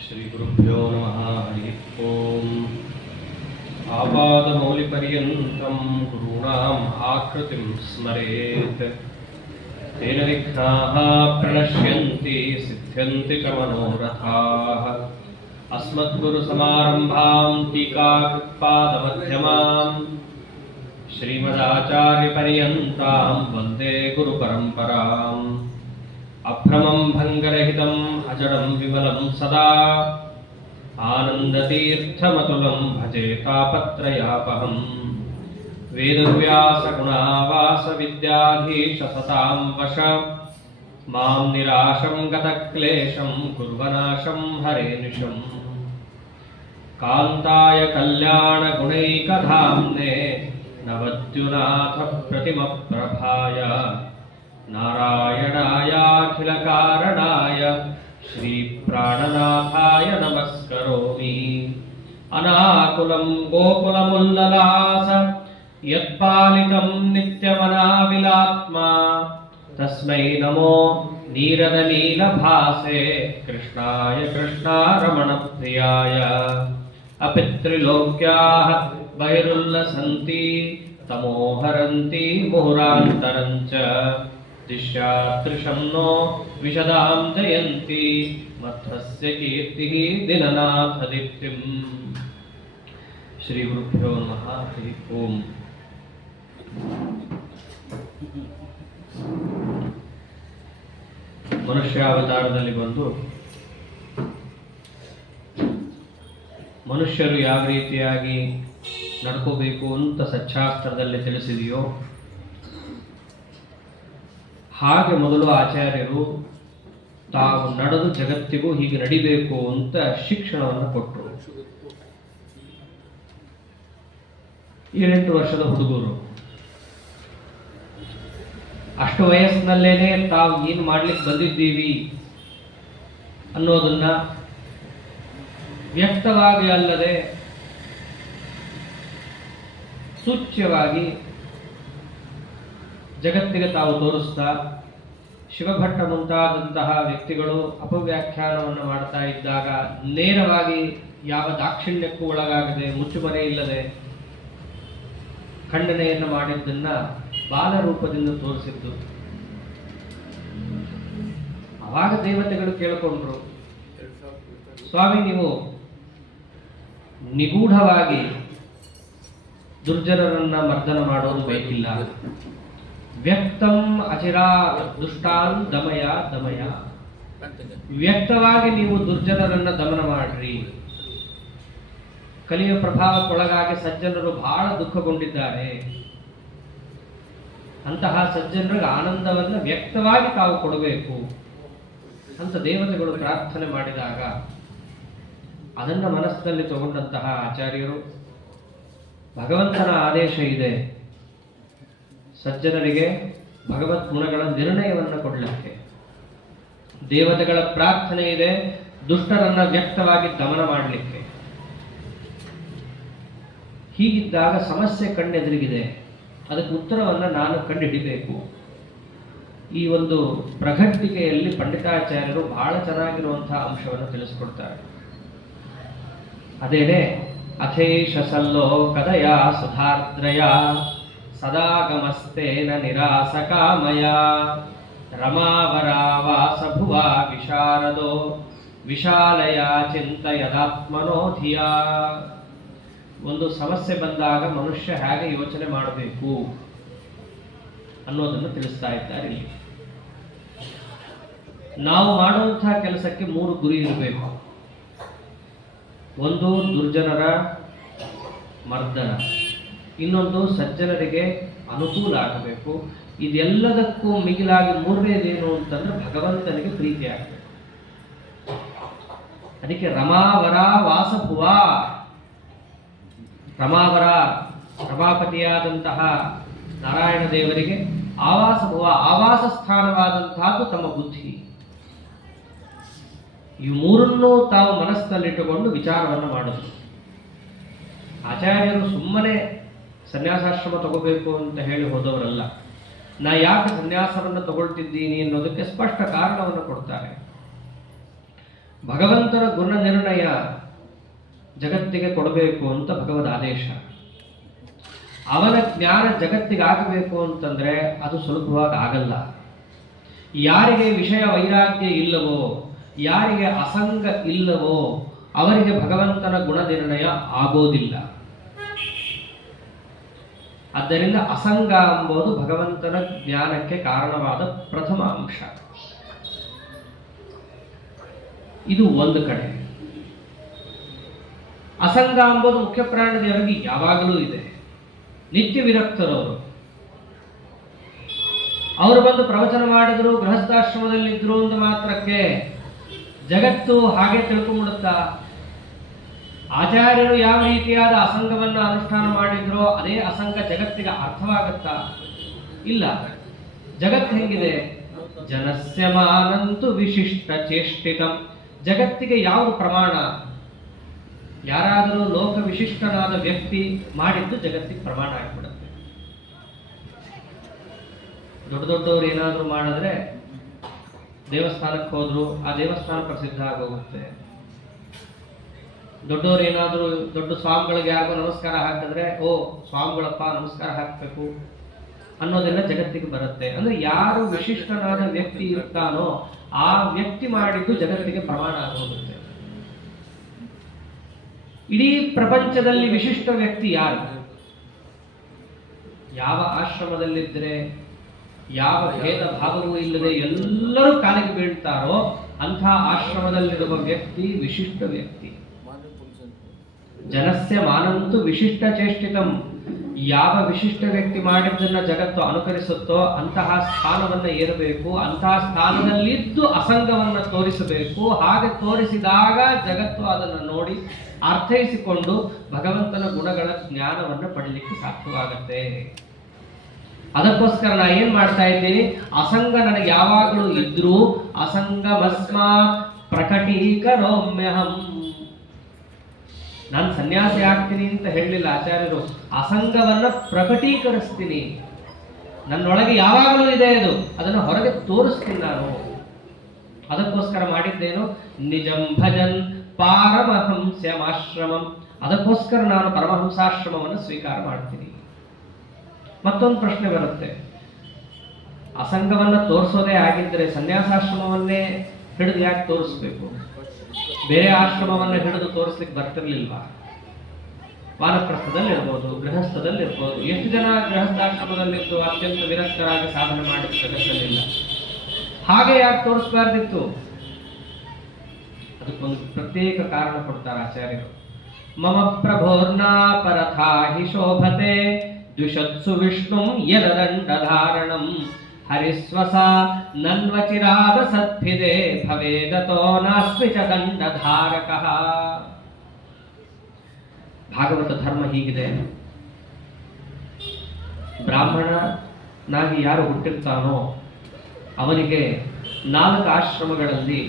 श्रीगुरुभ्यो नमः। हरिः ओम्। आपादमौलिपर्यन्तं गुरूणाम् आकृतिं स्मरेत् तेन विघ्नाः प्रणश्यन्ति सिद्ध्यन्ति च मनोरथाः। अस्मद्गुरुसमारम्भां टीकाकृत्पादमध्यमाम् श्रीमदाचार्यपर्यन्तां वन्दे गुरुपरम्पराम्। अभ्रमं भङ्गरहितम् अजडं विमलं सदा आनन्दतीर्थमतुलं भजे तापत्रयापहम्। वेदव्यासगुणावासविद्याधीशसतां वश मां निराशं गतक्लेशं कुर्वनाशं हरेनिशम्। कान्ताय कल्याणगुणैकधाम्ने नवद्युनाथप्रतिमप्रभाय नारायणायाखिलकारणाय श्रीप्राणनाथाय नमस्करोमि। अनाकुलं गोकुलमुल्ललास यत्पालितं नित्यमनाविलात्मा तस्मै नमो नीरदनीलभासे कृष्णाय कृष्णारमणप्रियाय। अपितृलोक्याः बहिरुल्लसन्ति तमोहरन्ति मुहुरान्तरञ्च दिश्यात्रिशं नो विशदां जयन्ति मध्वस्य कीर्तिः दिननाथदीप्तिम्। श्रीगुरुभ्यो नमः। हरिः ओम्। ಮನುಷ್ಯಾವತಾರದಲ್ಲಿ ಬಂದು ಮನುಷ್ಯರು ಯಾವ ರೀತಿಯಾಗಿ ನಡ್ಕೋಬೇಕು ಅಂತ ಸಚ್ಚಾಸ್ತ್ರದಲ್ಲಿ ತಿಳಿಸಿದೆಯೋ ಹಾಗೆ ಮೊದಲು ಆಚಾರ್ಯರು ತಾವು ನಡೆದು ಜಗತ್ತಿಗೂ ಹೀಗೆ ನಡಿಬೇಕು ಅಂತ ಶಿಕ್ಷಣವನ್ನು ಕೊಟ್ಟರು. 7-8 ವರ್ಷದ ಹುಡುಗರು ಅಷ್ಟು ವಯಸ್ಸಿನಲ್ಲೇನೆ ತಾವು ಏನು ಮಾಡ್ಲಿಕ್ಕೆ ಬಂದಿದ್ದೀವಿ ಅನ್ನೋದನ್ನ ವ್ಯಕ್ತವಾಗಿ ಅಲ್ಲದೆ ಸೂಚ್ಯವಾಗಿ ಜಗತ್ತಿಗೆ ತಾವು ತೋರಿಸ್ತಾ ಶಿವಭಟ್ಟ ಮುಂತಾದಂತಹ ವ್ಯಕ್ತಿಗಳು ಅಪವ್ಯಾಖ್ಯಾನವನ್ನು ಮಾಡ್ತಾ ಇದ್ದಾಗ ನೇರವಾಗಿ ಯಾವ ದಾಕ್ಷಿಣ್ಯಕ್ಕೂ ಒಳಗಾಗದೆ ಮುಚ್ಚುಮರೆ ಇಲ್ಲದೆ ಖಂಡನೆಯನ್ನು ಮಾಡಿದ್ದನ್ನ ಬಾಲರೂಪದಿಂದ ತೋರಿಸಿದ್ದು. ಆವಾಗ ದೇವತೆಗಳು ಕೇಳಿಕೊಂಡ್ರು, ಸ್ವಾಮಿ ನೀವು ನಿಗೂಢವಾಗಿ ದುರ್ಜನರನ್ನ ಮರ್ದನ ಮಾಡೋದು ಬೇಕಿಲ್ಲ, ವ್ಯಕ್ತಂ ಅಚಿರಾ ದುಷ್ಟಾನ್ ದಮಯ ದಮಯ, ವ್ಯಕ್ತವಾಗಿ ನೀವು ದುರ್ಜನರನ್ನ ದಮನ ಮಾಡ್ರಿ. ಕಲಿಯ ಪ್ರಭಾವಕ್ಕೊಳಗಾಗಿ ಸಜ್ಜನರು ಬಹಳ ದುಃಖಗೊಂಡಿದ್ದಾರೆ, ಅಂತಹ ಸಜ್ಜನರಿಗೆ ಆನಂದವನ್ನು ವ್ಯಕ್ತವಾಗಿ ತಾವು ಕೊಡಬೇಕು ಅಂತ ದೇವತೆಗಳು ಪ್ರಾರ್ಥನೆ ಮಾಡಿದಾಗ ಅದನ್ನು ಮನಸ್ಸಿನಲ್ಲಿ ತಗೊಂಡಂತಹ ಆಚಾರ್ಯರು ಭಗವಂತನ ಆದೇಶ ಇದೆ ಸಜ್ಜನರಿಗೆ ಭಗವತ್ ಗುಣಗಳ ನಿರ್ಣಯವನ್ನು ಕೊಡಲಿಕ್ಕೆ, ದೇವತೆಗಳ ಪ್ರಾರ್ಥನೆ ಇದೆ ದುಷ್ಟರನ್ನ ವ್ಯಕ್ತವಾಗಿ ದಮನ ಮಾಡಲಿಕ್ಕೆ. ಹೀಗಿದ್ದಾಗ ಸಮಸ್ಯೆ ಕಣ್ಣೆದುರಿಗಿದೆ, ಅದಕ್ಕೆ ಉತ್ತರವನ್ನು ನಾನು ಕಂಡುಹಿಡಿಬೇಕು. ಈ ಒಂದು ಪ್ರಘಟಿಕೆಯಲ್ಲಿ ಪಂಡಿತಾಚಾರ್ಯರು ಬಹಳ ಚೆನ್ನಾಗಿರುವಂತಹ ಅಂಶವನ್ನು ತಿಳಿಸಿಕೊಡ್ತಾರೆ. ಅದೇನೆ ಅಥೇಶ ಸಲ್ಲೋಕದಯ ಸುಧಾರ್ದ್ರಯ ಸದಾಗಮಸ್ತೇನ ನಿರಾಸಕಾಮಯ ರಮಾವರಾವಾಸ ಭುವ ವಿಶಾರದೋ ವಿಶಾಲಯ ಚಿಂತಯದಾತ್ಮನೋ ಧಿಯ. ಒಂದು ಸಮಸ್ಯೆ ಬಂದಾಗ ಮನುಷ್ಯ ಹೇಗೆ ಯೋಚನೆ ಮಾಡಬೇಕು ಅನ್ನೋದನ್ನು ತಿಳಿಸ್ತಾ ಇದ್ದಾರೆ ಇಲ್ಲಿ. ನಾವು ಮಾಡುವಂತಹ ಕೆಲಸಕ್ಕೆ 3 ಗುರಿ ಇರಬೇಕು. ಒಂದು ದುರ್ಜನರ ಮರ್ದನ, ಇನ್ನೊಂದು ಸಜ್ಜನರಿಗೆ ಅನುಕೂಲ ಆಗಬೇಕು, ಇದೆಲ್ಲದಕ್ಕೂ ಮಿಗಿಲಾಗಿ 3ನೇದೇನು ಅಂತಂದ್ರೆ ಭಗವಂತನಿಗೆ ಪ್ರೀತಿ ಆಗಬೇಕು. ಅದಕ್ಕೆ ರಮಾವರ ವಾಸಭುವ ರಮಾವರ ರಮಾಪತಿಯಾದಂತಹ ನಾರಾಯಣ ದೇವರಿಗೆ ಆವಾಸ ಸ್ಥಾನವಾದಂತಹದ್ದು ತಮ್ಮ ಬುದ್ಧಿ. ಈ ಮೂರನ್ನೂ ತಾವು ಮನಸ್ಸಿನಲ್ಲಿಟ್ಟುಕೊಂಡು ವಿಚಾರವನ್ನು ಮಾಡಿದ್ರು. ಆಚಾರ್ಯರು ಸುಮ್ಮನೆ ಸನ್ಯಾಸಾಶ್ರಮ ತಗೋಬೇಕು ಅಂತ ಹೇಳಿ ಹೋದವರಲ್ಲ. ನಾ ಯಾಕೆ ಸನ್ಯಾಸವನ್ನು ತಗೊಳ್ತಿದ್ದೀನಿ ಅನ್ನೋದಕ್ಕೆ ಸ್ಪಷ್ಟ ಕಾರಣವನ್ನು ಕೊಡ್ತಾರೆ. ಭಗವಂತನ ಗುಣ ನಿರ್ಣಯ ಜಗತ್ತಿಗೆ ಕೊಡಬೇಕು ಅಂತ ಭಗವದ್ ಆದೇಶ. ಅವನ ಜ್ಞಾನ ಜಗತ್ತಿಗೆ ಆಗಬೇಕು ಅಂತಂದ್ರೆ ಅದು ಸುಲಭವಾಗಿ ಆಗಲ್ಲ. ಯಾರಿಗೆ ವಿಷಯ ವೈರಾಗ್ಯ ಇಲ್ಲವೋ, ಯಾರಿಗೆ ಅಸಂಗ ಇಲ್ಲವೋ ಅವರಿಗೆ ಭಗವಂತನ ಗುಣ ನಿರ್ಣಯ ಆಗೋದಿಲ್ಲ. ಆದ್ದರಿಂದ ಅಸಂಗ ಎಂಬುದು ಭಗವಂತನ ಜ್ಞಾನಕ್ಕೆ ಕಾರಣವಾದ ಪ್ರಥಮ ಅಂಶ. ಇದು ಒಂದು ಕಡೆ. ಅಸಂಗ ಎಂಬುದು ಮುಖ್ಯ ಪ್ರಾಣದೇವರಿಗೆ ಯಾವಾಗಲೂ ಇದೆ. ನಿತ್ಯ ವಿರಕ್ತರವರು. ಅವರು ಬಂದು ಪ್ರವಚನ ಮಾಡಿದ್ರು, ಗೃಹಸ್ಥಾಶ್ರಮದಲ್ಲಿದ್ರು ಅಂತ ಮಾತ್ರಕ್ಕೆ ಜಗತ್ತು ಹಾಗೆ ತಿಳ್ಕೊಂಡ್ಬಿಡುತ್ತಾ? ಆಚಾರ್ಯರು ಯಾವ ರೀತಿಯಾದ ಅಸಂಗವನ್ನು ಅನುಷ್ಠಾನ ಮಾಡಿದ್ರೋ ಅದೇ ಅಸಂಗ ಜಗತ್ತಿಗೆ ಅರ್ಥವಾಗುತ್ತಾ? ಇಲ್ಲ. ಜಗತ್ತು ಹೆಂಗಿದೆ? ಜನಸ್ಯ ಮಾನಂತು ವಿಶಿಷ್ಟ ಚೇಷ್ಟಿತಂ. ಜಗತ್ತಿಗೆ ಯಾವುದು ಪ್ರಮಾಣ? ಯಾರಾದರೂ ಲೋಕ ವಿಶಿಷ್ಟನಾದ ವ್ಯಕ್ತಿ ಮಾಡಿದ್ದು ಜಗತ್ತಿಗೆ ಪ್ರಮಾಣ ಆಗಿಬಿಡುತ್ತೆ. ದೊಡ್ಡ ದೊಡ್ಡವರು ಏನಾದರೂ ಮಾಡಿದ್ರೆ ದೇವಸ್ಥಾನಕ್ಕೆ ಹೋದ್ರು, ಆ ದೇವಸ್ಥಾನ ಪ್ರಸಿದ್ಧ ಆಗೋಗುತ್ತೆ. ದೊಡ್ಡವರು ಏನಾದರೂ ದೊಡ್ಡ ಸ್ವಾಮಿಗಳಿಗೆ ಯಾರಿಗೂ ನಮಸ್ಕಾರ ಹಾಕಿದ್ರೆ, ಓ ಸ್ವಾಮಿಗಳಪ್ಪ ನಮಸ್ಕಾರ ಹಾಕಬೇಕು ಅನ್ನೋದೆಲ್ಲ ಜಗತ್ತಿಗೆ ಬರುತ್ತೆ. ಅಂದ್ರೆ ಯಾರು ವಿಶಿಷ್ಟನಾದ ವ್ಯಕ್ತಿ ಇರ್ತಾನೋ ಆ ವ್ಯಕ್ತಿ ಮಾಡಿದ್ದು ಜಗತ್ತಿಗೆ ಪ್ರಮಾಣ ಆಗೋಗುತ್ತೆ. ಇಡೀ ಪ್ರಪಂಚದಲ್ಲಿ ವಿಶಿಷ್ಟ ವ್ಯಕ್ತಿ ಯಾರು? ಯಾವ ಆಶ್ರಮದಲ್ಲಿದ್ದರೆ ಯಾವ ಭೇದ ಭಾವವೂ ಇಲ್ಲದೆ ಎಲ್ಲರೂ ಕಾಲಿಗೆ ಬೀಳ್ತಾರೋ ಅಂಥ ಆಶ್ರಮದಲ್ಲಿರುವ ವ್ಯಕ್ತಿ ವಿಶಿಷ್ಟ ವ್ಯಕ್ತಿ. ಜನಸ್ಯ ಮಾನಂತು ವಿಶಿಷ್ಟ ಚೇಷ್ಟಿತಂ. ಯಾವ ವಿಶಿಷ್ಟ ವ್ಯಕ್ತಿ ಮಾಡಿದ್ದನ್ನ ಜಗತ್ತು ಅನುಕರಿಸುತ್ತೋ ಅಂತಹ ಸ್ಥಾನವನ್ನು ಏರಬೇಕು. ಅಂತಹ ಸ್ಥಾನದಲ್ಲಿದ್ದು ಅಸಂಗವನ್ನು ತೋರಿಸಬೇಕು. ಹಾಗೆ ತೋರಿಸಿದಾಗ ಜಗತ್ತು ಅದನ್ನು ನೋಡಿ ಅರ್ಥೈಸಿಕೊಂಡು ಭಗವಂತನ ಗುಣಗಳ ಜ್ಞಾನವನ್ನು ಪಡೀಲಿಕ್ಕೆ ಸಾಧ್ಯವಾಗುತ್ತೆ. ಅದಕ್ಕೋಸ್ಕರ ನಾ ಏನ್ ಮಾಡ್ತಾ ಇದ್ದೀನಿ? ಅಸಂಗ ನನಗೆ ಯಾವಾಗಲೂ ಇದ್ರೂ ಅಸಂಗಮಸ್ಮಾತ್ ಪ್ರಕಟೀಕರೋಮ್ಯಹಂ. ನಾನು ಸನ್ಯಾಸಿ ಆಗ್ತೀನಿ ಅಂತ ಹೇಳಲಿಲ್ಲ ಆಚಾರ್ಯರು. ಅಸಂಗವನ್ನ ಪ್ರಕಟೀಕರಿಸ್ತೀನಿ. ನನ್ನೊಳಗೆ ಯಾವಾಗಲೂ ಇದೆ ಅದು, ಅದನ್ನು ಹೊರಗೆ ತೋರಿಸ್ತೀನಿ ನಾನು. ಅದಕ್ಕೋಸ್ಕರ ಮಾಡಿದ್ದೇನು? ನಿಜಂ ಭಜನ್ ಪಾರಮಹಂಸ್ಯಮಾಶ್ರಮಂ. ಅದಕ್ಕೋಸ್ಕರ ನಾನು ಪರಮಹಂಸಾಶ್ರಮವನ್ನು ಸ್ವೀಕಾರ ಮಾಡ್ತೀನಿ. ಮತ್ತೊಂದು ಪ್ರಶ್ನೆ ಬರುತ್ತೆ, ಅಸಂಗವನ್ನು ತೋರಿಸೋದೇ ಆಗಿದ್ದರೆ ಸನ್ಯಾಸಾಶ್ರಮವನ್ನೇ ಹಿಡಿದು ಯಾಕೆ ತೋರಿಸ್ಬೇಕು? ಬೇರೆ ಆಶ್ರಮವನ್ನು ಹಿಡಿದು ತೋರಿಸ್ಲಿಕ್ಕೆ ಬರ್ತಿರ್ಲಿಲ್ವಾ? ವಾನಪ್ರಸ್ಥದಲ್ಲಿ ಇರ್ಬೋದು, ಗೃಹಸ್ಥದಲ್ಲಿ ಇರ್ಬೋದು. ಎಷ್ಟು ಜನ ಗೃಹಸ್ಥಾಶ್ರಮದಲ್ಲಿದ್ದು ಅತ್ಯಂತ ವಿರಕ್ತರಾಗಿ ಸಾಧನೆ ಮಾಡಿದ ಜಗತ್ತಲ್ಲಿಲ್ಲ. ಹಾಗೆ ಯಾಕೆ ತೋರಿಸಬಾರ್ದಿತ್ತು? ಅದಕ್ಕೊಂದು ಪ್ರತ್ಯೇಕ ಕಾರಣ ಕೊಡ್ತಾರೆ ಆಚಾರ್ಯರು. ಮಮ ಪ್ರಭೋರ್ನಾ ಪರಥಾ ಹಿ ಶೋಭತೆ ದ್ವಿಷತ್ಸು ವಿಷ್ಣು ಯದದಂಡಧಾರಣಂ ಹರಿಸ್ವಸ ನನ್ವಚಿರಾದ ಸದ್ಭಿದೆ ಭವೇದತೋ ನಾಸ್ಮಿ ಚ ದಂಡಧಾರಕಃ. ಭಾಗವತ ಧರ್ಮ ಹೀಗಿದೆ. ಬ್ರಾಹ್ಮಣನಾಗಿ ಯಾರು ಹುಟ್ಟಿರ್ತಾನೋ ಅವನಿಗೆ 4 ಆಶ್ರಮಗಳಲ್ಲಿ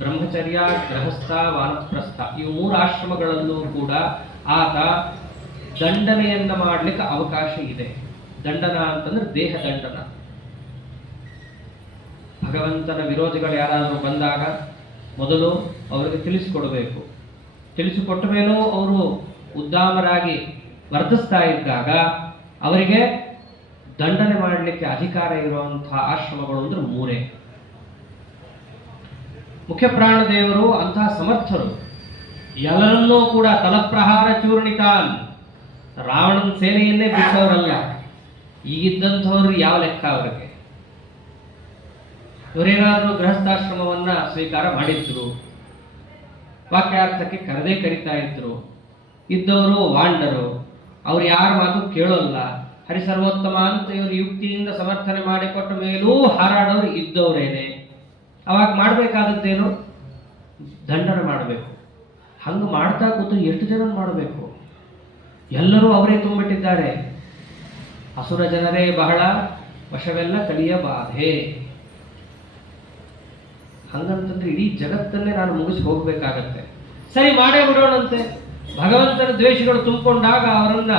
ಬ್ರಹ್ಮಚರ್ಯ, ಗೃಹಸ್ಥ, ವಾನಪ್ರಸ್ಥ ಇವು 3 ಆಶ್ರಮಗಳಲ್ಲೂ ಕೂಡ ಆತ ದಂಡನೆಯನ್ನ ಮಾಡಲಿಕ್ಕೆ ಅವಕಾಶ ಇದೆ. ದಂಡನ ಅಂತಂದ್ರೆ ದೇಹ ದಂಡನ. ಭಗವಂತನ ವಿರೋಧಿಗಳು ಯಾರಾದರೂ ಬಂದಾಗ ಮೊದಲು ಅವರಿಗೆ ತಿಳಿಸಿಕೊಡಬೇಕು. ತಿಳಿಸಿಕೊಟ್ಟ ಮೇಲೂ ಅವರು ಉದ್ದಾಮರಾಗಿ ವರ್ತಿಸ್ತಾ ಇದ್ದಾಗ ಅವರಿಗೆ ದಂಡನೆ ಮಾಡಲಿಕ್ಕೆ ಅಧಿಕಾರ ಇರುವಂತಹ ಆಶ್ರಮಗಳು ಅಂದ್ರೆ 3. ಮುಖ್ಯ ಪ್ರಾಣದೇವರು ಅಂತಹ ಸಮರ್ಥರು. ಎಲ್ಲರನ್ನೂ ಕೂಡ ತಲಪ್ರಹಾರ ಚೂರ್ಣಿತಾನ್, ರಾವಣನ ಸೇನೆಯನ್ನೇ ಬಿಟ್ಟವರಲ್ಲ. ಈಗಿದ್ದಂಥವ್ರು ಯಾವ ಲೆಕ್ಕ ಅವರಿಗೆ? ಇವರೇನಾದರೂ ಗೃಹಸ್ಥಾಶ್ರಮವನ್ನ ಸ್ವೀಕಾರ ಮಾಡಿದ್ರು, ವಾಕ್ಯಾರ್ಥಕ್ಕೆ ಕರೆದೇ ಕರಿತಾ ಇದ್ರು. ಇದ್ದವರು ವಾಂಡರು, ಅವ್ರು ಯಾರ ಮಾತು ಕೇಳೋಲ್ಲ. ಹರಿಸರ್ವೋತ್ತಮ ಅಂತ ಇವರು ಯುಕ್ತಿಯಿಂದ ಸಮರ್ಥನೆ ಮಾಡಿಕೊಟ್ಟ ಮೇಲೂ ಹಾರಾಡೋರು ಇದ್ದವರೇನೆ. ಅವಾಗ ಮಾಡಬೇಕಾದದ್ದೇನು? ದಂಡನೆ ಮಾಡಬೇಕು. ಹಂಗೆ ಮಾಡ್ತಾ ಕೂತು ಎಷ್ಟು ಜನ ಮಾಡಬೇಕು? ಎಲ್ಲರೂ ಅವರೇ ತುಂಬಿಟ್ಟಿದ್ದಾರೆ. ಅಸುರ ಜನರೇ ಬಹಳ, ವಶವೆಲ್ಲ ಕಲಿಯ ಬಾಧೆ. ಹಂಗಂತಂದ್ರೆ ಇಡೀ ಜಗತ್ತನ್ನೇ ನಾನು ಮುಗಿಸಿ ಹೋಗ್ಬೇಕಾಗತ್ತೆ. ಸರಿ, ಮಾಡೇ ಬಿಡೋಣಂತೆ. ಭಗವಂತನ ದ್ವೇಷಗಳು ತುಂಬಿಕೊಂಡಾಗ ಅವರನ್ನ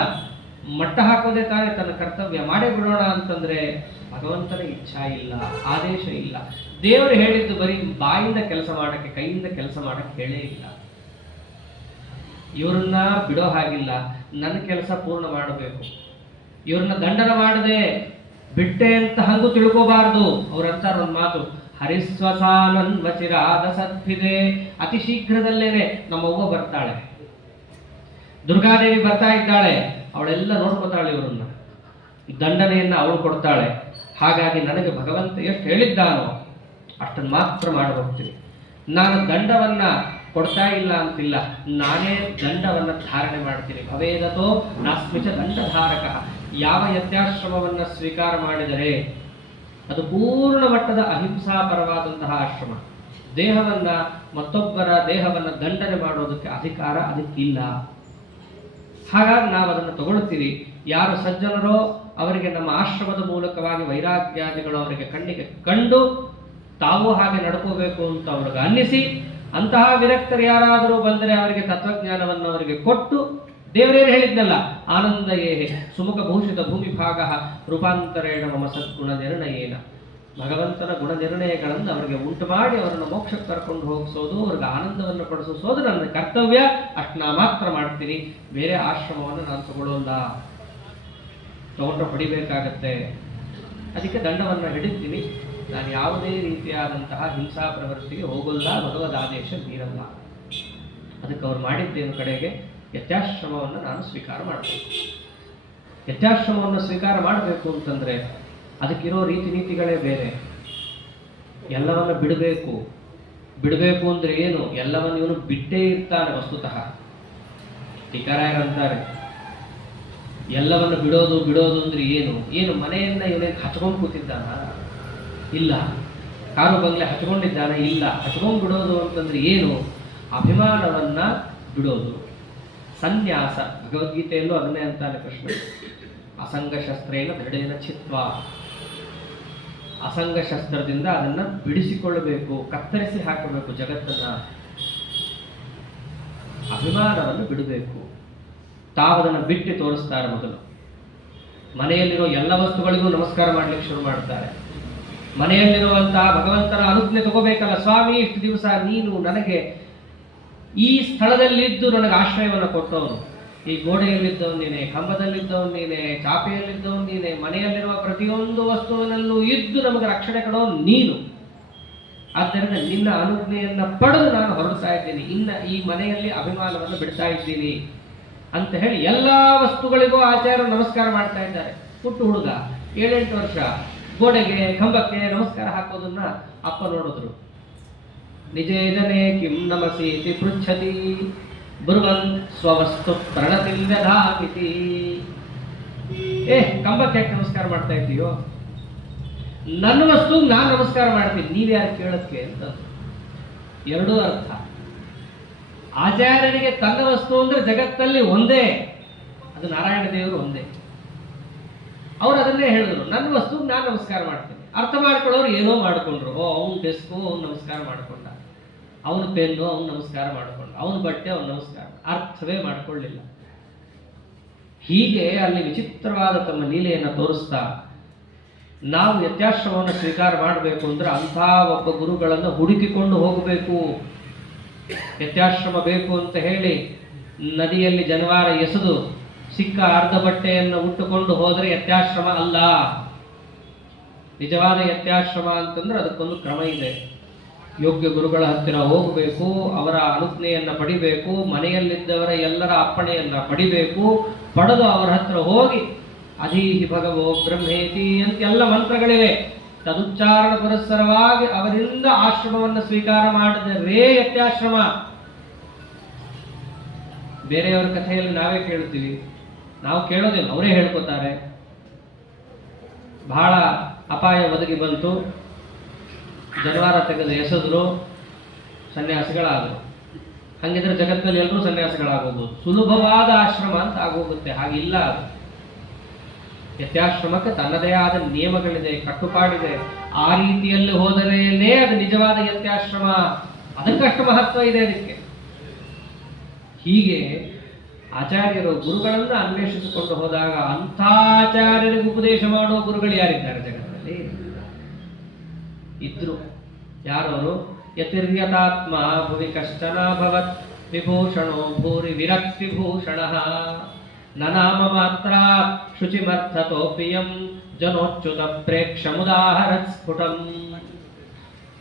ಮಟ್ಟ ಹಾಕೋದೇ ತಾನೇ ತನ್ನ ಕರ್ತವ್ಯ. ಮಾಡೇ ಬಿಡೋಣ ಅಂತಂದ್ರೆ ಭಗವಂತನ ಇಚ್ಛಾ ಇಲ್ಲ, ಆದೇಶ ಇಲ್ಲ. ದೇವರು ಹೇಳಿದ್ದು ಬರೀ ಬಾಯಿಂದ ಕೆಲಸ ಮಾಡಕ್ಕೆ, ಕೈಯಿಂದ ಕೆಲಸ ಮಾಡಕ್ಕೆ ಹೇಳೇ ಇಲ್ಲ. ಇವ್ರನ್ನ ಬಿಡೋ ಹಾಗಿಲ್ಲ, ನನ್ನ ಕೆಲಸ ಪೂರ್ಣ ಮಾಡಬೇಕು. ಇವ್ರನ್ನ ದಂಡನ ಮಾಡದೆ ಬಿಟ್ಟೆ ಅಂತ ಹಂಗೂ ತಿಳ್ಕೋಬಾರ್ದು. ಅವ್ರಂತಾರ ಒಂದು ಮಾತು, ಹರಿಸ್ವಸಾನನ್ವಚಿರಾದ ಸದ್ಭಿದೆ. ಅತಿ ಶೀಘ್ರದಲ್ಲೇನೆ ನಮ್ಮವ್ವ ಬರ್ತಾಳೆ, ದುರ್ಗಾದೇವಿ ಬರ್ತಾ ಇದ್ದಾಳೆ, ಅವಳೆಲ್ಲ ನೋಡ್ಕೊತಾಳೆ, ಇವರನ್ನ ದಂಡನೆಯನ್ನ ಅವಳು ಕೊಡ್ತಾಳೆ. ಹಾಗಾಗಿ ನನಗೆ ಭಗವಂತ ಎಷ್ಟು ಹೇಳಿದ್ದಾನೋ ಅಷ್ಟನ್ನು ಮಾತ್ರ ಮಾಡಿ ಹೋಗ್ತೀನಿ. ನಾನು ದಂಡವನ್ನ ಕೊಡ್ತಾ ಇಲ್ಲ ಅಂತಿಲ್ಲ, ನಾನೇ ದಂಡವನ್ನ ಧಾರಣೆ ಮಾಡ್ತೀನಿ. ಭವೇದತೋ ನಾಸ್ಮಿಚ ದಂಡಧಾರಕ. ಯಾವ ಯತ್ಯಾಶ್ರಮವನ್ನ ಸ್ವೀಕಾರ ಮಾಡಿದರೆ ಅದು ಪೂರ್ಣ ಮಟ್ಟದ ಅಹಿಂಸಾಪರವಾದಂತಹ ಆಶ್ರಮ. ದೇಹವನ್ನ, ಮತ್ತೊಬ್ಬರ ದೇಹವನ್ನ ದಂಡನೆ ಮಾಡೋದಕ್ಕೆ ಅಧಿಕಾರ ಅದಕ್ಕಿಲ್ಲ. ಹಾಗಾಗಿ ನಾವು ಅದನ್ನು ತಗೊಳ್ತೀವಿ. ಯಾರು ಸಜ್ಜನರೋ ಅವರಿಗೆ ನಮ್ಮ ಆಶ್ರಮದ ಮೂಲಕವಾಗಿ ವೈರಾಗ್ಯಾದಿಗಳು ಅವರಿಗೆ ಕಣ್ಣಿಗೆ ಕಂಡು ತಾವು ಹಾಗೆ ನಡ್ಕೋಬೇಕು ಅಂತ ಅವ್ರಿಗೆ ಅನ್ನಿಸಿ, ಅಂತಹ ವಿರಕ್ತರು ಯಾರಾದರೂ ಬಂದರೆ ಅವರಿಗೆ ತತ್ವಜ್ಞಾನವನ್ನು ಅವರಿಗೆ ಕೊಟ್ಟು, ದೇವರೇನು ಹೇಳಿದ್ನಲ್ಲ, ಆನಂದ ಏಹೆ ಸುಮುಖ ಭೂಷಿತ ಭೂಮಿ ಭಾಗ ರೂಪಾಂತರೇಣ ಮಮ ಸದ್ಗುಣ ನಿರ್ಣಯೇನ. ಭಗವಂತನ ಗುಣ ನಿರ್ಣಯಗಳನ್ನು ಅವರಿಗೆ ಉಂಟು ಮಾಡಿ ಅವರನ್ನು ಮೋಕ್ಷಕ್ಕೆ ಕರ್ಕೊಂಡು ಹೋಗಿಸೋದು, ಅವ್ರಿಗೆ ಆನಂದವನ್ನು ಪಡಿಸೋದು ನನ್ನ ಕರ್ತವ್ಯ. ಅಷ್ಟು ನಾ ಮಾತ್ರ ಮಾಡ್ತೀನಿ. ಬೇರೆ ಆಶ್ರಮವನ್ನು ನಾನು ತಗೊಳ್ಳೋಲ್ಲ, ತಗೊಂಡ್ರೆ ಹೊಡಿಬೇಕಾಗತ್ತೆ. ಅದಕ್ಕೆ ದಂಡವನ್ನು ಹಿಡಿತೀನಿ. ನಾನು ಯಾವುದೇ ರೀತಿಯಾದಂತಹ ಹಿಂಸಾ ಪ್ರವೃತ್ತಿಗೆ ಹೋಗಲ್ಲ, ಭಗವದ್ ಆದೇಶ ಮೀರಲ್ಲ. ಅದಕ್ಕೆ ಅವ್ರು ಮಾಡಿದ್ದೇನು ಕಡೆಗೆ ಯತ್ಯಾಶ್ರಮವನ್ನು ನಾನು ಸ್ವೀಕಾರ ಮಾಡಬೇಕು. ಯತ್ಯಾಶ್ರಮವನ್ನು ಸ್ವೀಕಾರ ಮಾಡಬೇಕು ಅಂತಂದ್ರೆ ಅದಕ್ಕಿರೋ ರೀತಿ ನೀತಿಗಳೇ ಬೇರೆ. ಎಲ್ಲವನ್ನು ಬಿಡಬೇಕು. ಬಿಡಬೇಕು ಅಂದ್ರೆ ಏನು? ಎಲ್ಲವನ್ನು ಇವನು ಬಿಟ್ಟೇ ಇರ್ತಾನೆ ವಸ್ತುತಃ. ಟೀಕಾರಾಯರಂತಾರೆ, ಎಲ್ಲವನ್ನು ಬಿಡೋದು ಬಿಡೋದು ಅಂದ್ರೆ ಏನು? ಏನು ಮನೆಯನ್ನ ಇವನಿಗೆ ಹಚ್ಕೊಂಡು ಕೂತಿದ್ದಾನ? ಇಲ್ಲ. ಕಾರು ಬಂಗ್ಲೆ ಹಚ್ಕೊಂಡಿದ್ದಾನ? ಇಲ್ಲ. ಹಚ್ಕೊಂಡು ಬಿಡೋದು ಅಂತಂದ್ರೆ ಏನು? ಅಭಿಮಾನವನ್ನ ಬಿಡೋದು. ಸನ್ಯಾಸ. ಭಗವದ್ಗೀತೆಯಲ್ಲೂ ಅದನ್ನೇ ಅಂತಾನೆ ಕೃಷ್ಣ. ಅಸಂಗ ಶಸ್ತ್ರೇನ ದೃಢೇನ ಚಿತ್ವ. ಅಸಂಗ ಶಸ್ತ್ರದಿಂದ ಅದನ್ನ ಬಿಡಿಸಿಕೊಳ್ಳಬೇಕು, ಕತ್ತರಿಸಿ ಹಾಕಬೇಕು ಜಗತ್ತನ್ನ. ಅಭಿಮಾನವನ್ನು ಬಿಡಬೇಕು. ತಾವದನ್ನು ಬಿಟ್ಟು ತೋರಿಸ್ತಾರೆ. ಮೊದಲು ಮನೆಯಲ್ಲಿರೋ ಎಲ್ಲ ವಸ್ತುಗಳಿಗೂ ನಮಸ್ಕಾರ ಮಾಡ್ಲಿಕ್ಕೆ ಶುರು ಮಾಡ್ತಾರೆ. ಮನೆಯಲ್ಲಿರುವಂತಹ ಭಗವಂತನ ಅನುಜ್ಞೆ ತಗೋಬೇಕಲ್ಲ. ಸ್ವಾಮಿ, ಇಷ್ಟು ದಿವಸ ನೀನು ನನಗೆ ಈ ಸ್ಥಳದಲ್ಲಿದ್ದು ನನಗೆ ಆಶ್ರಯವನ್ನು ಕೊಟ್ಟವನು. ಈ ಗೋಡೆಯಲ್ಲಿದ್ದವನು ನೀನೆ, ಕಂಬದಲ್ಲಿದ್ದವನು ನೀನೆ, ಚಾಪೆಯಲ್ಲಿದ್ದವನು ನೀನೆ, ಮನೆಯಲ್ಲಿರುವ ಪ್ರತಿಯೊಂದು ವಸ್ತುವಿನಲ್ಲೂ ಇದ್ದು ನಮಗೆ ರಕ್ಷಣೆ ಕೊಡೋನು ನೀನು. ಆದ್ದರಿಂದ ನಿನ್ನ ಅನುಜ್ಞೆಯನ್ನ ಪಡೆದು ನಾನು ಹೊರಡ್ತಾ ಇದ್ದೀನಿ. ಇನ್ನ ಈ ಮನೆಯಲ್ಲಿ ಅಭಿಮಾನವನ್ನು ಬಿಡ್ತಾ ಇದ್ದೀನಿ ಅಂತ ಹೇಳಿ ಎಲ್ಲಾ ವಸ್ತುಗಳಿಗೂ ಆಚಾರ್ಯರು ನಮಸ್ಕಾರ ಮಾಡ್ತಾ ಇದ್ದಾರೆ. ಪುಟ್ಟು ಹುಡುಗ 7-8 ವರ್ಷ ಗೋಡೆಗೆ, ಕಂಬಕ್ಕೆ ನಮಸ್ಕಾರ ಹಾಕೋದನ್ನ ಅಪ್ಪ ನೋಡಿದ್ರು. ನಿಜೇಜನೆ ಕಿಂ ನಮಸೀತಿ ಪೃಚ್ಛತಿ ಬ್ರುವನ್ ಸ್ವವಸ್ತು ಪ್ರಣತಿಲ್ಯಧಾಮಿತಿ. ಕಂಬಕ್ಕೆ ಯಾಕೆ ನಮಸ್ಕಾರ ಮಾಡ್ತಾ ಇದ್ದೀಯೋ? ನನ್ನ ವಸ್ತು ನಾನು ನಮಸ್ಕಾರ ಮಾಡ್ತೀನಿ, ನೀವ್ಯಾರು ಕೇಳಕ್ಕೆ ಅಂತ. ಎರಡೂ ಅರ್ಥ. ಆಚಾರ್ಯನಿಗೆ ತನ್ನ ವಸ್ತು ಅಂದ್ರೆ ಜಗತ್ತಲ್ಲಿ ಒಂದೇ, ಅದು ನಾರಾಯಣ ದೇವರು ಒಂದೇ. ಅವ್ರು ಅದನ್ನೇ ಹೇಳಿದ್ರು, ನನ್ನ ವಸ್ತು ನಾನು ನಮಸ್ಕಾರ ಮಾಡ್ತೀನಿ. ಅರ್ಥ ಮಾಡ್ಕೊಳ್ಳೋರು ಏನೋ ಮಾಡ್ಕೊಂಡ್ರು. ಅವ್ನು ಡೆಸ್ಕು ಅವ್ನು ನಮಸ್ಕಾರ ಮಾಡ್ಕೊಂಡ, ಅವನ ಪೆನ್ನು ಅವ್ನು ನಮಸ್ಕಾರ ಮಾಡ್ಕೊಂಡ, ಅವನ ಬಟ್ಟೆ ಅವ್ನು ನಮಸ್ಕಾರ, ಅರ್ಥವೇ ಮಾಡ್ಕೊಳ್ಳಿಲ್ಲ. ಹೀಗೆ ಅಲ್ಲಿ ವಿಚಿತ್ರವಾದ ತಮ್ಮ ಲೀಲೆಯನ್ನು ತೋರಿಸ್ತಾ, ನಾವು ಯತ್ಯಾಶ್ರಮವನ್ನು ಸ್ವೀಕಾರ ಮಾಡಬೇಕು ಅಂದ್ರೆ ಅಂಥ ಒಬ್ಬ ಗುರುಗಳನ್ನು ಹುಡುಕಿಕೊಂಡು ಹೋಗಬೇಕು. ಯತ್ಯಾಶ್ರಮ ಬೇಕು ಅಂತ ಹೇಳಿ ನದಿಯಲ್ಲಿ ಜನವಾರ ಎಸೆದು ಸಿಕ್ಕ ಅರ್ಧ ಬಟ್ಟೆಯನ್ನು ಉಟ್ಟುಕೊಂಡು ಹೋದರೆ ಯತ್ಯಾಶ್ರಮ ಅಲ್ಲ. ನಿಜವಾದ ಯತ್ಯಾಶ್ರಮ ಅಂತಂದ್ರೆ ಅದಕ್ಕೊಂದು ಕ್ರಮ ಇದೆ. ಯೋಗ್ಯ ಗುರುಗಳ ಹತ್ತಿರ ಹೋಗಬೇಕು, ಅವರ ಅನುಜ್ಞೆಯನ್ನ ಪಡಿಬೇಕು, ಮನೆಯಲ್ಲಿದ್ದವರ ಎಲ್ಲರ ಅಪ್ಪಣೆಯನ್ನ ಪಡಿಬೇಕು. ಪಡೆದು ಅವರ ಹತ್ರ ಹೋಗಿ ಅಧೀಹಿ ಭಗವೋ ಬ್ರಹ್ಮೇತಿ ಅಂತ ಎಲ್ಲ ಮಂತ್ರಗಳಿವೆ. ತದುಚ್ಚಾರಣ ಪುರಸ್ಸರವಾಗಿ ಅವರಿಂದ ಆಶ್ರಮವನ್ನು ಸ್ವೀಕಾರ ಮಾಡಿದರೆ ಯತ್ಯಾಶ್ರಮ. ಬೇರೆಯವರ ಕಥೆಯಲ್ಲಿ ನಾವೇ ಕೇಳ್ತೀವಿ, ನಾವು ಕೇಳೋದಿಲ್ಲ, ಅವರೇ ಹೇಳ್ಕೊತಾರೆ. ಬಹಳ ಅಪಾಯ ಒದಗಿ ಬಂತು, ಜನವಾರ ತೆಗೆದು ಎಸೆದ್ರು, ಸನ್ಯಾಸಿಗಳಾದರು. ಹಂಗಿದ್ರೆ ಜಗತ್ತಿನಲ್ಲಿ ಎಲ್ಲರೂ ಸನ್ಯಾಸಿಗಳಾಗೋಗ್ಬೋದು, ಸುಲಭವಾದ ಆಶ್ರಮ ಅಂತ ಆಗೋಗುತ್ತೆ. ಹಾಗಿಲ್ಲ. ಅದು ಯತ್ಯಾಶ್ರಮಕ್ಕೆ ತನ್ನದೇ ಆದ ನಿಯಮಗಳಿದೆ, ಕಟ್ಟುಪಾಡಿದೆ. ಆ ರೀತಿಯಲ್ಲಿ ಹೋದರೇನೇ ಅದು ನಿಜವಾದ ಯತ್ಯಾಶ್ರಮ. ಅದಕ್ಕಷ್ಟು ಮಹತ್ವ ಇದೆ ಅದಕ್ಕೆ. ಹೀಗೆ ಆಚಾರ್ಯರು ಗುರುಗಳನ್ನು ಅನ್ವೇಷಿಸಿಕೊಂಡು ಹೋದಾಗ ಅಂಥ ಆಚಾರ್ಯರಿಗೆ ಉಪದೇಶ ಮಾಡುವ ಗುರುಗಳು ಯಾರಿದ್ದಾರೆ ಜಗತ್ತಿನಲ್ಲಿ? ಇದ್ರು. ಯಾರವರು? ಯತಿರ್ಯತಾತ್ಮ ಭುವಿ ಕಶ್ಚನ ಭವತ್ ವಿಭೂಷಣೋ ಭೂರಿ ವಿರಕ್ತಿಭೂಷಣ ನಾಮ ಮಾತ್ರ ಶುಚಿಮರ್ಥತೋಪಿಯಂ ಜನೋಚ್ಯುತ ಪ್ರೇಕ್ಷಮುದಾಹರತ್ ಸ್ಫುಟಂ.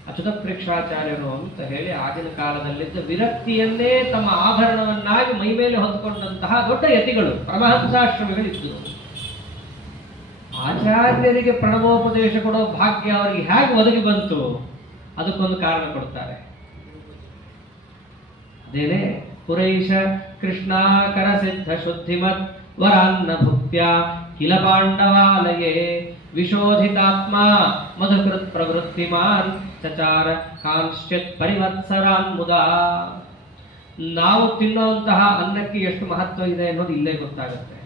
ಅಚ್ಯುತ ಪ್ರೇಕ್ಷಾಚಾರ್ಯರು ಅಂತ ಹೇಳಿ ಆಗಿನ ಕಾಲದಲ್ಲಿದ್ದ ವಿರಕ್ತಿಯನ್ನೇ ತಮ್ಮ ಆಭರಣವನ್ನಾಗಿ ಮೈ ಮೇಲೆ ಹೊಂದಿಕೊಂಡಂತಹ ದೊಡ್ಡ ಯತಿಗಳು, ಪರಮಹಂಸಾಶ್ರಮಿಗಳಿದ್ದರು. ಆಚಾರ್ಯರಿಗೆ ಪ್ರಣವೋಪದೇಶ ಕೊಡೋ ಭಾಗ್ಯ ಅವರಿಗೆ ಹೇಗೆ ಒದಗಿ ಬಂತು? ಅದಕ್ಕೊಂದು ಕಾರಣ ಕೊಡ್ತಾರೆ. ಅದೇನೇ ಪುರೈಷ ಕೃಷ್ಣಾಕರ ಸಿದ್ಧ ಶುದ್ಧಿಮತ್ ವರಾನ್ನ ಭುಕ್ತ್ಯ ಕಿಲ ಪಾಂಡವಾಲಯೇ ವಿಶೋಧಿತಾತ್ಮ ಮಧುಕೃತ್ ಪ್ರವೃತ್ತಿಮಾನ್ ಚಚಾರ ಕಾಂಶ್ಚಿತ್ ಪರಿವತ್ಸರಾನ್ ಮುದಾ. ನಾವು ತಿನ್ನುವಂತಹ ಅನ್ನಕ್ಕೆ ಎಷ್ಟು ಮಹತ್ವ ಇದೆ ಅನ್ನೋದು ಇಲ್ಲೇ ಗೊತ್ತಾಗುತ್ತೆ.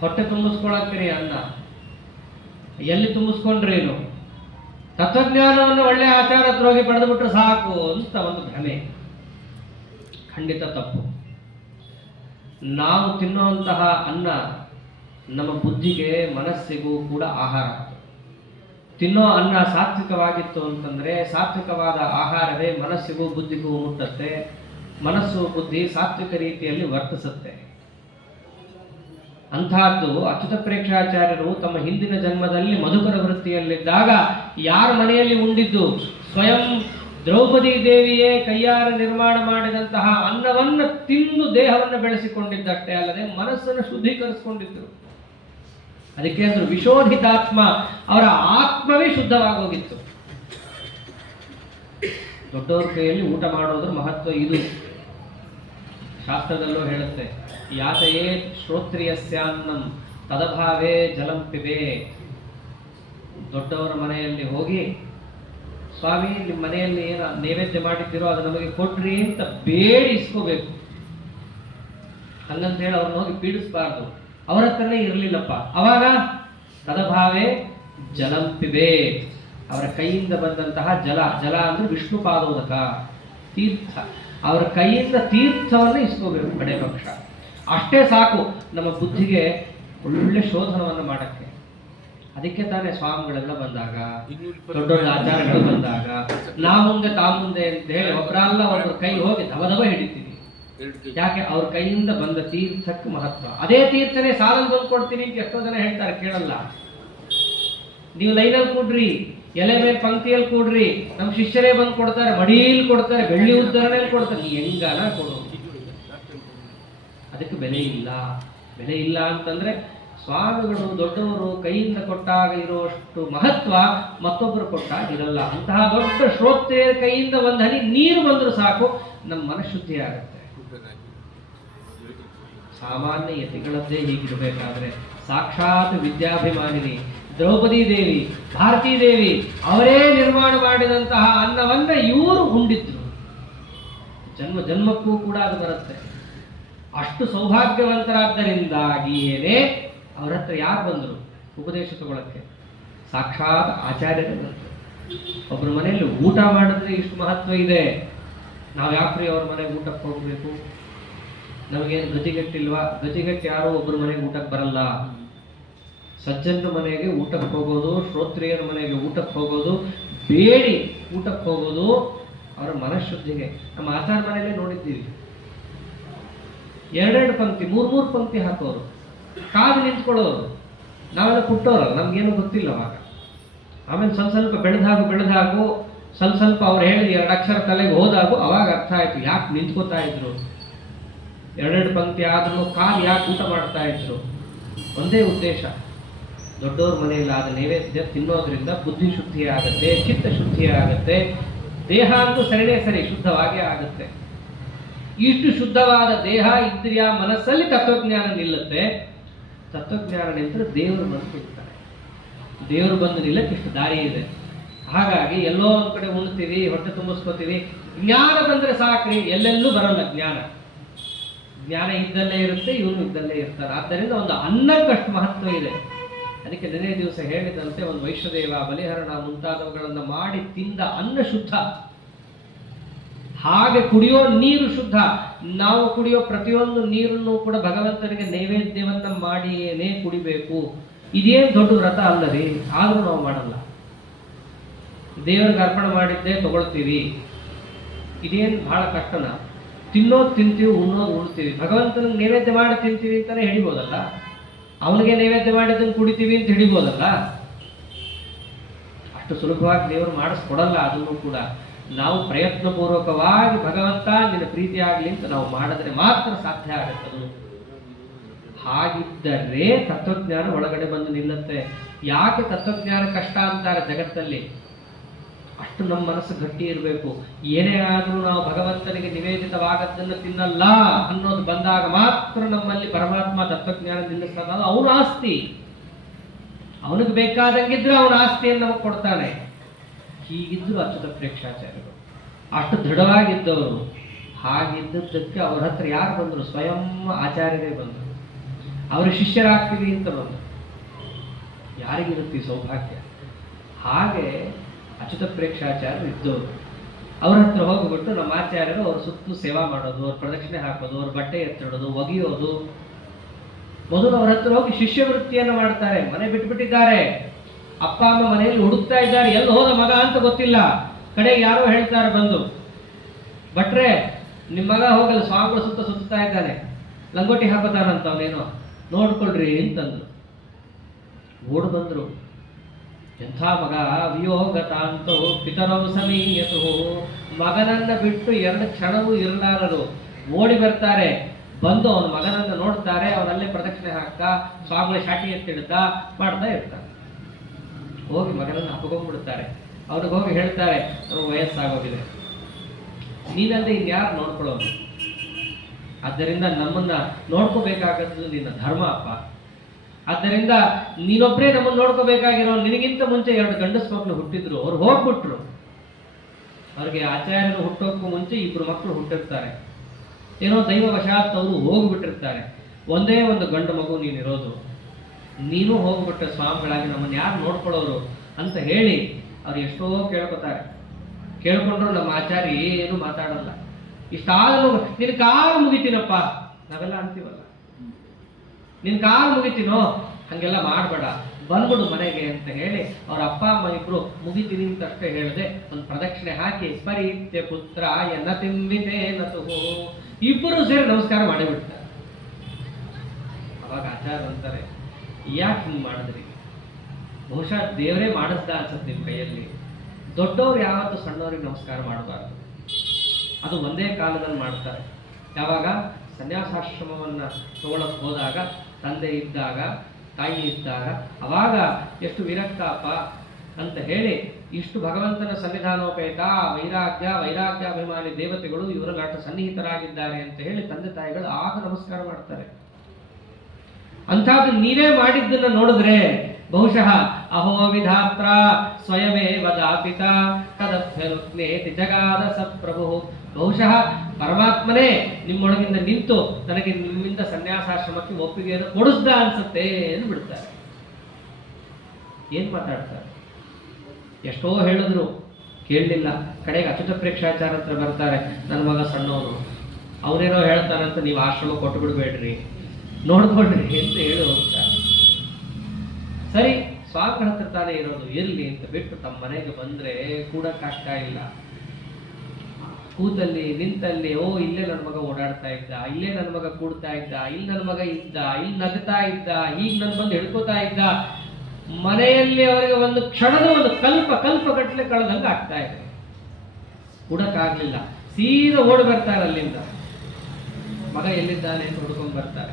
ಹೊಟ್ಟೆ ತುಂಬಿಸ್ಕೊಳಕ್ರಿ ಅನ್ನ, ಎಲ್ಲಿ ತುಂಬಿಸ್ಕೊಂಡ್ರೇನು? ತತ್ವಜ್ಞಾನವನ್ನು ಒಳ್ಳೆ ಆಚಾರ ದ್ರೋಹಿ ಪಡೆದುಬಿಟ್ರೆ ಸಾಕು ಅಂತ ಒಂದು ಭ್ರಮೆ. ಖಂಡಿತ ತಪ್ಪು. ನಾವು ತಿನ್ನುವಂತಹ ಅನ್ನ ನಮ್ಮ ಬುದ್ಧಿಗೆ ಮನಸ್ಸಿಗೂ ಕೂಡ ಆಹಾರ. ತಿನ್ನೋ ಅನ್ನ ಸಾತ್ವಿಕವಾಗಿತ್ತು ಅಂತಂದ್ರೆ ಸಾತ್ವಿಕವಾದ ಆಹಾರವೇ ಮನಸ್ಸಿಗೂ ಬುದ್ಧಿಗೂ ಮುಟ್ಟುತ್ತೆ. ಮನಸ್ಸು ಬುದ್ಧಿ ಸಾತ್ವಿಕ ರೀತಿಯಲ್ಲಿ ವರ್ತಿಸುತ್ತೆ. ಅಂತಹದ್ದು ಅಚ್ಯುತ ಪ್ರೇಕ್ಷಾಚಾರ್ಯರು ತಮ್ಮ ಹಿಂದಿನ ಜನ್ಮದಲ್ಲಿ ಮಧುಕರ ವೃತ್ತಿಯಲ್ಲಿದ್ದಾಗ ಯಾರ ಮನೆಯಲ್ಲಿ ಉಂಡಿದ್ದು? ಸ್ವಯಂ ದ್ರೌಪದಿ ದೇವಿಯೇ ಕೈಯಾರ ನಿರ್ಮಾಣ ಮಾಡಿದಂತಹ ಅನ್ನವನ್ನು ತಿಂದು ದೇಹವನ್ನು ಬೆಳೆಸಿಕೊಂಡಿದ್ದಷ್ಟೇ ಅಲ್ಲದೆ ಮನಸ್ಸನ್ನು ಶುದ್ಧೀಕರಿಸಿಕೊಂಡಿದ್ದರು. ಅದಕ್ಕೆ ಅಂದ್ರು ವಿಶೋಧಿತಾತ್ಮ, ಅವರ ಆತ್ಮವೇ ಶುದ್ಧವಾಗೋಗಿತ್ತು. ದೊಡ್ಡವ್ರ ಕೈಯಲ್ಲಿ ಊಟ ಮಾಡೋದ್ರ ಮಹತ್ವ ಇದು. ಶಾಸ್ತ್ರದಲ್ಲೂ ಹೇಳುತ್ತೆ, ಯಾತಯೇ ಶ್ರೋತ್ರಿಯಸ್ಯಾನ್ನಂ ತದಭಾವೇ ಜಲಂ ಪಿಬೆ. ದೊಡ್ಡವರ ಮನೆಯಲ್ಲಿ ಹೋಗಿ, ಸ್ವಾಮಿ ನಿಮ್ಮ ಮನೆಯಲ್ಲಿ ಏನು ನೈವೇದ್ಯ ಮಾಡಿದ್ದೀರೋ ಅದು ನಮಗೆ ಕೊಟ್ರಿ ಅಂತ ಬೇಡಿ ಇಸ್ಕೋಬೇಕು. ಹಂಗಂತ ಹೇಳಿ ಅವ್ರನ್ನ ಹೋಗಿ ಪೀಡಿಸಬಾರ್ದು. ಅವರ ಹತ್ರನೇ ಇರಲಿಲ್ಲಪ್ಪ. ಅವಾಗ ತದಭಾವೇ ಜಲಂ ಪಿಬೆ, ಅವರ ಕೈಯಿಂದ ಬಂದಂತಹ ಜಲ. ಜಲ ಅಂದ್ರೆ ವಿಷ್ಣು ಪಾದೋದಕ, ತೀರ್ಥ. ಅವರ ಕೈಯಿಂದ ತೀರ್ಥವನ್ನು ಇಸ್ಕೋಬೇಕು ಕಡೆ ಪಕ್ಷ. ಅಷ್ಟೇ ಸಾಕು ನಮ್ಮ ಬುದ್ಧಿಗೆ ಒಳ್ಳೆ ಶೋಧನವನ್ನು ಮಾಡಕ್ಕೆ. ಅದಕ್ಕೆ ತಾನೇ ಸ್ವಾಮಿಗಳೆಲ್ಲ ಬಂದಾಗ, ದೊಡ್ಡ ದೊಡ್ಡ ಆಚಾರಗಳು ಬಂದಾಗ ನಾ ಮುಂದೆ ತಾ ಮುಂದೆ ಅಂತ ಹೇಳಿ ಒಬ್ಬರಲ್ಲ ಒಬ್ಬರ ಕೈ ಹೋಗಿ ಧಬಧಬ ಹಿಡಿತೀವಿ. ಯಾಕೆ? ಅವ್ರ ಕೈಯಿಂದ ಬಂದ ತೀರ್ಥಕ್ಕೆ ಮಹತ್ವ. ಅದೇ ತೀರ್ಥನೇ ಸಾಲಲ್ಲಿ ಬಂದು ಕೊಡ್ತೀನಿ ಅಂತ ಎಷ್ಟೋ ಜನ ಹೇಳ್ತಾರೆ, ಕೇಳಲ್ಲ. ನೀವು ಲೈನಲ್ಲಿ ಕೂಡ್ರಿ, ಎಲೆ ಮೇಲೆ ಪಂಕ್ತಿಯಲ್ಲಿ ಕೂಡ್ರಿ, ನಮ್ಮ ಶಿಷ್ಯರೇ ಬಂದು ಕೊಡ್ತಾರೆ, ಮಡಿಯಲ್ಲಿ ಕೊಡ್ತಾರೆ, ಬೆಳ್ಳಿ ಉದ್ದರಣೆಯಲ್ಲಿ ಕೊಡ್ತಾರೆ. ನೀ ಹೆಂಗಾನ ಕೊಡು. ಅದಕ್ಕೆ ಬೆಲೆ ಇಲ್ಲ. ಬೆಲೆ ಇಲ್ಲ ಅಂತಂದ್ರೆ ಸ್ವಾಮಿಗಳು ದೊಡ್ಡವರು ಕೈಯಿಂದ ಕೊಟ್ಟಾಗ ಇರುವಷ್ಟು ಮಹತ್ವ ಮತ್ತೊಬ್ಬರು ಕೊಟ್ಟಾಗ ಇರಲ್ಲ. ಅಂತಹ ದೊಡ್ಡ ಶ್ರೋತ್ರಿಯರ ಕೈಯಿಂದ ಒಂದು ಹನಿ ನೀರು ಬಂದರೂ ಸಾಕು, ನಮ್ಮ ಮನಃಶುದ್ಧಿ ಆಗುತ್ತೆ. ಸಾಮಾನ್ಯ ಯತಿಗಳದ್ದೇ ಹೀಗಿರಬೇಕಾದ್ರೆ ಸಾಕ್ಷಾತ್ ವಿದ್ಯಾಭಿಮಾನಿನಿ ದ್ರೌಪದಿ ದೇವಿ, ಭಾರತೀ ದೇವಿ ಅವರೇ ನಿರ್ಮಾಣ ಮಾಡಿದಂತಹ ಅನ್ನವನ್ನ ಇವರು ಉಂಡಿದ್ರು. ಜನ್ಮ ಜನ್ಮಕ್ಕೂ ಕೂಡ ಅದು ಬರುತ್ತೆ. ಅಷ್ಟು ಸೌಭಾಗ್ಯವಂತರಾದ್ದರಿಂದಾಗಿಯೇನೆ ಅವರ ಹತ್ರ ಯಾರು ಬಂದರು ಉಪದೇಶ ತಗೊಳಕ್ಕೆ? ಸಾಕ್ಷಾತ್ ಆಚಾರ್ಯರೇ ಬಂದರು. ಒಬ್ಬರ ಮನೆಯಲ್ಲಿ ಊಟ ಮಾಡಿದ್ರೆ ಇಷ್ಟು ಮಹತ್ವ ಇದೆ, ನಾವು ಯಾಕ್ರಿ ಅವ್ರ ಮನೆಗೆ ಊಟಕ್ಕೆ ಹೋಗ್ಬೇಕು? ನಮಗೇನು ಗತಿಗಟ್ಟಿಲ್ವಾ? ಗತಿಗಟ್ಟಿ ಯಾರೋ ಒಬ್ಬರ ಮನೆಗೆ ಊಟಕ್ಕೆ ಬರಲ್ಲ. ಸಜ್ಜನರ ಮನೆಗೆ ಊಟಕ್ಕೆ ಹೋಗೋದು, ಶ್ರೋತ್ರಿಯರ ಮನೆಗೆ ಊಟಕ್ಕೆ ಹೋಗೋದು, ಬೇಡಿ ಊಟಕ್ಕೆ ಹೋಗೋದು ಅವರ ಮನಃಶುದ್ಧಿಗೆ. ನಮ್ಮ ಆಚಾರ ಮನೆಯಲ್ಲೇ ನೋಡಿದ್ದೀವಿ, ಎರಡೆರಡು ಪಂಕ್ತಿ, ಮೂರು ಪಂಕ್ತಿ ಹಾಕೋರು, ಕಾದು ನಿಂತ್ಕೊಳ್ಳೋರು. ನಾವೆಲ್ಲ ಪುಟ್ಟೋರಲ್ಲ, ನಮ್ಗೇನು ಗೊತ್ತಿಲ್ಲ ಅವಾಗ. ಆಮೇಲೆ ಸ್ವಲ್ಪ ಬೆಳೆದಾಗು ಸ್ವಲ್ಪ ಅವ್ರು ಹೇಳಿದ ಎರಡು ಅಕ್ಷರ ತಲೆಗೆ ಹೋದಾಗು ಅವಾಗ ಅರ್ಥ ಆಯ್ತು ಯಾಕೆ ನಿಂತ್ಕೋತಾ ಇದ್ರು, ಎರಡೆರಡು ಪಂಕ್ತಿ ಆದ್ರೂ ಕಾಲು ಯಾಕೆ ಊಟ ಮಾಡ್ತಾ ಇದ್ರು. ಒಂದೇ ಉದ್ದೇಶ, ದೊಡ್ಡವ್ರ ಮನೆಯಲ್ಲಿ ಆದ ನೈವೇದ್ಯ ತಿನ್ನೋದ್ರಿಂದ ಬುದ್ಧಿ ಶುದ್ಧಿ ಆಗುತ್ತೆ, ಚಿತ್ತ ಶುದ್ಧಿ ಆಗುತ್ತೆ, ದೇಹ ಅಂತೂ ಸರಿ ಶುದ್ಧವಾಗೇ ಆಗುತ್ತೆ. ಇಷ್ಟು ಶುದ್ಧವಾದ ದೇಹ, ಇಂದ್ರಿಯ, ಮನಸ್ಸಲ್ಲಿ ತತ್ವಜ್ಞಾನ ನಿಲ್ಲುತ್ತೆ. ತತ್ವಜ್ಞಾನ ನಿಂತರೆ ದೇವರು ಬಂದು ನಿಲ್ತಾರೆ. ದೇವರು ಬಂದು ನಿಲ್ಲಕ್ಕೆ ಇಷ್ಟು ದಾರಿ ಇದೆ. ಹಾಗಾಗಿ ಎಲ್ಲೋ ಒಂದ್ ಕಡೆ ಉಣ್ತೀವಿ, ಹೊಟ್ಟೆ ತುಂಬಿಸ್ಕೋತೀವಿ. ಜ್ಞಾನ ಬಂದ್ರೆ ಸಾಕ್ರಿ, ಎಲ್ಲೆಲ್ಲೂ ಬರಲ್ಲ ಜ್ಞಾನ. ಜ್ಞಾನ ಇದ್ದಲ್ಲೇ ಇರುತ್ತೆ, ಇವನು ಇದ್ದಲ್ಲೇ ಇರ್ತಾರೆ. ಆದ್ದರಿಂದ ಒಂದು ಅನ್ನಕ್ಕಷ್ಟು ಮಹತ್ವ ಇದೆ. ಅದಕ್ಕೆ ನೆನೆ ದಿವಸ ಹೇಳಿದಂತೆ ಒಂದು ವೈಶ್ವದೇವ, ಬಲಿಹರಣ ಮುಂತಾದವುಗಳನ್ನು ಮಾಡಿ ತಿಂದ ಅನ್ನ ಶುದ್ಧ, ಹಾಗೆ ಕುಡಿಯೋ ನೀರು ಶುದ್ಧ. ನಾವು ಕುಡಿಯೋ ಪ್ರತಿಯೊಂದು ನೀರನ್ನು ಕೂಡ ಭಗವಂತನಿಗೆ ನೈವೇದ್ಯವನ್ನ ಮಾಡಿಯೇನೇ ಕುಡಿಬೇಕು. ಇದೇನು ದೊಡ್ಡ ವ್ರತ ಅಲ್ಲರಿ, ಆದ್ರೂ ನಾವು ಮಾಡಲ್ಲ. ದೇವರಿಗೆ ಅರ್ಪಣೆ ಮಾಡಿದ್ದೇ ತಗೊಳ್ತೀವಿ, ಇದೇನು ಬಹಳ ಕಷ್ಟನ? ತಿನ್ನೋದು ತಿಂತೀವಿ, ಉಣ್ಣೋದು ಉಣ್ತೀವಿ. ಭಗವಂತನಿಗೆ ನೈವೇದ್ಯ ಮಾಡಿ ತಿಂತೀವಿ ಅಂತಾನೆ ಹಿಡಿಬೋದಲ್ಲ, ಅವನಿಗೆ ನೈವೇದ್ಯ ಮಾಡಿದ್ದನ್ನು ಕುಡಿತೀವಿ ಅಂತ ಹಿಡಿಬೋದಲ್ಲ. ಅಷ್ಟು ಸುಲಭವಾಗಿ ದೇವರು ಮಾಡಿಸ್ಕೊಡಲ್ಲ. ಅದನ್ನು ಕೂಡ ನಾವು ಪ್ರಯತ್ನಪೂರ್ವಕವಾಗಿ ಭಗವಂತ ನಿನ್ನ ಪ್ರೀತಿ ಆಗಲಿ ಅಂತ ನಾವು ಮಾಡಿದ್ರೆ ಮಾತ್ರ ಸಾಧ್ಯ ಆಗುತ್ತದೆ. ಹಾಗಿದ್ದರೆ ತತ್ವಜ್ಞಾನ ಒಳಗಡೆ ಬಂದು ನಿಲ್ಲುತ್ತೆ. ಯಾಕೆ ತತ್ವಜ್ಞಾನ ಕಷ್ಟ ಅಂತಾರೆ ಜಗತ್ತಲ್ಲಿ? ಅಷ್ಟು ನಮ್ಮ ಮನಸ್ಸು ಗಟ್ಟಿ ಇರಬೇಕು. ಏನೇ ಆದರೂ ನಾವು ಭಗವಂತನಿಗೆ ನಿವೇದಿತವಾಗದ್ದನ್ನು ತಿನ್ನಲ್ಲ ಅನ್ನೋದು ಬಂದಾಗ ಮಾತ್ರ ನಮ್ಮಲ್ಲಿ ಪರಮಾತ್ಮ ತತ್ವಜ್ಞಾನ ನಿಲ್ಲಿಸ್ತಾನ. ಅದು ಅವನ ಆಸ್ತಿ, ಅವನಿಗೆ ಬೇಕಾದಂಗಿದ್ರೆ ಅವನ ಆಸ್ತಿಯನ್ನು ನಮಗೆ ಕೊಡ್ತಾನೆ. ಹೀಗಿದ್ರು ಅಚ್ಯುತ ಪ್ರೇಕ್ಷಾಚಾರ್ಯರು ಅಷ್ಟು ದೃಢವಾಗಿದ್ದವರು. ಹಾಗಿದ್ದದ್ದಕ್ಕೆ ಅವ್ರ ಹತ್ರ ಯಾರು ಬಂದರು? ಸ್ವಯಂ ಆಚಾರ್ಯರೇ ಬಂದರು. ಅವರು ಶಿಷ್ಯರಾಗ್ತೀವಿ ಅಂತ ಬಂದರು. ಯಾರಿಗಿರುತ್ತೆ ಸೌಭಾಗ್ಯ? ಹಾಗೆ ಅಚ್ಯುತ ಪ್ರೇಕ್ಷಾಚಾರ್ಯರು ಇದ್ದವರು. ಅವ್ರ ಹತ್ರ ಹೋಗ್ಬಿಟ್ಟು ನಮ್ಮ ಆಚಾರ್ಯರು ಅವ್ರ ಸುತ್ತು ಸೇವಾ ಮಾಡೋದು, ಅವ್ರ ಪ್ರದಕ್ಷಿಣೆ ಹಾಕೋದು, ಅವ್ರ ಬಟ್ಟೆ ಎತ್ತಿಡೋದು, ಒಗೆಯೋದು. ಮೊದಲು ಅವ್ರ ಹತ್ರ ಹೋಗಿ ಶಿಷ್ಯವೃತ್ತಿಯನ್ನು ಮಾಡ್ತಾರೆ. ಮನೆ ಬಿಟ್ಬಿಟ್ಟಿದ್ದಾರೆ, ಅಪ್ಪ ಅಮ್ಮ ಮನೆಯಲ್ಲಿ ಹುಡುಕ್ತಾ ಇದ್ದಾರೆ, ಎಲ್ಲಿ ಹೋದ ಮಗ ಅಂತ ಗೊತ್ತಿಲ್ಲ. ಕಡೆಗೆ ಯಾರೋ ಹೇಳ್ತಾರೆ ಬಂದು, ಭಟ್ರೆ ನಿಮ್ಮ ಮಗ ಹೋಗಲ್ಲ, ಸ್ವಾಮಿಗಳು ಸುತ್ತಾ ಇದ್ದಾನೆ, ಲಂಗೋಟಿ ಹಾಕೋತಾನಂತ, ಅವನೇನೋ ನೋಡ್ಕೊಳ್ರಿ ಅಂತಂದ್ರು. ಓಡ್ ಬಂದ್ರು. ಎಂಥ ಮಗ! ವಿಯೋಗತ ಅಂತೋ ಪಿತರವು ಸಮೀಯತು. ಮಗನನ್ನ ಬಿಟ್ಟು 2 ಕ್ಷಣವೂ ಇರಲಾರರು. ಓಡಿ ಬರ್ತಾರೆ. ಬಂದು ಅವನ ಮಗನನ್ನ ನೋಡ್ತಾರೆ. ಅವನಲ್ಲೇ ಪ್ರದಕ್ಷಿಣೆ ಹಾಕ್ತಾ, ಸ್ವಾಮಿಗಳ ಶಾಟಿ ಎತ್ತಿಡ್ತಾ ಮಾಡ್ತಾ ಇರ್ತಾರೆ. ಹೋಗಿ ಮಗನನ್ನು ಹಪ್ಕೊಂಡ್ಬಿಡ್ತಾರೆ. ಅವ್ರಿಗೆ ಹೋಗಿ ಹೇಳ್ತಾರೆ, ಅವ್ರ ವಯಸ್ಸಾಗೋಗಿದೆ, ನೀನಲ್ಲದೆ ಇನ್ಯಾರು ನೋಡ್ಕೊಳ್ಳೋದು? ಆದ್ದರಿಂದ ನಮ್ಮನ್ನ ನೋಡ್ಕೋಬೇಕಾಗದ್ದು ನಿನ್ನ ಧರ್ಮ ಅಪ್ಪ. ಆದ್ದರಿಂದ ನೀನೊಬ್ಬರೇ ನಮ್ಮನ್ನು ನೋಡ್ಕೋಬೇಕಾಗಿರೋ. ನಿನಗಿಂತ ಮುಂಚೆ 2 ಗಂಡಸ ಮಕ್ಕಳು ಹುಟ್ಟಿದ್ರು, ಅವ್ರು ಹೋಗ್ಬಿಟ್ರು. ಅವ್ರಿಗೆ ಆಚಾರ್ಯರು ಹುಟ್ಟೋಕ್ಕೂ ಮುಂಚೆ 2 ಮಕ್ಕಳು ಹುಟ್ಟಿರ್ತಾರೆ. ಏನೋ ದೈವವಶಾತ್ ಅವರು ಹೋಗ್ಬಿಟ್ಟಿರ್ತಾರೆ. ಒಂದೇ ಒಂದು ಗಂಡು ಮಗು ನೀನಿರೋದು. ನೀನು ಹೋಗ್ಬಿಟ್ರೆ ಸ್ವಾಮಿಗಳಾಗಿ ನಮ್ಮನ್ನು ಯಾರು ನೋಡ್ಕೊಳ್ಳೋರು ಅಂತ ಹೇಳಿ ಅವ್ರು ಎಷ್ಟೋ ಕೇಳ್ಕೊತಾರೆ. ಕೇಳ್ಕೊಂಡ್ರು ನಮ್ಮ ಆಚಾರ್ಯ ಏನು ಮಾತಾಡಲ್ಲ. ಇಷ್ಟಾದ್ರೂ ನಿನ್ ಕಾಲು ಮುಗಿತೀನಪ್ಪ, ನಾವೆಲ್ಲ ಅಂತೀವಲ್ಲ, ನಿನ್ ಕಾಲು ಮುಗಿತೀನೋ, ಹಂಗೆಲ್ಲ ಮಾಡಬೇಡ, ಬಂದ್ಬಿಡು ಮನೆಗೆ ಅಂತ ಹೇಳಿ ಅವ್ರ ಅಪ್ಪ ಅಮ್ಮ ಇಬ್ರು ಮುಗಿತೀನಿ ಅಂತ ಅಷ್ಟೇ ಹೇಳಿದೆ ಒಂದು ಪ್ರದಕ್ಷಿಣೆ ಹಾಕಿ ಪರಿತ್ಯ ಪುತ್ರ ಎನ್ನ ತಿಂಬಿತೆ ನತು ಇಬ್ಬರು ಸೇರಿ ನಮಸ್ಕಾರ ಮಾಡಿಬಿಡ್ತಾರೆ. ಅವಾಗ ಆಚಾರ್ಯ ಅಂತಾರೆ, ಯಾಕೆ ಹಿಂಗೆ ಮಾಡಿದ್ರಿ? ಬಹುಶಃ ದೇವರೇ ಮಾಡಿಸ್ದ ಅನ್ಸುತ್ತೆ ನಿಮ್ಮ ಕೈಯಲ್ಲಿ. ದೊಡ್ಡವ್ರು ಯಾವತ್ತೂ ಸಣ್ಣವ್ರಿಗೆ ನಮಸ್ಕಾರ ಮಾಡಬಾರ್ದು. ಅದು ಒಂದೇ ಕಾಲದಲ್ಲಿ ಮಾಡ್ತಾರೆ. ಯಾವಾಗ ಸನ್ಯಾಸಾಶ್ರಮವನ್ನು ತಗೊಳಕ್ ಹೋದಾಗ, ತಂದೆ ಇದ್ದಾಗ, ತಾಯಿ ಇದ್ದಾಗ, ಅವಾಗ ಎಷ್ಟು ವಿರಕ್ತಪ್ಪ ಅಂತ ಹೇಳಿ ಇಷ್ಟು ಭಗವಂತನ ಸನ್ನಿಧಾನೋಪೇತ ವೈರಾಗ್ಯಾಭಿಮಾನಿ ದೇವತೆಗಳು ಇವರ ನಾಟ ಸನ್ನಿಹಿತರಾಗಿದ್ದಾರೆ ಅಂತ ಹೇಳಿ ತಂದೆ ತಾಯಿಗಳು ಆಗ ನಮಸ್ಕಾರ ಮಾಡ್ತಾರೆ. ಅಂಥದ್ದು ನೀವೇ ಮಾಡಿದ್ದನ್ನ ನೋಡಿದ್ರೆ ಬಹುಶಃ ಅಹೋ ವಿಧಾತ್ರ ಸ್ವಯಮೇವ ದಾಪಿತ ತದಭ್ಯನುಜ್ಞೇತಿ ಜಗಾದ ಸಪ್ರಭು. ಬಹುಶಃ ಪರಮಾತ್ಮನೇ ನಿಮ್ಮೊಳಗಿಂದ ನಿಂತು ನನಗೆ ನಿಮ್ಮಿಂದ ಸನ್ಯಾಸಾಶ್ರಮಕ್ಕೆ ಒಪ್ಪಿಗೆಯನ್ನು ಕೊಡಿಸ್ದ ಅನ್ಸುತ್ತೆ ಎಂದು ಬಿಡ್ತಾರೆ. ಏನ್ ಮಾತಾಡ್ತಾರೆ? ಎಷ್ಟೋ ಹೇಳಿದ್ರು ಕೇಳಲಿಲ್ಲ. ಕಡೆಗೆ ಅಚ್ಯುತ ಪ್ರೇಕ್ಷಾಚಾರ್ಯ ಹತ್ರ ಬರ್ತಾರೆ. ನನ್ನ ಮಗ ಸಣ್ಣವನು, ಅವನೇನೋ ಹೇಳ್ತಾರಂತ ನೀವು ಆಶ್ರಮ ಕೊಟ್ಟು ಬಿಡ್ಬೇಡ್ರಿ, ನೋಡ್ಕೊಳ್ರಿ ಅಂತ ಹೇಳಿ ಹೋಗ್ತಾರೆ. ಸರಿ, ಸ್ವಾಮಿಗಳ ಹತ್ರ ತಾನೇ ಇರೋದು, ಇರ್ಲಿ ಅಂತ ಬಿಟ್ಟು ತಮ್ಮ ಮನೆಗೆ ಬಂದ್ರೆ ಕೂಡಕ್ಕಾಗ್ತಾ ಇಲ್ಲ. ಕೂತಲ್ಲಿ ನಿಂತಲ್ಲಿ, ಓ ಇಲ್ಲೇ ನನ್ನ ಮಗ ಓಡಾಡ್ತಾ ಇದ್ದ, ಇಲ್ಲೇ ನನ್ನ ಮಗ ಕೂಡ್ತಾ ಇದ್ದ, ಇಲ್ಲಿ ನನ್ನ ಮಗ ಇದ್ದ, ಇಲ್ಲಿ ನಗ್ತಾ ಇದ್ದ, ಈಗ ನನ್ನ ಬಂದು ಹಿಡ್ಕೋತಾ ಇದ್ದ. ಮನೆಯಲ್ಲಿ ಅವರಿಗೆ ಒಂದು ಕ್ಷಣದ ಒಂದು ಕಲ್ಪಗಟ್ಟಲೆ ಕಳೆದಂಗೆ ಆಗ್ತಾ ಇದೆ. ಕೂಡಕ್ಕಾಗ್ಲಿಲ್ಲ. ಸೀದಾ ಓಡಿ ಬರ್ತಾರೆ ಅಲ್ಲಿಂದ. ಮಗ ಎಲ್ಲಿದ್ದಾನೆ ಅಂತ ಹುಡ್ಕೊಂಡ್ ಬರ್ತಾರೆ.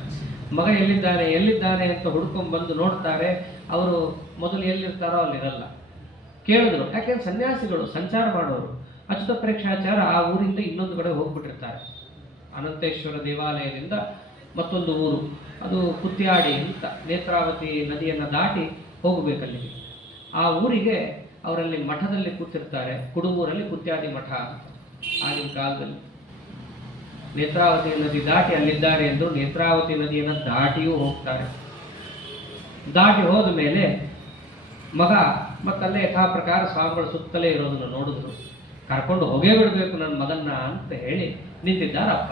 ಮಗ ಎಲ್ಲಿದ್ದಾನೆ ಅಂತ ಹುಡ್ಕೊಂಡ್ ಬಂದು ನೋಡ್ತಾರೆ. ಅವರು ಮೊದಲು ಎಲ್ಲಿರ್ತಾರೋ ಅಲ್ಲಿರಲ್ಲ. ಕೇಳಿದ್ರು, ಯಾಕೆಂದ್ರೆ ಸನ್ಯಾಸಿಗಳು ಸಂಚಾರ ಮಾಡೋರು. ಅಚ್ಯುತ ಪ್ರೇಕ್ಷಾಚಾರ ಆ ಊರಿಂದ ಇನ್ನೊಂದು ಕಡೆ ಹೋಗ್ಬಿಟ್ಟಿರ್ತಾರೆ. ಅನಂತೇಶ್ವರ ದೇವಾಲಯದಿಂದ ಮತ್ತೊಂದು ಊರು, ಅದು ಕುತ್ಯಾಡಿ ಅಂತ, ನೇತ್ರಾವತಿ ನದಿಯನ್ನು ದಾಟಿ ಹೋಗಬೇಕಲ್ಲಿಗೆ. ಆ ಊರಿಗೆ ಅವರಲ್ಲಿ ಮಠದಲ್ಲಿ ಕೂತಿರ್ತಾರೆ. ಕುಡುಮೂರಲ್ಲಿ ಕುತ್ಯಾದಿ ಮಠ ಆಗಿನ ಕಾಲದಲ್ಲಿ. ನೇತ್ರಾವತಿ ನದಿ ದಾಟಿ ಅಲ್ಲಿದ್ದಾರೆ ಎಂದು ನೇತ್ರಾವತಿ ನದಿಯನ್ನು ದಾಟಿಯೂ ಹೋಗ್ತಾರೆ. ದಾಟಿ ಹೋದ ಮೇಲೆ ಮಗ ಮತ್ತಲ್ಲೇ ಯಥಾ ಪ್ರಕಾರ ಸ್ವಾಮಿಗಳು ಸುತ್ತಲೇ ಇರೋದನ್ನು ನೋಡಿದ್ರು. ಕರ್ಕೊಂಡು ಹೋಗೇ ಬಿಡಬೇಕು ನನ್ನ ಮಗನ್ನ ಅಂತ ಹೇಳಿ ನಿಂತಿದ್ದಾರಪ್ಪ.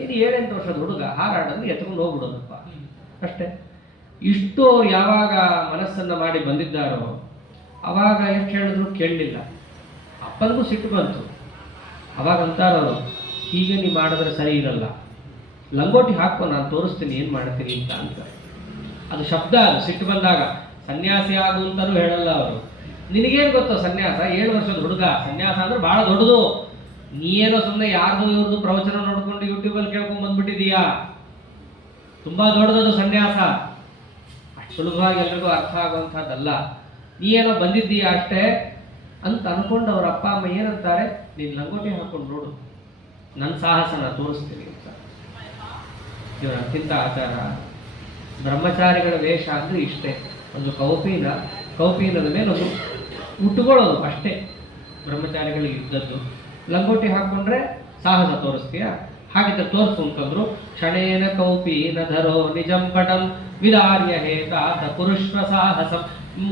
ಏನು 7-8 ವರ್ಷದ ಹುಡುಗ ಹಾರಾಡೋದು ಎತ್ಕೊಂಡು ಹೋಗ್ಬಿಡೋದಪ್ಪ ಅಷ್ಟೇ. ಇಷ್ಟು ಯಾವಾಗ ಮನಸ್ಸನ್ನು ಮಾಡಿ ಬಂದಿದ್ದಾರೋ ಅವಾಗ ಎಷ್ಟು ಹೇಳಿದ್ರು ಕೇಳಲಿಲ್ಲ. ಅಪ್ಪನಿಗೂ ಸಿಟ್ಟು ಬಂತು. ಅವಾಗ ಅಂತಾರವರು, ಹೀಗೆ ನೀವು ಮಾಡಿದ್ರೆ ಸರಿ ಇರಲ್ಲ, ಲಂಗೋಟಿ ಹಾಕೋ, ನಾನು ತೋರಿಸ್ತೀನಿ ಏನು ಮಾಡ್ತೀನಿ ಅಂತ. ಅದು ಶಬ್ದ, ಅದು ಸಿಟ್ಟು ಬಂದಾಗ. ಸನ್ಯಾಸಿ ಆಗು ಅಂತಲೂ ಹೇಳಲ್ಲ ಅವರು. ನಿನಗೇನು ಗೊತ್ತೋ ಸನ್ಯಾಸ? 7 ವರ್ಷದ ಹುಡುಗ. ಸನ್ಯಾಸ ಅಂದ್ರೆ ಬಹಳ ದೊಡ್ಡದು. ನೀನೋ ಸುಮ್ಮನೆ ಯಾರ್ದು ಇವ್ರದ್ದು ಪ್ರವಚನ ನೋಡ್ಕೊಂಡು ಯೂಟ್ಯೂಬಲ್ಲಿ ಕೇಳ್ಕೊಂಡು ಬಂದ್ಬಿಟ್ಟಿದೀಯಾ. ತುಂಬಾ ದೊಡ್ಡದದು ಸನ್ಯಾಸ. ಅಷ್ಟು ಸುಲಭವಾಗಿ ಎಲ್ರಿಗೂ ಅರ್ಥ ಆಗುವಂಥದ್ದಲ್ಲ. ನೀನೇನೋ ಬಂದಿದ್ದೀಯಾ ಅಷ್ಟೇ ಅಂತ ಅನ್ಕೊಂಡು ಅವ್ರ ಅಪ್ಪ ಅಮ್ಮ ಏನಂತಾರೆ, ನೀನು ಲಂಗೋಟಿ ಹಾಕೊಂಡು ನೋಡು, ನನ್ನ ಸಾಹಸನ ತೋರಿಸ್ತೀನಿ ಅಂತ. ಇವರ ಅತ್ಯಂತ ಆಚಾರ. ಬ್ರಹ್ಮಚಾರಿಗಳ ವೇಷ ಅಂದ್ರೆ ಇಷ್ಟೇ, ಒಂದು ಕೌಪೀನದ ಮೇಲೆ ಒಂದು ಉಟ್ಕೊಳ್ಳೋದು ಅಷ್ಟೇ ಬ್ರಹ್ಮಚಾರಿಗಳಿಗೆ ಇದ್ದದ್ದು. ಲಂಗೋಟಿ ಹಾಕೊಂಡ್ರೆ ಸಾಹಸ ತೋರಿಸ್ತೀಯ, ಹಾಗಿದ್ದ ತೋರಿಸು ಅಂತಂದ್ರು. ಕ್ಷಣೇನ ಕೌಪೀನ ಧರೋ ನಿಜಂ ಪಟಂ ವಿದಾರ್ಯ ಹೇತಾತ ಪುರುಷ್ವ ಸಾಹಸಂ.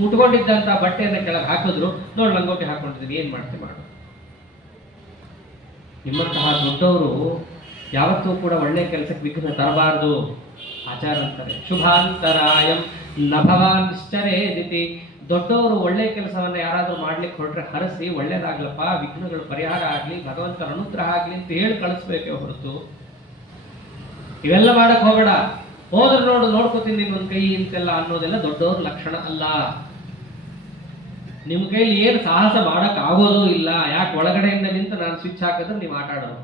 ಉಟ್ಕೊಂಡಿದ್ದಂಥ ಬಟ್ಟೆಯನ್ನು ಕೆಳಗೆ ಹಾಕಿದ್ರು. ನೋಡಿ ಲಂಗೋಟಿ ಹಾಕೊಂಡಿದ್ದೀನಿ, ಏನು ಮಾಡ್ತೀವಿ ಮಾಡು. ನಿಮ್ಮಂತಹ ದೊಡ್ಡವರು ಯಾವತ್ತೂ ಕೂಡ ಒಳ್ಳೆ ಕೆಲಸಕ್ಕೆ ವಿಘ್ನ ತರಬಾರದು. ಆಚಾರ ಅಂತಾರೆ, ಶುಭಾಂತರಾಯಂ ನಭವಾನ್ಶ್ಚರೇದಿತಿ. ದೊಡ್ಡವರು ಒಳ್ಳೆ ಕೆಲಸವನ್ನು ಯಾರಾದರೂ ಮಾಡ್ಲಿಕ್ಕೆ ಹೊರಟ್ರೆ ಹರಸಿ, ಒಳ್ಳೇದಾಗ್ಲಪ್ಪ, ವಿಘ್ನಗಳು ಪರಿಹಾರ ಆಗಲಿ, ಭಗವಂತನ ಅನುಗ್ರಹ ಆಗಲಿ ಅಂತ ಹೇಳಿ ಕಳಿಸ್ಬೇಕೇ ಹೊರತು ಇವೆಲ್ಲ ಮಾಡಕ್ ಹೋಗಬೇಡ. ಹೋದ್ರೆ ನೋಡ್ಕೋತೀನಿ ನಿಮ್ಮೊಂದು ಕೈ ಇಂತೆಲ್ಲ ಅನ್ನೋದೆಲ್ಲ ದೊಡ್ಡವ್ರ ಲಕ್ಷಣ ಅಲ್ಲ. ನಿಮ್ಮ ಕೈಲಿ ಏನು ಸಾಹಸ ಮಾಡಕ್ ಆಗೋದೂ ಇಲ್ಲ. ಯಾಕೆ? ಒಳಗಡೆಯಿಂದ ನಿಂತು ನಾನು ಸ್ವಿಚ್ ಹಾಕಿದ್ರೆ ನೀವು ಆಟ ಆಡೋದು.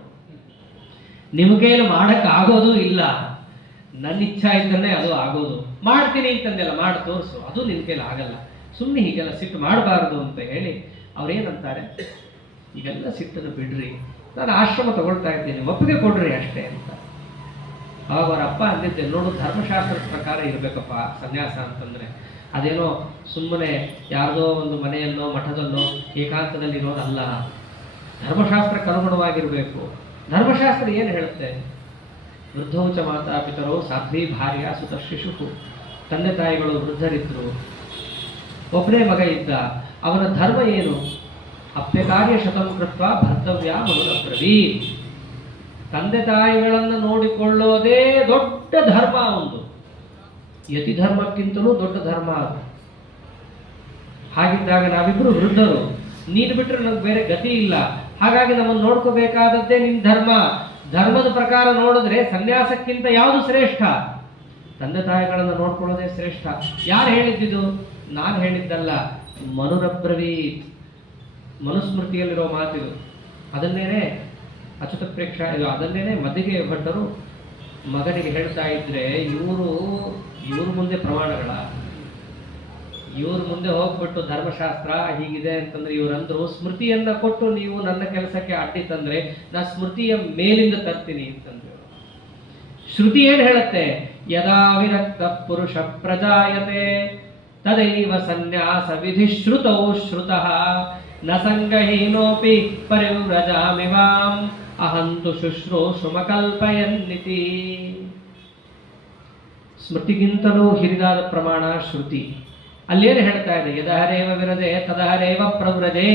ನಿಮ್ಮ ಕೈಲಿ ಮಾಡಕ್ ಆಗೋದೂ ಇಲ್ಲ. ನನ್ನ ಇಚ್ಛಾ ಇದ್ದನ್ನೇ ಅದು ಆಗೋದು. ಮಾಡ್ತೀನಿ ಅಂತಂದೆಲ್ಲ ಮಾಡಿ ತೋರಿಸು, ಅದು ನಿನ್ನ ಕೈಲಿ ಆಗಲ್ಲ. ಸುಮ್ಮನೆ ಹೀಗೆಲ್ಲ ಸಿಟ್ಟು ಮಾಡಬಾರ್ದು ಅಂತ ಹೇಳಿ ಅವ್ರೇನಂತಾರೆ, ಈಗೆಲ್ಲ ಸಿಟ್ಟನ್ನು ಬಿಡ್ರಿ, ನಾನು ಆಶ್ರಮ ತಗೊಳ್ತಾ ಇದ್ದೀನಿ, ಒಪ್ಪಿಗೆ ಕೊಡ್ರಿ ಅಷ್ಟೇ ಅಂತ. ಅವಾಗ ಅವರ ಅಪ್ಪ ಅಂದಿದ್ದೆ, ನೋಡು, ಧರ್ಮಶಾಸ್ತ್ರದ ಪ್ರಕಾರ ಇರಬೇಕಪ್ಪ ಸನ್ಯಾಸ ಅಂತಂದ್ರೆ. ಅದೇನೋ ಸುಮ್ಮನೆ ಯಾರ್ದೋ ಒಂದು ಮನೆಯಲ್ಲೋ ಮಠದಲ್ಲೋ ಏಕಾಂತದಲ್ಲಿ ಇರೋದಲ್ಲ. ಧರ್ಮಶಾಸ್ತ್ರಕ್ಕೆ ಅನುಗುಣವಾಗಿರಬೇಕು. ಧರ್ಮಶಾಸ್ತ್ರ ಏನು ಹೇಳುತ್ತೆ? ವೃದ್ಧೌಚ ಮಾತಾ ಪಿತರೋ ಸಾಧ್ವಿ ಭಾರ್ಯ ಸುತ ಶಿಶು. ತಂದೆ ತಾಯಿಗಳು ವೃದ್ಧರಿದ್ರು, ಒಬ್ಬನೇ ಮಗ ಇದ್ದ. ಅವನ ಧರ್ಮ ಏನು? ಅಪ್ಯಕಾರ್ಯ ಶತಂ ಕೃತ್ವ ಭರ್ತವ್ಯ ಮನುರಬ್ರವೀ. ತಂದೆ ತಾಯಿಗಳನ್ನು ನೋಡಿಕೊಳ್ಳೋದೇ ದೊಡ್ಡ ಧರ್ಮ. ಒಂದು ಯತಿ ಧರ್ಮಕ್ಕಿಂತಲೂ ದೊಡ್ಡ ಧರ್ಮ ಅದು. ಹಾಗಿದ್ದಾಗ ನಾವಿಬ್ರು ವೃದ್ಧರು, ನೀನು ಬಿಟ್ಟರೆ ನಮ್ಗೆ ಬೇರೆ ಗತಿ ಇಲ್ಲ. ಹಾಗಾಗಿ ನಮ್ಮನ್ನು ನೋಡ್ಕೋಬೇಕಾದದ್ದೇ ನಿನ್ನ ಧರ್ಮ. ಧರ್ಮದ ಪ್ರಕಾರ ನೋಡಿದ್ರೆ ಸನ್ಯಾಸಕ್ಕಿಂತ ಯಾವುದು ಶ್ರೇಷ್ಠ? ತಂದೆ ತಾಯಿಗಳನ್ನು ನೋಡ್ಕೊಳ್ಳೋದೇ ಶ್ರೇಷ್ಠ. ಯಾರು ಹೇಳಿದ್ದಿದು? ನಾನು ಹೇಳಿದ್ದಲ್ಲ, ಮನುರಬ್ರವೀತ್. ಮನುಸ್ಮೃತಿಯಲ್ಲಿರೋ ಮಾತಿದು. ಅದನ್ನೇನೆ ಅಚ್ಯುತ ಪ್ರೇಕ್ಷ ಇದು, ಅದನ್ನೇನೆ ಮದ್ದಿಗೆ ಭಟ್ಟರು ಮಗನಿಗೆ ಹೇಳ್ತಾ ಇದ್ರೆ, ಇವರು ಮುಂದೆ ಪ್ರಮಾಣಗಳ, ಇವ್ರ ಮುಂದೆ ಹೋಗ್ಬಿಟ್ಟು ಧರ್ಮಶಾಸ್ತ್ರ ಹೀಗಿದೆ ಅಂತಂದ್ರೆ ಇವರಂದ್ರು, ಸ್ಮೃತಿಯನ್ನ ಕೊಟ್ಟು ನೀವು ನನ್ನ ಕೆಲಸಕ್ಕೆ ಅಡ್ಡಿ ತಂದ್ರೆ ನಾ ಸ್ಮೃತಿಯ ಮೇಲಿಂದ ತರ್ತೀನಿ ಅಂತಂದ್ರೆ. ಶ್ರುತಿ ಏನ್ ಹೇಳುತ್ತೆ? ಯದಾ ವಿರಕ್ತ ಪುರುಷ ಪ್ರಜಾಯತೆ ತದೈವ ಸನ್ಯಾಸ ವಿಧಿ ಶ್ರುತೌ ಶ್ರುತಃ ನ ಸಂಗಹೀನೋಪಿ ಪರಿವ್ರಜಾಮಿವಾಂ ಅಹಂತು ಶುಶ್ರೂಷುಮಕಲ್ಪಯನ್ನಿತಿ. ಸ್ಮೃತಿಗಿಂತಲೂ ಹಿರಿದಾದ ಪ್ರಮಾಣ ಶ್ರುತಿ. ಅಲ್ಲೇನು ಹೇಳ್ತಾ ಇದೆ? ಯದಹರೇವ ವಿರದೆ ತದಹರೇವ ಪ್ರವ್ರಜೆ.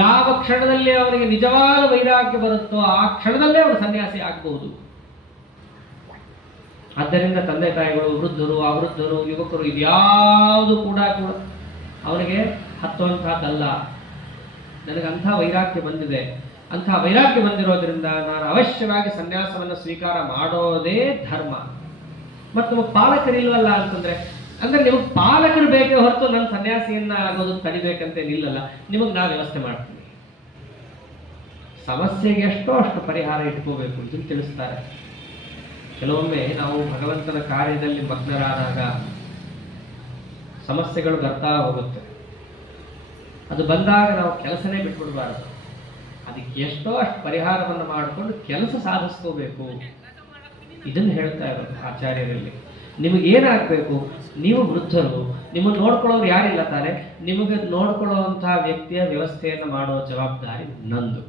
ಯಾವ ಕ್ಷಣದಲ್ಲಿ ಅವನಿಗೆ ನಿಜವಾದ ವೈರಾಗ್ಯ ಬರುತ್ತೋ ಆ ಕ್ಷಣದಲ್ಲೇ ಅವನು ಸನ್ಯಾಸಿ ಆಗಬಹುದು. ಆದ್ದರಿಂದ ತಂದೆ ತಾಯಿಗಳು, ವೃದ್ಧರು, ಅವೃದ್ಧರು, ಯುವಕರು, ಇದ್ಯಾವುದು ಕೂಡ ಅವನಿಗೆ ಹತ್ತುವಂತಹದ್ದಲ್ಲ. ನನಗಂಥ ವೈರಾಗ್ಯ ಬಂದಿದೆ, ಅಂಥ ವೈರಾಗ್ಯ ಬಂದಿರೋದ್ರಿಂದ ನಾನು ಅವಶ್ಯವಾಗಿ ಸನ್ಯಾಸವನ್ನು ಸ್ವೀಕಾರ ಮಾಡೋದೇ ಧರ್ಮ. ಮತ್ತು ನಮಗೆ ಪಾಲಕರಿಲ್ವಲ್ಲ ಅಂತಂದ್ರೆ, ಅಂದ್ರೆ ನಿಮಗೆ ಪಾಲಕರು ಬೇಕೇ ಹೊರತು ನನ್ನ ಸನ್ಯಾಸಿಯನ್ನ ಆಗೋದನ್ನು ತಡಿಬೇಕಂತ ನಿಲ್ಲಲ್ಲ. ನಿಮಗೆ ನಾವು ವ್ಯವಸ್ಥೆ ಮಾಡ್ತೀವಿ. ಸಮಸ್ಯೆಗೆ ಎಷ್ಟೋ ಅಷ್ಟು ಪರಿಹಾರ ಇಟ್ಕೋಬೇಕು ಅಂತ ತಿಳಿಸ್ತಾರೆ. ಕೆಲವೊಮ್ಮೆ ನಾವು ಭಗವಂತನ ಕಾರ್ಯದಲ್ಲಿ ಮಗ್ನರಾದಾಗ ಸಮಸ್ಯೆಗಳು ಬರ್ತಾ ಹೋಗುತ್ತೆ. ಅದು ಬಂದಾಗ ನಾವು ಕೆಲಸನೇ ಬಿಟ್ಬಿಡ್ಬಾರ್ದು. ಅದಕ್ಕೆ ಎಷ್ಟೋ ಅಷ್ಟು ಪರಿಹಾರವನ್ನು ಮಾಡಿಕೊಂಡು ಕೆಲಸ ಸಾಧಿಸ್ಕೋಬೇಕು. ಇದನ್ನು ಹೇಳ್ತಾ ಇರೋದು ಆಚಾರ್ಯರಲ್ಲಿ. ನಿಮಗೆ ಏನಾಗಬೇಕು? ನೀವು ವೃದ್ಧರು, ನಿಮ್ಮನ್ನು ನೋಡ್ಕೊಳ್ಳೋರು ಯಾರಿಲ್ಲ ತಾನೆ, ನಿಮಗೆ ನೋಡ್ಕೊಳ್ಳುವಂತಹ ವ್ಯಕ್ತಿಯ ವ್ಯವಸ್ಥೆಯನ್ನು ಮಾಡೋ ಜವಾಬ್ದಾರಿ ನಂದು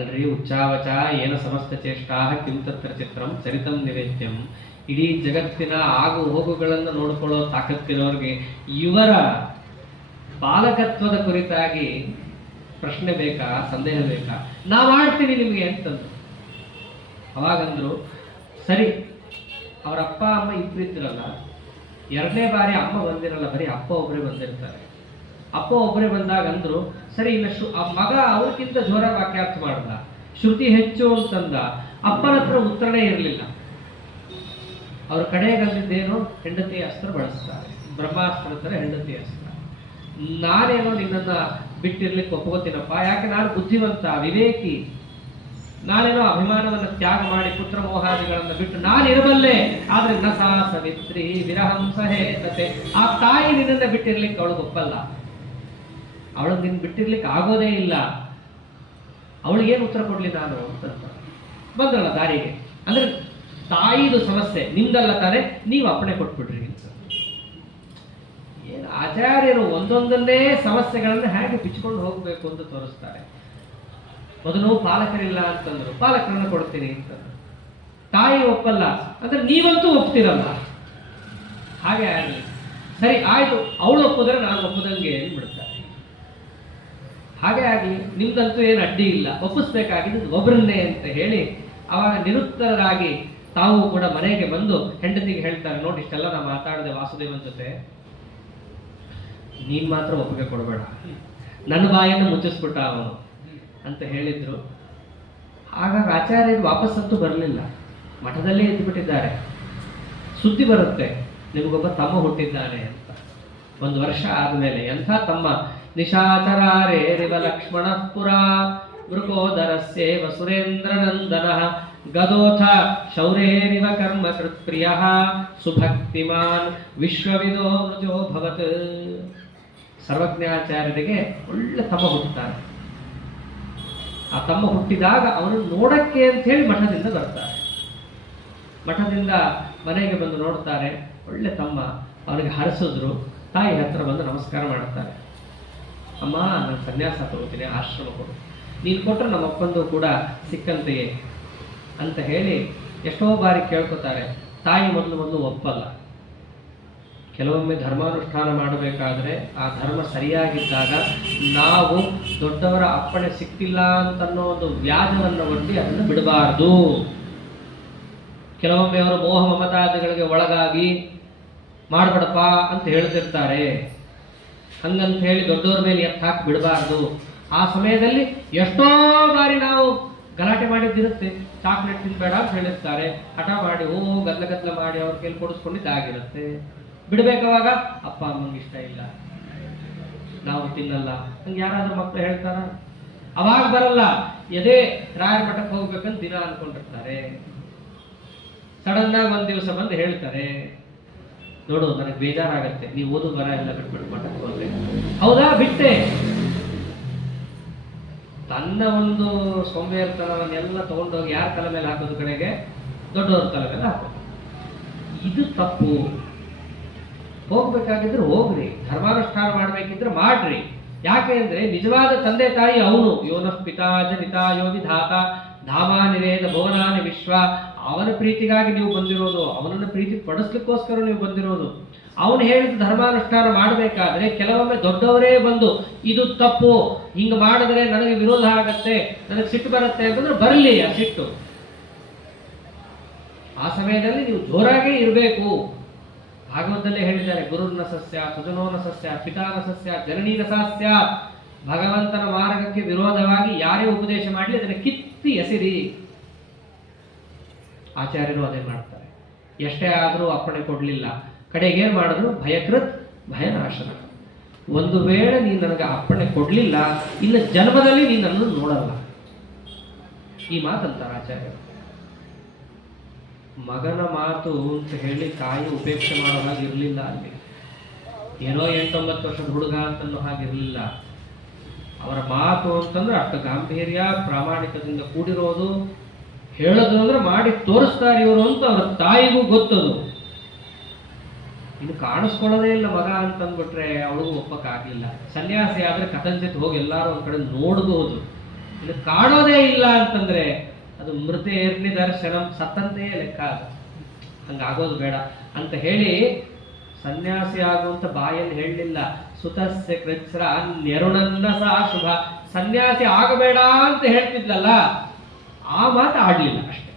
ಅಲ್ರಿ. ಉಚ್ಚಾವಚ ಏನ ಸಮಸ್ತ ಚೇಷ್ಟಾ ಕಿಂ ತತ್ರ ಚಿತ್ರಂ ಚರಿತಂ ನಿವೇದ್ಯಂ. ಇಡೀ ಜಗತ್ತಿನ ಆಗು ಹೋಗುಗಳನ್ನು ನೋಡ್ಕೊಳ್ಳೋ ತಾಕತ್ತಿರೋರಿಗೆ ಇವರ ಪಾಲಕತ್ವದ ಕುರಿತಾಗಿ ಪ್ರಶ್ನೆ ಬೇಕಾ, ಸಂದೇಹ ಬೇಕಾ? ನಾ ಮಾಡ್ತೀನಿ ನಿಮಗೆ ಅಂತಂದ್ರು. ಅವಾಗಂದ್ರು ಸರಿ, ಅವರ ಅಪ್ಪ ಅಮ್ಮ ಇಬ್ಬರಿದ್ರಲ್ಲ, ಎರಡನೇ ಬಾರಿ ಅಮ್ಮ ಬಂದಿರಲ್ಲ, ಬರೀ ಅಪ್ಪ ಒಬ್ಬರೇ ಬಂದಿರ್ತಾರೆ. ಅಪ್ಪ ಒಬ್ಬರೇ ಬಂದಾಗ ಅಂದ್ರು ಸರಿ, ಇನ್ನು ಮಗ ಅವ್ರಿಗಿಂತ ಜೋರಾಗಿ ವಾಕ್ಯಾರ್ಥ ಮಾಡ್ದ, ಶ್ರುತಿ ಹೆಚ್ಚು ಅಂತಂದ. ಅಪ್ಪನ ಹತ್ರ ಉತ್ತರನೇ ಇರಲಿಲ್ಲ. ಅವ್ರ ಕಡೆಗಲ್ಲಿದ್ದೇನೋ ಹೆಂಡತಿ ಅಸ್ತ್ರ ಬಳಸ್ತಾರೆ, ಬ್ರಹ್ಮಾಸ್ತ್ರ ಥರ ಹೆಂಡತಿ ಅಸ್ತ್ರ. ನಾನೇನೋ ನಿನ್ನನ್ನು ಬಿಟ್ಟಿರ್ಲಿಕ್ಕೆ ಒಪ್ಕೋತೀನಪ್ಪ, ಯಾಕೆ ನಾನು ಬುದ್ಧಿವಂತ ವಿವೇಕಿ, ನಾನೇನೋ ಅಭಿಮಾನವನ್ನು ತ್ಯಾಗ ಮಾಡಿ ಪುತ್ರ ಮೋಹಾದಿಗಳನ್ನು ಬಿಟ್ಟು ನಾನು ಇರಬಲ್ಲೆ. ಆದ್ರೆ ನ ಸಾ ಸವಿತ್ರಿ ವಿರಹಂ ಸಹೇತತೆ. ಆ ತಾಯಿ ನಿನ್ನನ್ನು ಬಿಟ್ಟಿರ್ಲಿಕ್ಕೆ ಅವಳಿಗೆ ಒಪ್ಪಲ್ಲ, ಅವಳಿಗೆ ನಿನ್ನ ಬಿಟ್ಟಿರ್ಲಿಕ್ಕೆ ಆಗೋದೇ ಇಲ್ಲ. ಅವಳಿಗೇನು ಉತ್ತರ ಕೊಡ್ಲಿ ನಾನು ಅಂತ ಬಂದಲ್ಲ ದಾರಿಗೆ. ಅಂದ್ರೆ ತಾಯಿದು ಸಮಸ್ಯೆ ನಿಮ್ದಲ್ಲ ತಾನೆ, ನೀವು ಅಪ್ಪಣೆ ಕೊಟ್ಬಿಡ್ರಿ ಅಂತ. ಏನು ಆಚಾರ್ಯರು ಒಂದೊಂದನ್ನೇ ಸಮಸ್ಯೆಗಳನ್ನು ಹೇಗೆ ಬಿಚ್ಕೊಂಡು ಹೋಗಬೇಕು ಅಂತ ತೋರಿಸ್ತಾರೆ. ಮೊದಲು ಪಾಲಕರಿಲ್ಲ ಅಂತಂದ್ರು, ಪಾಲಕರನ್ನು ಕೊಡ್ತೀನಿ ಅಂತಂದ್ರು. ತಾಯಿ ಒಪ್ಪಲ್ಲ ಅಂದ್ರೆ ನೀವಂತೂ ಒಪ್ತಿರಲ್ಲ. ಹಾಗೆ ಆಗಲಿ, ಸರಿ ಆಯ್ತು, ಅವಳು ಒಪ್ಪಿದ್ರೆ ನಾನು ಒಪ್ಪದಂಗೆ ಬಿಡ್ತಾರೆ. ಹಾಗೆ ಆಗಲಿ, ನಿಮ್ದಂತೂ ಏನು ಅಡ್ಡಿ ಇಲ್ಲ, ಒಪ್ಪಿಸ್ಬೇಕಾಗಿದ್ದು ಒಬ್ಬರನ್ನೇ ಅಂತ ಹೇಳಿ ಅವಾಗ ನಿರುತ್ತರರಾಗಿ ತಾವು ಕೂಡ ಮನೆಗೆ ಬಂದು ಹೆಂಡತಿಗೆ ಹೇಳ್ತಾರೆ, ನೋಡಿ ಇಷ್ಟೆಲ್ಲ ನಾ ಮಾತಾಡಿದೆ ವಾಸುದೇವನ ಜೊತೆ, ನೀನ್ ಮಾತ್ರ ಒಪ್ಪಿಗೆ ಕೊಡಬೇಡ, ನನ್ನ ಬಾಯನ್ನು ಮುಚ್ಚಿಸ್ಬಿಟ್ಟ ಅವನು ಅಂತ ಹೇಳಿದ್ರು. ಹಾಗಾಗಿ ಆಚಾರ್ಯರು ವಾಪಸ್ಸಂತೂ ಬರಲಿಲ್ಲ, ಮಠದಲ್ಲೇ ಇದ್ದುಬಿಟ್ಟಿದ್ದಾರೆ. ಸುದ್ದಿ ಬರುತ್ತೆ, ನಿಮಗೊಬ್ಬ ತಮ್ಮ ಹುಟ್ಟಿದ್ದಾನೆ ಅಂತ. 1 ವರ್ಷ ಆದಮೇಲೆ ಎಂಥ ತಮ್ಮ, ನಿಶಾಚರಾರೇ ರಿವ ಲಕ್ಷ್ಮಣ ಪುರ ಮೃಗೋದರಸ್ಯೇವ ಸುರೇಂದ್ರನಂದನ ಗದೋಥ ಶೌರೇರಿವ ಕರ್ಮ ಕೃತ್ಪ್ರಿಯ ಸುಭಕ್ತಿಮಾನ್ ವಿಶ್ವವಿದೋ ಮೃಜೋ ಭವತ್. ಸರ್ವಜ್ಞಾಚಾರ್ಯರಿಗೆ ಒಳ್ಳೆ ತಮ್ಮ ಹುಟ್ಟುತ್ತಾರೆ. ಆ ತಮ್ಮ ಹುಟ್ಟಿದಾಗ ಅವನು ನೋಡಕ್ಕೆ ಅಂತ ಹೇಳಿ ಮಠದಿಂದ ಬರ್ತಾರೆ. ಮಠದಿಂದ ಮನೆಗೆ ಬಂದು ನೋಡ್ತಾರೆ, ಒಳ್ಳೆ ತಮ್ಮ, ಅವನಿಗೆ ಹರಿಸಿದ್ರು. ತಾಯಿ ಹತ್ರ ಬಂದು ನಮಸ್ಕಾರ ಮಾಡ್ತಾರೆ. ಅಮ್ಮ, ನಾನು ಸನ್ಯಾಸ ತಗೋತೀನಿ, ಆಶ್ರಮ ಕೊಡು, ನೀನು ಕೊಟ್ಟರೆ ನಮ್ಮ ಅಪ್ಪಂದು ಕೂಡ ಸಿಕ್ಕಂತೆಯೇ ಅಂತ ಹೇಳಿ ಎಷ್ಟೋ ಬಾರಿ ಕೇಳ್ಕೊತಾರೆ. ತಾಯಿ ಮೊದಲು ಒಪ್ಪಲ್ಲ. ಕೆಲವೊಮ್ಮೆ ಧರ್ಮಾನುಷ್ಠಾನ ಮಾಡಬೇಕಾದ್ರೆ ಆ ಧರ್ಮ ಸರಿಯಾಗಿದ್ದಾಗ ನಾವು ದೊಡ್ಡವರ ಅಪ್ಪಣೆ ಸಿಕ್ತಿಲ್ಲ ಅಂತನ್ನೋ ಒಂದು ವ್ಯಾಜವನ್ನು ಒಡ್ಡಿ ಅದನ್ನು ಬಿಡಬಾರ್ದು. ಕೆಲವೊಮ್ಮೆ ಅವರು ಮೋಹ ಮಮತಾದಿಗಳಿಗೆ ಒಳಗಾಗಿ ಮಾಡಬೇಡಪ್ಪ ಅಂತ ಹೇಳ್ತಿರ್ತಾರೆ. ಹಂಗಂತ ಹೇಳಿ ದೊಡ್ಡವ್ರ ಮೇಲೆ ಎತ್ತ ಹಾಕಿ ಬಿಡಬಾರ್ದು. ಆ ಸಮಯದಲ್ಲಿ ಎಷ್ಟೋ ಬಾರಿ ನಾವು ಗಲಾಟೆ ಮಾಡಿದ್ದಿರುತ್ತೆ. ಚಾಕ್ಲೇಟ್ ತಿನ್ಬೇಡ ಅಂತ ಹೇಳಿರ್ತಾರೆ, ಹಠ ಮಾಡಿ ಗದ್ಲ ಮಾಡಿ ಅವ್ರ ಕೈಲಿ ಕೊಡಿಸ್ಕೊಂಡಿದ್ದಾಗಿರುತ್ತೆ. ಬಿಡ್ಬೇಕಾವಾಗ ಅಪ್ಪ ಅಮ್ಮಂಗೆ ಇಷ್ಟ ಇಲ್ಲ, ನಾವು ತಿನ್ನಲ್ಲ, ಹಂಗೆ ಯಾರಾದ್ರೂ ಮಕ್ಕಳು ಹೇಳ್ತಾರ? ಅವಾಗ ಬರಲ್ಲ, ಎದೆ ರಾಯರ ಮಠಕ್ಕೆ ಹೋಗ್ಬೇಕಂತ ದಿನ ಅನ್ಕೊಂಡಿರ್ತಾರೆ. ಸಡನ್ ಆಗಿ ಒಂದ್ ದಿವಸ ಬಂದು ಹೇಳ್ತಾರೆ, ನೋಡು ನನಗೆ ಬೇಜಾರಾಗತ್ತೆ, ನೀವು ಓದು ಬರ ಎಲ್ಲ ಬಿಟ್ಬಿಟ್ಟು ಮಠಕ್ಕೆ ಹೋದ್ರೆ. ಹೌದಾ, ಬಿಟ್ಟೆ. ತನ್ನ ಒಂದು ಸೋಂಬೇರ್ತನವನ್ನೆಲ್ಲ ತಗೊಂಡೋಗಿ ಯಾರ ತಲೆ ಮೇಲೆ ಹಾಕೋದು ಕಡೆಗೆ ದೊಡ್ಡವ್ರ ತಲೆ ಮೇಲೆ ಹಾಕೋದು. ಇದು ತಪ್ಪು. ಹೋಗ್ಬೇಕಾಗಿದ್ರೆ ಹೋಗ್ರಿ, ಧರ್ಮಾನುಷ್ಠಾನ ಮಾಡ್ಬೇಕಿದ್ರೆ ಮಾಡ್ರಿ. ಯಾಕೆ ಅಂದ್ರೆ ನಿಜವಾದ ತಂದೆ ತಾಯಿ ಅವನು. ಯೋನಃ ಪಿತಾಜ ನಿತಾಯೋ ವಿಧಾತ ಧಾಮ ನಿವೇದ ಭುವನಾನಿ ವಿಶ್ವ. ಅವನ ಪ್ರೀತಿಗಾಗಿ ನೀವು ಬಂದಿರೋದು, ಅವನನ್ನು ಪ್ರೀತಿ ಪಡಿಸ್ಲಿಕ್ಕೋಸ್ಕರ ನೀವು ಬಂದಿರೋದು. ಅವನು ಹೇಳಿದ ಧರ್ಮಾನುಷ್ಠಾನ ಮಾಡಬೇಕಾದ್ರೆ ಕೆಲವೊಮ್ಮೆ ದೊಡ್ಡವರೇ ಬಂದು ಇದು ತಪ್ಪು, ಹಿಂಗೆ ಮಾಡಿದ್ರೆ ನನಗೆ ವಿರೋಧ ಆಗತ್ತೆ, ನನಗೆ ಸಿಟ್ಟು ಬರುತ್ತೆ ಅಂತಂದ್ರೆ ಬರಲಿ ಆ ಸಿಟ್ಟು. ಆ ಸಮಯದಲ್ಲಿ ನೀವು ಜೋರಾಗೇ ಇರಬೇಕು. ಭಾಗವತದಲ್ಲೇ ಹೇಳಿದ್ದಾರೆ, ಗುರುರ್ನ ಸಸ್ಯ ಸುಜನೋನ ಸಸ್ಯ ಪಿತಾನ ಸಸ್ಯ ಜನನೀನ ಸಸ್ಯ. ಭಗವಂತನ ಮಾರ್ಗಕ್ಕೆ ವಿರೋಧವಾಗಿ ಯಾರೇ ಉಪದೇಶ ಮಾಡಲಿ ಅದನ್ನು ಕಿತ್ತಿ ಎಸಿರಿ. ಆಚಾರ್ಯರು ಅದೇ ಮಾಡ್ತಾರೆ. ಎಷ್ಟೇ ಆದರೂ ಅಪ್ಪಣೆ ಕೊಡಲಿಲ್ಲ. ಕಡೆಗೆ ಏನು ಮಾಡಿದ್ರು? ಭಯಕೃತ್ ಭಯನಾಶನ. ಒಂದು ವೇಳೆ ನೀನು ನನಗೆ ಅಪ್ಪಣೆ ಕೊಡಲಿಲ್ಲ, ಇನ್ನು ಜನ್ಮದಲ್ಲಿ ನೀನು ನನ್ನನ್ನು ನೋಡಲ್ಲ. ಈ ಮಾತಂತಾರೆ ಆಚಾರ್ಯರು. ಮಗನ ಮಾತು ಅಂತ ಹೇಳಿ ತಾಯಿ ಉಪೇಕ್ಷೆ ಮಾಡೋ ಹಾಗೆ ಇರಲಿಲ್ಲ. ಅಲ್ಲಿ ಏನೋ 8-9 ವರ್ಷದ ಹುಡುಗ ಅಂತನ್ನೋ ಹಾಗಿರಲಿಲ್ಲ. ಅವರ ಮಾತು ಅಂತಂದ್ರೆ ಅಷ್ಟು ಗಾಂಭೀರ್ಯ ಪ್ರಾಮಾಣಿಕದಿಂದ ಕೂಡಿರೋದು. ಹೇಳೋದು ಅಂದ್ರೆ ಮಾಡಿ ತೋರಿಸ್ತಾರೆ ಇವರು ಅಂತ ಅವ್ರ ತಾಯಿಗೂ ಗೊತ್ತದು. ಇನ್ನು ಕಾಣಿಸ್ಕೊಳ್ಳೋದೇ ಇಲ್ಲ ಮಗ ಅಂತಂದ್ಬಿಟ್ರೆ ಅವಳಿಗೂ ಒಪ್ಪಕ್ಕಾಗಲಿಲ್ಲ. ಸನ್ಯಾಸಿ ಆದರೆ ಕಥಂಚಿತ್ ಹೋಗಿ ಎಲ್ಲರೂ ಒಂದು ಕಡೆ ನೋಡ್ಬೋದು. ಇನ್ನು ಕಾಣೋದೇ ಇಲ್ಲ ಅಂತಂದ್ರೆ ಅದು ಮೃತೇರ್ ನಿದರ್ಶನಂ, ಸತ್ತಂತೆಯೇ ಲೆಕ್ಕ. ಅದು ಹಂಗಾಗೋದು ಬೇಡ ಅಂತ ಹೇಳಿ ಸನ್ಯಾಸಿ ಆಗುವಂತ ಬಾಯಲ್ಲಿ ಹೇಳಲಿಲ್ಲ. ಸುತಸ್ಯ ಕೃಚ್ರ ನೆರುಣನ್ನ ಸಾ ಶುಭ, ಸನ್ಯಾಸಿ ಆಗಬೇಡ ಅಂತ ಹೇಳ್ತಿದ್ಲಲ್ಲ ಆ ಮಾತು ಆಡ್ಲಿಲ್ಲ ಅಷ್ಟೇ.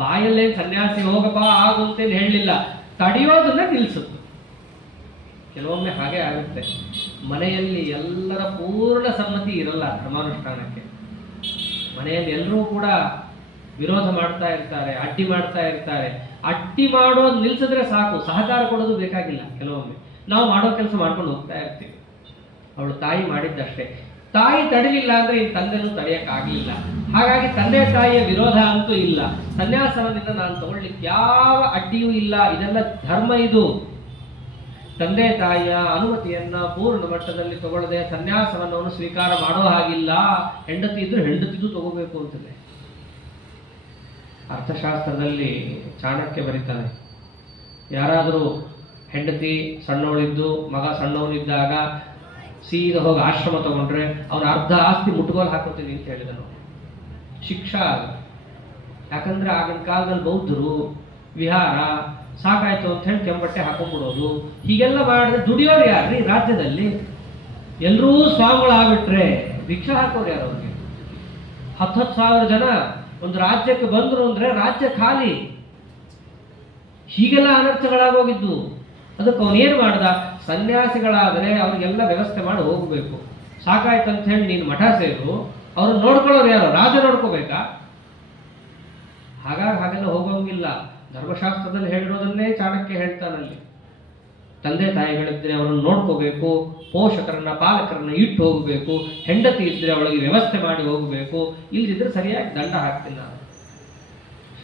ಬಾಯಲ್ಲೇನು ಸನ್ಯಾಸಿ ಹೋಗಪ್ಪ ಆಗು ಅಂತೇನು ಹೇಳಲಿಲ್ಲ, ತಡೆಯೋದನ್ನ ನಿಲ್ಲಿಸುತ್ತೆ. ಕೆಲವೊಮ್ಮೆ ಹಾಗೆ ಆಗುತ್ತೆ. ಮನೆಯಲ್ಲಿ ಎಲ್ಲರ ಪೂರ್ಣ ಸಮ್ಮತಿ ಇರಲ್ಲ ಧರ್ಮಾನುಷ್ಠಾನಕ್ಕೆ. ಮನೆಯಲ್ಲಿ ಎಲ್ಲರೂ ಕೂಡ ವಿರೋಧ ಮಾಡ್ತಾ ಇರ್ತಾರೆ, ಅಡ್ಡಿ ಮಾಡ್ತಾ ಇರ್ತಾರೆ. ಅಡ್ಡಿ ಮಾಡೋದು ನಿಲ್ಸಿದ್ರೆ ಸಾಕು, ಸಹಕಾರ ಕೊಡೋದು ಬೇಕಾಗಿಲ್ಲ. ಕೆಲವೊಮ್ಮೆ ನಾವು ಮಾಡೋ ಕೆಲಸ ಮಾಡ್ಕೊಂಡು ಹೋಗ್ತಾ ಇರ್ತೀವಿ. ಅವಳು ತಾಯಿ ಮಾಡಿದ್ದಷ್ಟೇ. ತಾಯಿ ತಡಿಲಿಲ್ಲ ಅಂದ್ರೆ ಈ ತಂದೆನೂ ತಡೆಯಕ್ಕಾಗಲಿಲ್ಲ. ಹಾಗಾಗಿ ತಂದೆ ತಾಯಿಯ ವಿರೋಧ ಅಂತೂ ಇಲ್ಲ. ಸನ್ಯಾಸವನ್ನಿಂದ ನಾನು ತಗೊಳ್ಲಿಕ್ಕೆ ಯಾವ ಅಡ್ಡಿಯೂ ಇಲ್ಲ. ಇದೆಲ್ಲ ಧರ್ಮ. ಇದು ತಂದೆ ತಾಯಿಯ ಅನುಮತಿಯನ್ನ ಪೂರ್ಣ ಮಟ್ಟದಲ್ಲಿ ತಗೊಳ್ಳದೆ ಸನ್ಯಾಸವನ್ನು ಅವನು ಸ್ವೀಕಾರ ಮಾಡೋ ಹಾಗಿಲ್ಲ. ಹೆಂಡತಿ ಇದ್ರೆ ಹೆಂಡತಿದು ತಗೋಬೇಕು ಅಂತದೆ. ಅರ್ಥಶಾಸ್ತ್ರದಲ್ಲಿ ಚಾಣಕ್ಯ ಬರೀತಾನೆ, ಯಾರಾದರೂ ಹೆಂಡತಿ ಸಣ್ಣವಳಿದ್ದು ಮಗ ಸಣ್ಣವನಿದ್ದಾಗ ಸೀದಾ ಹೋಗಿ ಆಶ್ರಮ ತಗೊಂಡ್ರೆ ಅವನ ಅರ್ಧ ಆಸ್ತಿ ಮುಟ್ಗೋಲು ಹಾಕೋತೀನಿ ಅಂತ ಹೇಳಿದನು. ಶಿಕ್ಷಾ ಅದು. ಯಾಕಂದ್ರೆ ಆಗಿನ ಕಾಲದಲ್ಲಿ ಬೌದ್ಧರು ವಿಹಾರ ಸಾಕಾಯ್ತು ಅಂತ ಹೇಳಿ ಕೆಂಬಟ್ಟೆ ಹಾಕೊಂಡ್ಬಿಡೋದು, ಹೀಗೆಲ್ಲ ಮಾಡಿದ್ರೆ ದುಡಿಯೋರು ಯಾರ್ರಿ ರಾಜ್ಯದಲ್ಲಿ? ಎಲ್ಲರೂ ಸ್ವಾಮಿಗಳಾಗ್ಬಿಟ್ರೆ ಭಿಕ್ಷಾ ಹಾಕೋರು ಯಾರು? ಅವ್ರಿಗೆ 10,000 ಜನ ಒಂದು ರಾಜ್ಯಕ್ಕೆ ಬಂದ್ರು ಅಂದ್ರೆ ರಾಜ್ಯ ಖಾಲಿ. ಹೀಗೆಲ್ಲ ಅನರ್ಥಗಳಾಗೋಗಿದ್ದು. ಅದಕ್ಕೆ ಅವನೇನು ಮಾಡ್ದ? ಸನ್ಯಾಸಿಗಳಾದರೆ ಅವ್ರಿಗೆಲ್ಲ ವ್ಯವಸ್ಥೆ ಮಾಡಿ ಹೋಗಬೇಕು. ಸಾಕಾಯ್ತಂತ ಹೇಳಿ ನೀನು ಮಠ ಸೇರು, ಅವ್ರನ್ನ ನೋಡ್ಕೊಳ್ಳೋರು ಯಾರು? ರಾಜ ನೋಡ್ಕೋಬೇಕಾ? ಹಾಗೆಲ್ಲ ಹೋಗೋಂಗಿಲ್ಲ. ಧರ್ಮಶಾಸ್ತ್ರದಲ್ಲಿ ಹೇಳಿರೋದನ್ನೇ ಚಾಣಕ್ಯ ಹೇಳ್ತಾನಲ್ಲಿ. ತಂದೆ ತಾಯಿಗಳಿದ್ರೆ ಅವರನ್ನು ನೋಡ್ಕೋಬೇಕು, ಪೋಷಕರನ್ನ ಪಾಲಕರನ್ನ ಇಟ್ಟು ಹೋಗಬೇಕು, ಹೆಂಡತಿ ಇದ್ರೆ ಅವಳಿಗೆ ವ್ಯವಸ್ಥೆ ಮಾಡಿ ಹೋಗಬೇಕು. ಇಲ್ದಿದ್ರೆ ಸರಿಯಾಗಿ ದಂಡ ಹಾಕ್ತಿಲ್ಲ.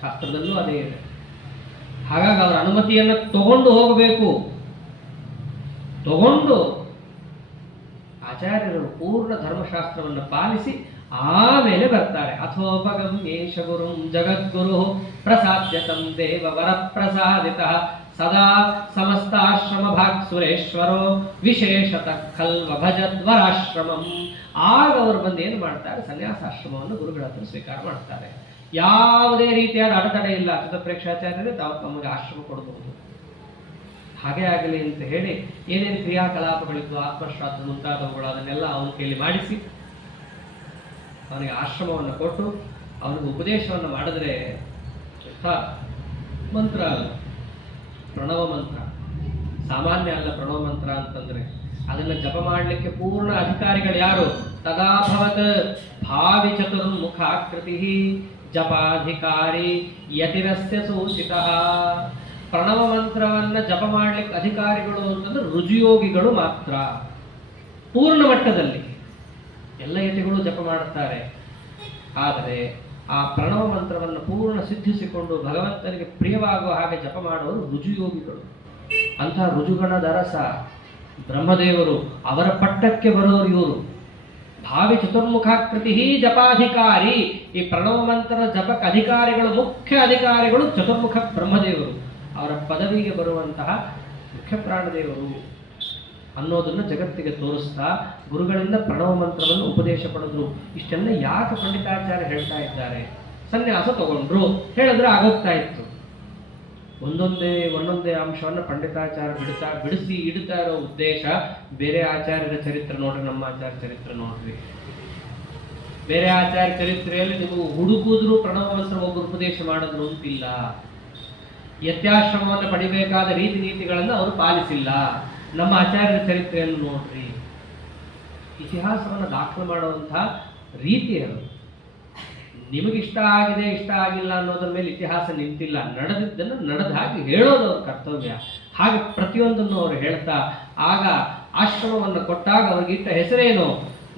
ಶಾಸ್ತ್ರದಲ್ಲೂ ಅದೇ ಇದೆ. ಹಾಗಾಗಿ ಅವರ ಅನುಮತಿಯನ್ನು ತಗೊಂಡು ಹೋಗಬೇಕು. ತಗೊಂಡು ಆಚಾರ್ಯರು ಪೂರ್ಣ ಧರ್ಮಶಾಸ್ತ್ರವನ್ನು ಪಾಲಿಸಿ ಆಮೇಲೆ ಬರ್ತಾರೆ. ಅಥೋಪಗಮ್ಯೇಶ ಗುರು ಜಗದ್ಗುರು ಪ್ರಸಾದ್ಯತಂ ದೇವ ವರ ಪ್ರಸಾದಿತ ಸದಾ ಸಮಸ್ತಾಶ್ರಮ ಭಾಗ್ ಸುರೇಶ್ವರೋ ವಿಶೇಷತ ಖಲ್ವ ಭಜದ್ವರಾಶ್ರಮಂ. ಆಗ ಅವರು ಬಂದು ಏನು ಮಾಡ್ತಾರೆ? ಸನ್ಯಾಸಾಶ್ರಮವನ್ನು ಗುರುಗಳ ಹತ್ರ ಸ್ವೀಕಾರ ಮಾಡ್ತಾರೆ. ಯಾವುದೇ ರೀತಿಯಾದ ಅಡೆತಡೆ ಇಲ್ಲ. ಪ್ರೇಕ್ಷಾಚಾರ್ಯರೇ ತಾವು ನಮಗೆ ಆಶ್ರಮ ಕೊಡಬಹುದು. ಹಾಗೆ ಆಗಲಿ ಅಂತ ಹೇಳಿ ಏನೇನು ಕ್ರಿಯಾಕಲಾಪಗಳಿದ್ದು ಆತ್ಮಶ್ರಾದ್ದ ಮುಂತಾದವುಗಳು ಅದನ್ನೆಲ್ಲ ಅವನ ಕೈಲಿ ಮಾಡಿಸಿ ಅವನಿಗೆ ಆಶ್ರಮವನ್ನು ಕೊಟ್ಟು ಅವನಿಗೆ ಉಪದೇಶವನ್ನು ಮಾಡಿದ್ರೆ ಮಂತ್ರ ಅಲ್ಲ, ಪ್ರಣವ ಮಂತ್ರ. ಸಾಮಾನ್ಯ ಅಲ್ಲ ಪ್ರಣವ ಮಂತ್ರ ಅಂತಂದ್ರೆ. ಅದನ್ನು ಜಪ ಮಾಡಲಿಕ್ಕೆ ಪೂರ್ಣ ಅಧಿಕಾರಿಗಳು ಯಾರು? ತದಾಭವತ್ ಭಾವಿ ಚತುರ್ಮುಖಾಕೃತಿ ಜಪಾಧಿಕಾರಿ ಯತಿರಸ್ಯ ಸೂಚಿತ. ಪ್ರಣವ ಮಂತ್ರವನ್ನ ಜಪ ಮಾಡಲಿಕ್ಕೆ ಅಧಿಕಾರಿಗಳು ಅಂತಂದ್ರೆ ರುಜುಯೋಗಿಗಳು ಮಾತ್ರ. ಪೂರ್ಣ ಮಟ್ಟದಲ್ಲಿ ಎಲ್ಲ ಯತಿಗಳು ಜಪ ಮಾಡುತ್ತಾರೆ. ಆದರೆ ಆ ಪ್ರಣವ ಮಂತ್ರವನ್ನು ಪೂರ್ಣ ಸಿದ್ಧಿಸಿಕೊಂಡು ಭಗವಂತನಿಗೆ ಪ್ರಿಯವಾಗುವ ಹಾಗೆ ಜಪ ಮಾಡುವರು ರುಜುಯೋಗಿಗಳು. ಅಂತಹ ರುಜುಗಣದ ಅರಸ ಬ್ರಹ್ಮದೇವರು, ಅವರ ಪಟ್ಟಕ್ಕೆ ಬರೋರು ಇವರು. ಭಾವಿ ಚತುರ್ಮುಖಾಕೃತಿ ಜಪಾಧಿಕಾರಿ. ಈ ಪ್ರಣವ ಮಂತ್ರದ ಜಪಕ್ಕೆ ಅಧಿಕಾರಿಗಳು, ಮುಖ್ಯ ಅಧಿಕಾರಿಗಳು ಚತುರ್ಮುಖ ಬ್ರಹ್ಮದೇವರು. ಅವರ ಪದವಿಗೆ ಬರುವಂತಹ ಮುಖ್ಯ ಪ್ರಾಣದೇವರು ಅನ್ನೋದನ್ನು ಜಗತ್ತಿಗೆ ತೋರಿಸ್ತಾ ಗುರುಗಳಿಂದ ಪ್ರಣವ ಮಂತ್ರವನ್ನು ಉಪದೇಶ ಪಡೆದ್ರು. ಇಷ್ಟೆಲ್ಲ ಯಾಕೆ ಪಂಡಿತಾಚಾರ್ಯ ಹೇಳ್ತಾ ಇದ್ದಾರೆ? ಸನ್ಯಾಸ ತಗೊಂಡ್ರು ಹೇಳಿದ್ರೆ ಆಗೋಗ್ತಾ ಇತ್ತು. ಒಂದೊಂದೇ ಅಂಶವನ್ನು ಪಂಡಿತಾಚಾರ್ಯ ಬಿಡಿಸಿ ಇಡ್ತಾ ಇರೋ ಉದ್ದೇಶ. ಬೇರೆ ಆಚಾರ್ಯರ ಚರಿತ್ರೆ ನೋಡ್ರಿ, ನಮ್ಮ ಆಚಾರ್ಯ ಚರಿತ್ರೆ ನೋಡ್ರಿ. ಬೇರೆ ಆಚಾರ್ಯ ಚರಿತ್ರೆಯಲ್ಲಿ ನೀವು ಹುಡುಕಿದ್ರು ಪ್ರಣವ ಮಂತ್ರ ಒಬ್ಬರು ಉಪದೇಶ ಮಾಡಿದ್ರು ಅಂತಿಲ್ಲ. ಯತ್ಯಾಶ್ರಮವನ್ನು ಪಡಿಬೇಕಾದ ರೀತಿ ನೀತಿಗಳನ್ನು ಅವರು ಪಾಲಿಸಿಲ್ಲ. ನಮ್ಮ ಆಚಾರ್ಯರ ಚರಿತ್ರೆಯನ್ನು ನೋಡ್ರಿ. ಇತಿಹಾಸವನ್ನು ದಾಖಲು ಮಾಡುವಂತಹ ರೀತಿ ಅದು. ನಿಮಗಿಷ್ಟ ಆಗಿದೆ ಇಷ್ಟ ಆಗಿಲ್ಲ ಅನ್ನೋದ್ರ ಮೇಲೆ ಇತಿಹಾಸ ನಿಂತಿಲ್ಲ. ನಡೆದಿದ್ದನ್ನು ನಡೆದ ಹಾಗೆ ಹೇಳೋದು ಅವ್ರ ಕರ್ತವ್ಯ. ಹಾಗೆ ಪ್ರತಿಯೊಂದನ್ನು ಅವರು ಹೇಳ್ತಾ ಆಗ ಆಶ್ರಮವನ್ನು ಕೊಟ್ಟಾಗ ಅವ್ರಿಗಿಟ್ಟ ಹೆಸರೇನು?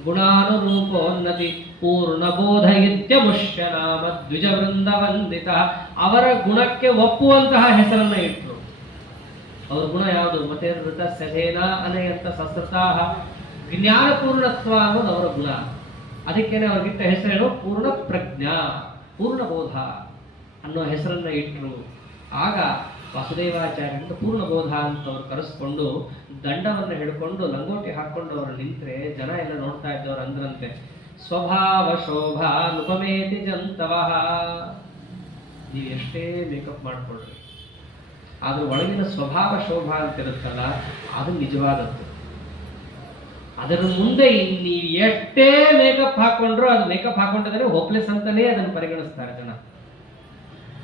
ಗುಣಾನುರೂಪೋನ್ನತಿ ಪೂರ್ಣಬೋಧ ಇತ್ಯಮುಷ್ಯ ನಾಮ ದ್ವಿಜ ವೃಂದ ವಂದಿತ. ಅವರ ಗುಣಕ್ಕೆ ಒಪ್ಪುವಂತಹ ಹೆಸರನ್ನ ಇಟ್ಟರು. ಅವ್ರ ಗುಣ ಯಾವುದು? ಮತ್ತೆ ಋತ ಸಧೇನ ಅನಯಂತ ಸಸ್ರತಾಹ. ಜ್ಞಾನಪೂರ್ಣತ್ವ ಅನ್ನೋದು ಅವರ ಗುಣ. ಅದಕ್ಕೇನೆ ಅವ್ರಿಗಿಟ್ಟ ಹೆಸರೇನು? ಪೂರ್ಣ ಪ್ರಜ್ಞಾ, ಪೂರ್ಣಬೋಧ ಅನ್ನೋ ಹೆಸರನ್ನ ಇಟ್ಟರು. ಆಗ ವಾಸುದೇವಾಚಾರ್ಯರಿಂದ ಪೂರ್ಣಬೋಧ ಅಂತ ಅವ್ರು ಕರೆಸ್ಕೊಂಡು ದಂಡವನ್ನು ಹಿಡ್ಕೊಂಡು ಲಂಗೋಟಿ ಹಾಕೊಂಡು ಅವರು ನಿಂತ್ರೆ ಜನ ಎಲ್ಲ ನೋಡ್ತಾ ಇದ್ದವ್ರು ಅಂದ್ರಂತೆ, ಸ್ವಭಾವ ಶೋಭಾ ನುಪಮೇತಿ ಜಂತವಃ. ನೀವು ಎಷ್ಟೇ ಮೇಕಪ್ ಮಾಡ್ಕೊಳ್ರಿ, ಆದ್ರೆ ಒಳಗಿನ ಸ್ವಭಾವ ಶೋಭಾ ಅಂತಿರುತ್ತಲ್ಲ ಅದು ನಿಜವಾದದ್ದು. ಅದರ ಮುಂದೆ ನೀವು ಎಷ್ಟೇ ಮೇಕಪ್ ಹಾಕೊಂಡ್ರು ಅದು ಮೇಕಪ್ ಹಾಕೊಂಡಿದ್ರೆ ಹೋಪ್ಲೆಸ್ ಅಂತಾನೆ ಅದನ್ನು ಪರಿಗಣಿಸ್ತಾರೆ ಜನ.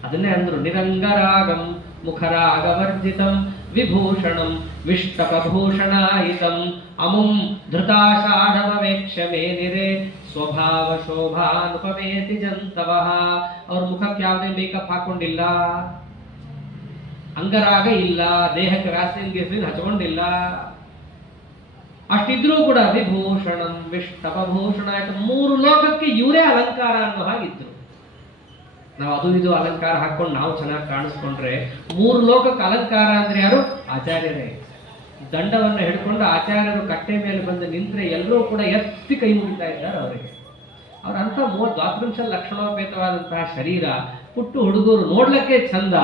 ಅದನ್ನೇ ಅಂದ್ರು, ನಿರಂಗರಾಗಂ ಮುಖರಾಗವರ್ಜಿತಂ ವಿಭೂಷಣಂ ವಿಷ್ಟಪಭೂಷಣಾಯಿತಂ ಅಮುಂ ಧೃತಾಷಾಢವೇಕ್ಷ ಮೇನಿರೆ ಸ್ವಭಾವ ಶೋಭಾನುಪಮೇತಿ ಜಂತವಃ. ಅವ್ರ ಮುಖಕ್ಕೆ ಯಾವುದೇ ಮೇಕಪ್ ಹಾಕೊಂಡಿಲ್ಲ, ಅಂಗರಾಗ ಇಲ್ಲ, ದೇಹಕ್ಕೆ ವ್ಯಾಸಲಿನ್ ಗೀಸಲಿನ್ ಹಚ್ಕೊಂಡಿಲ್ಲ. ಅಷ್ಟಿದ್ರೂ ಕೂಡ ವಿಭೂಷಣಂ ವಿಷ್ಟಪಭೂಷಣ ಆಯ್ತು, 3 ಲೋಕಕ್ಕೆ ಇವರೇ ಅಲಂಕಾರ ಅನ್ನೋ ಹಾಗಿದ್ರು. ನಾವು ಅದು ಇದು ಅಲಂಕಾರ ಹಾಕೊಂಡು ನಾವು ಚೆನ್ನಾಗಿ ಕಾಣಿಸ್ಕೊಂಡ್ರೆ 3 ಲೋಕಕ್ಕೆ ಅಲಂಕಾರ ಅಂದ್ರೆ ಯಾರು? ಆಚಾರ್ಯರೇ. ದಂಡವನ್ನು ಹಿಡ್ಕೊಂಡು ಆಚಾರ್ಯರು ಕಟ್ಟೆ ಮೇಲೆ ಬಂದು ನಿಂತ್ರೆ ಎಲ್ಲರೂ ಕೂಡ ಎತ್ತಿ ಕೈ ಮುಗಿತಾ ಇದ್ದಾರೆ ಅವರಿಗೆ. ಅವರಂತ 30 ಲಕ್ಷಣೋಪೇತವಾದಂತಹ ಶರೀರ, ಪುಟ್ಟು ಹುಡುಗರು ನೋಡ್ಲಿಕ್ಕೆ ಚಂದ,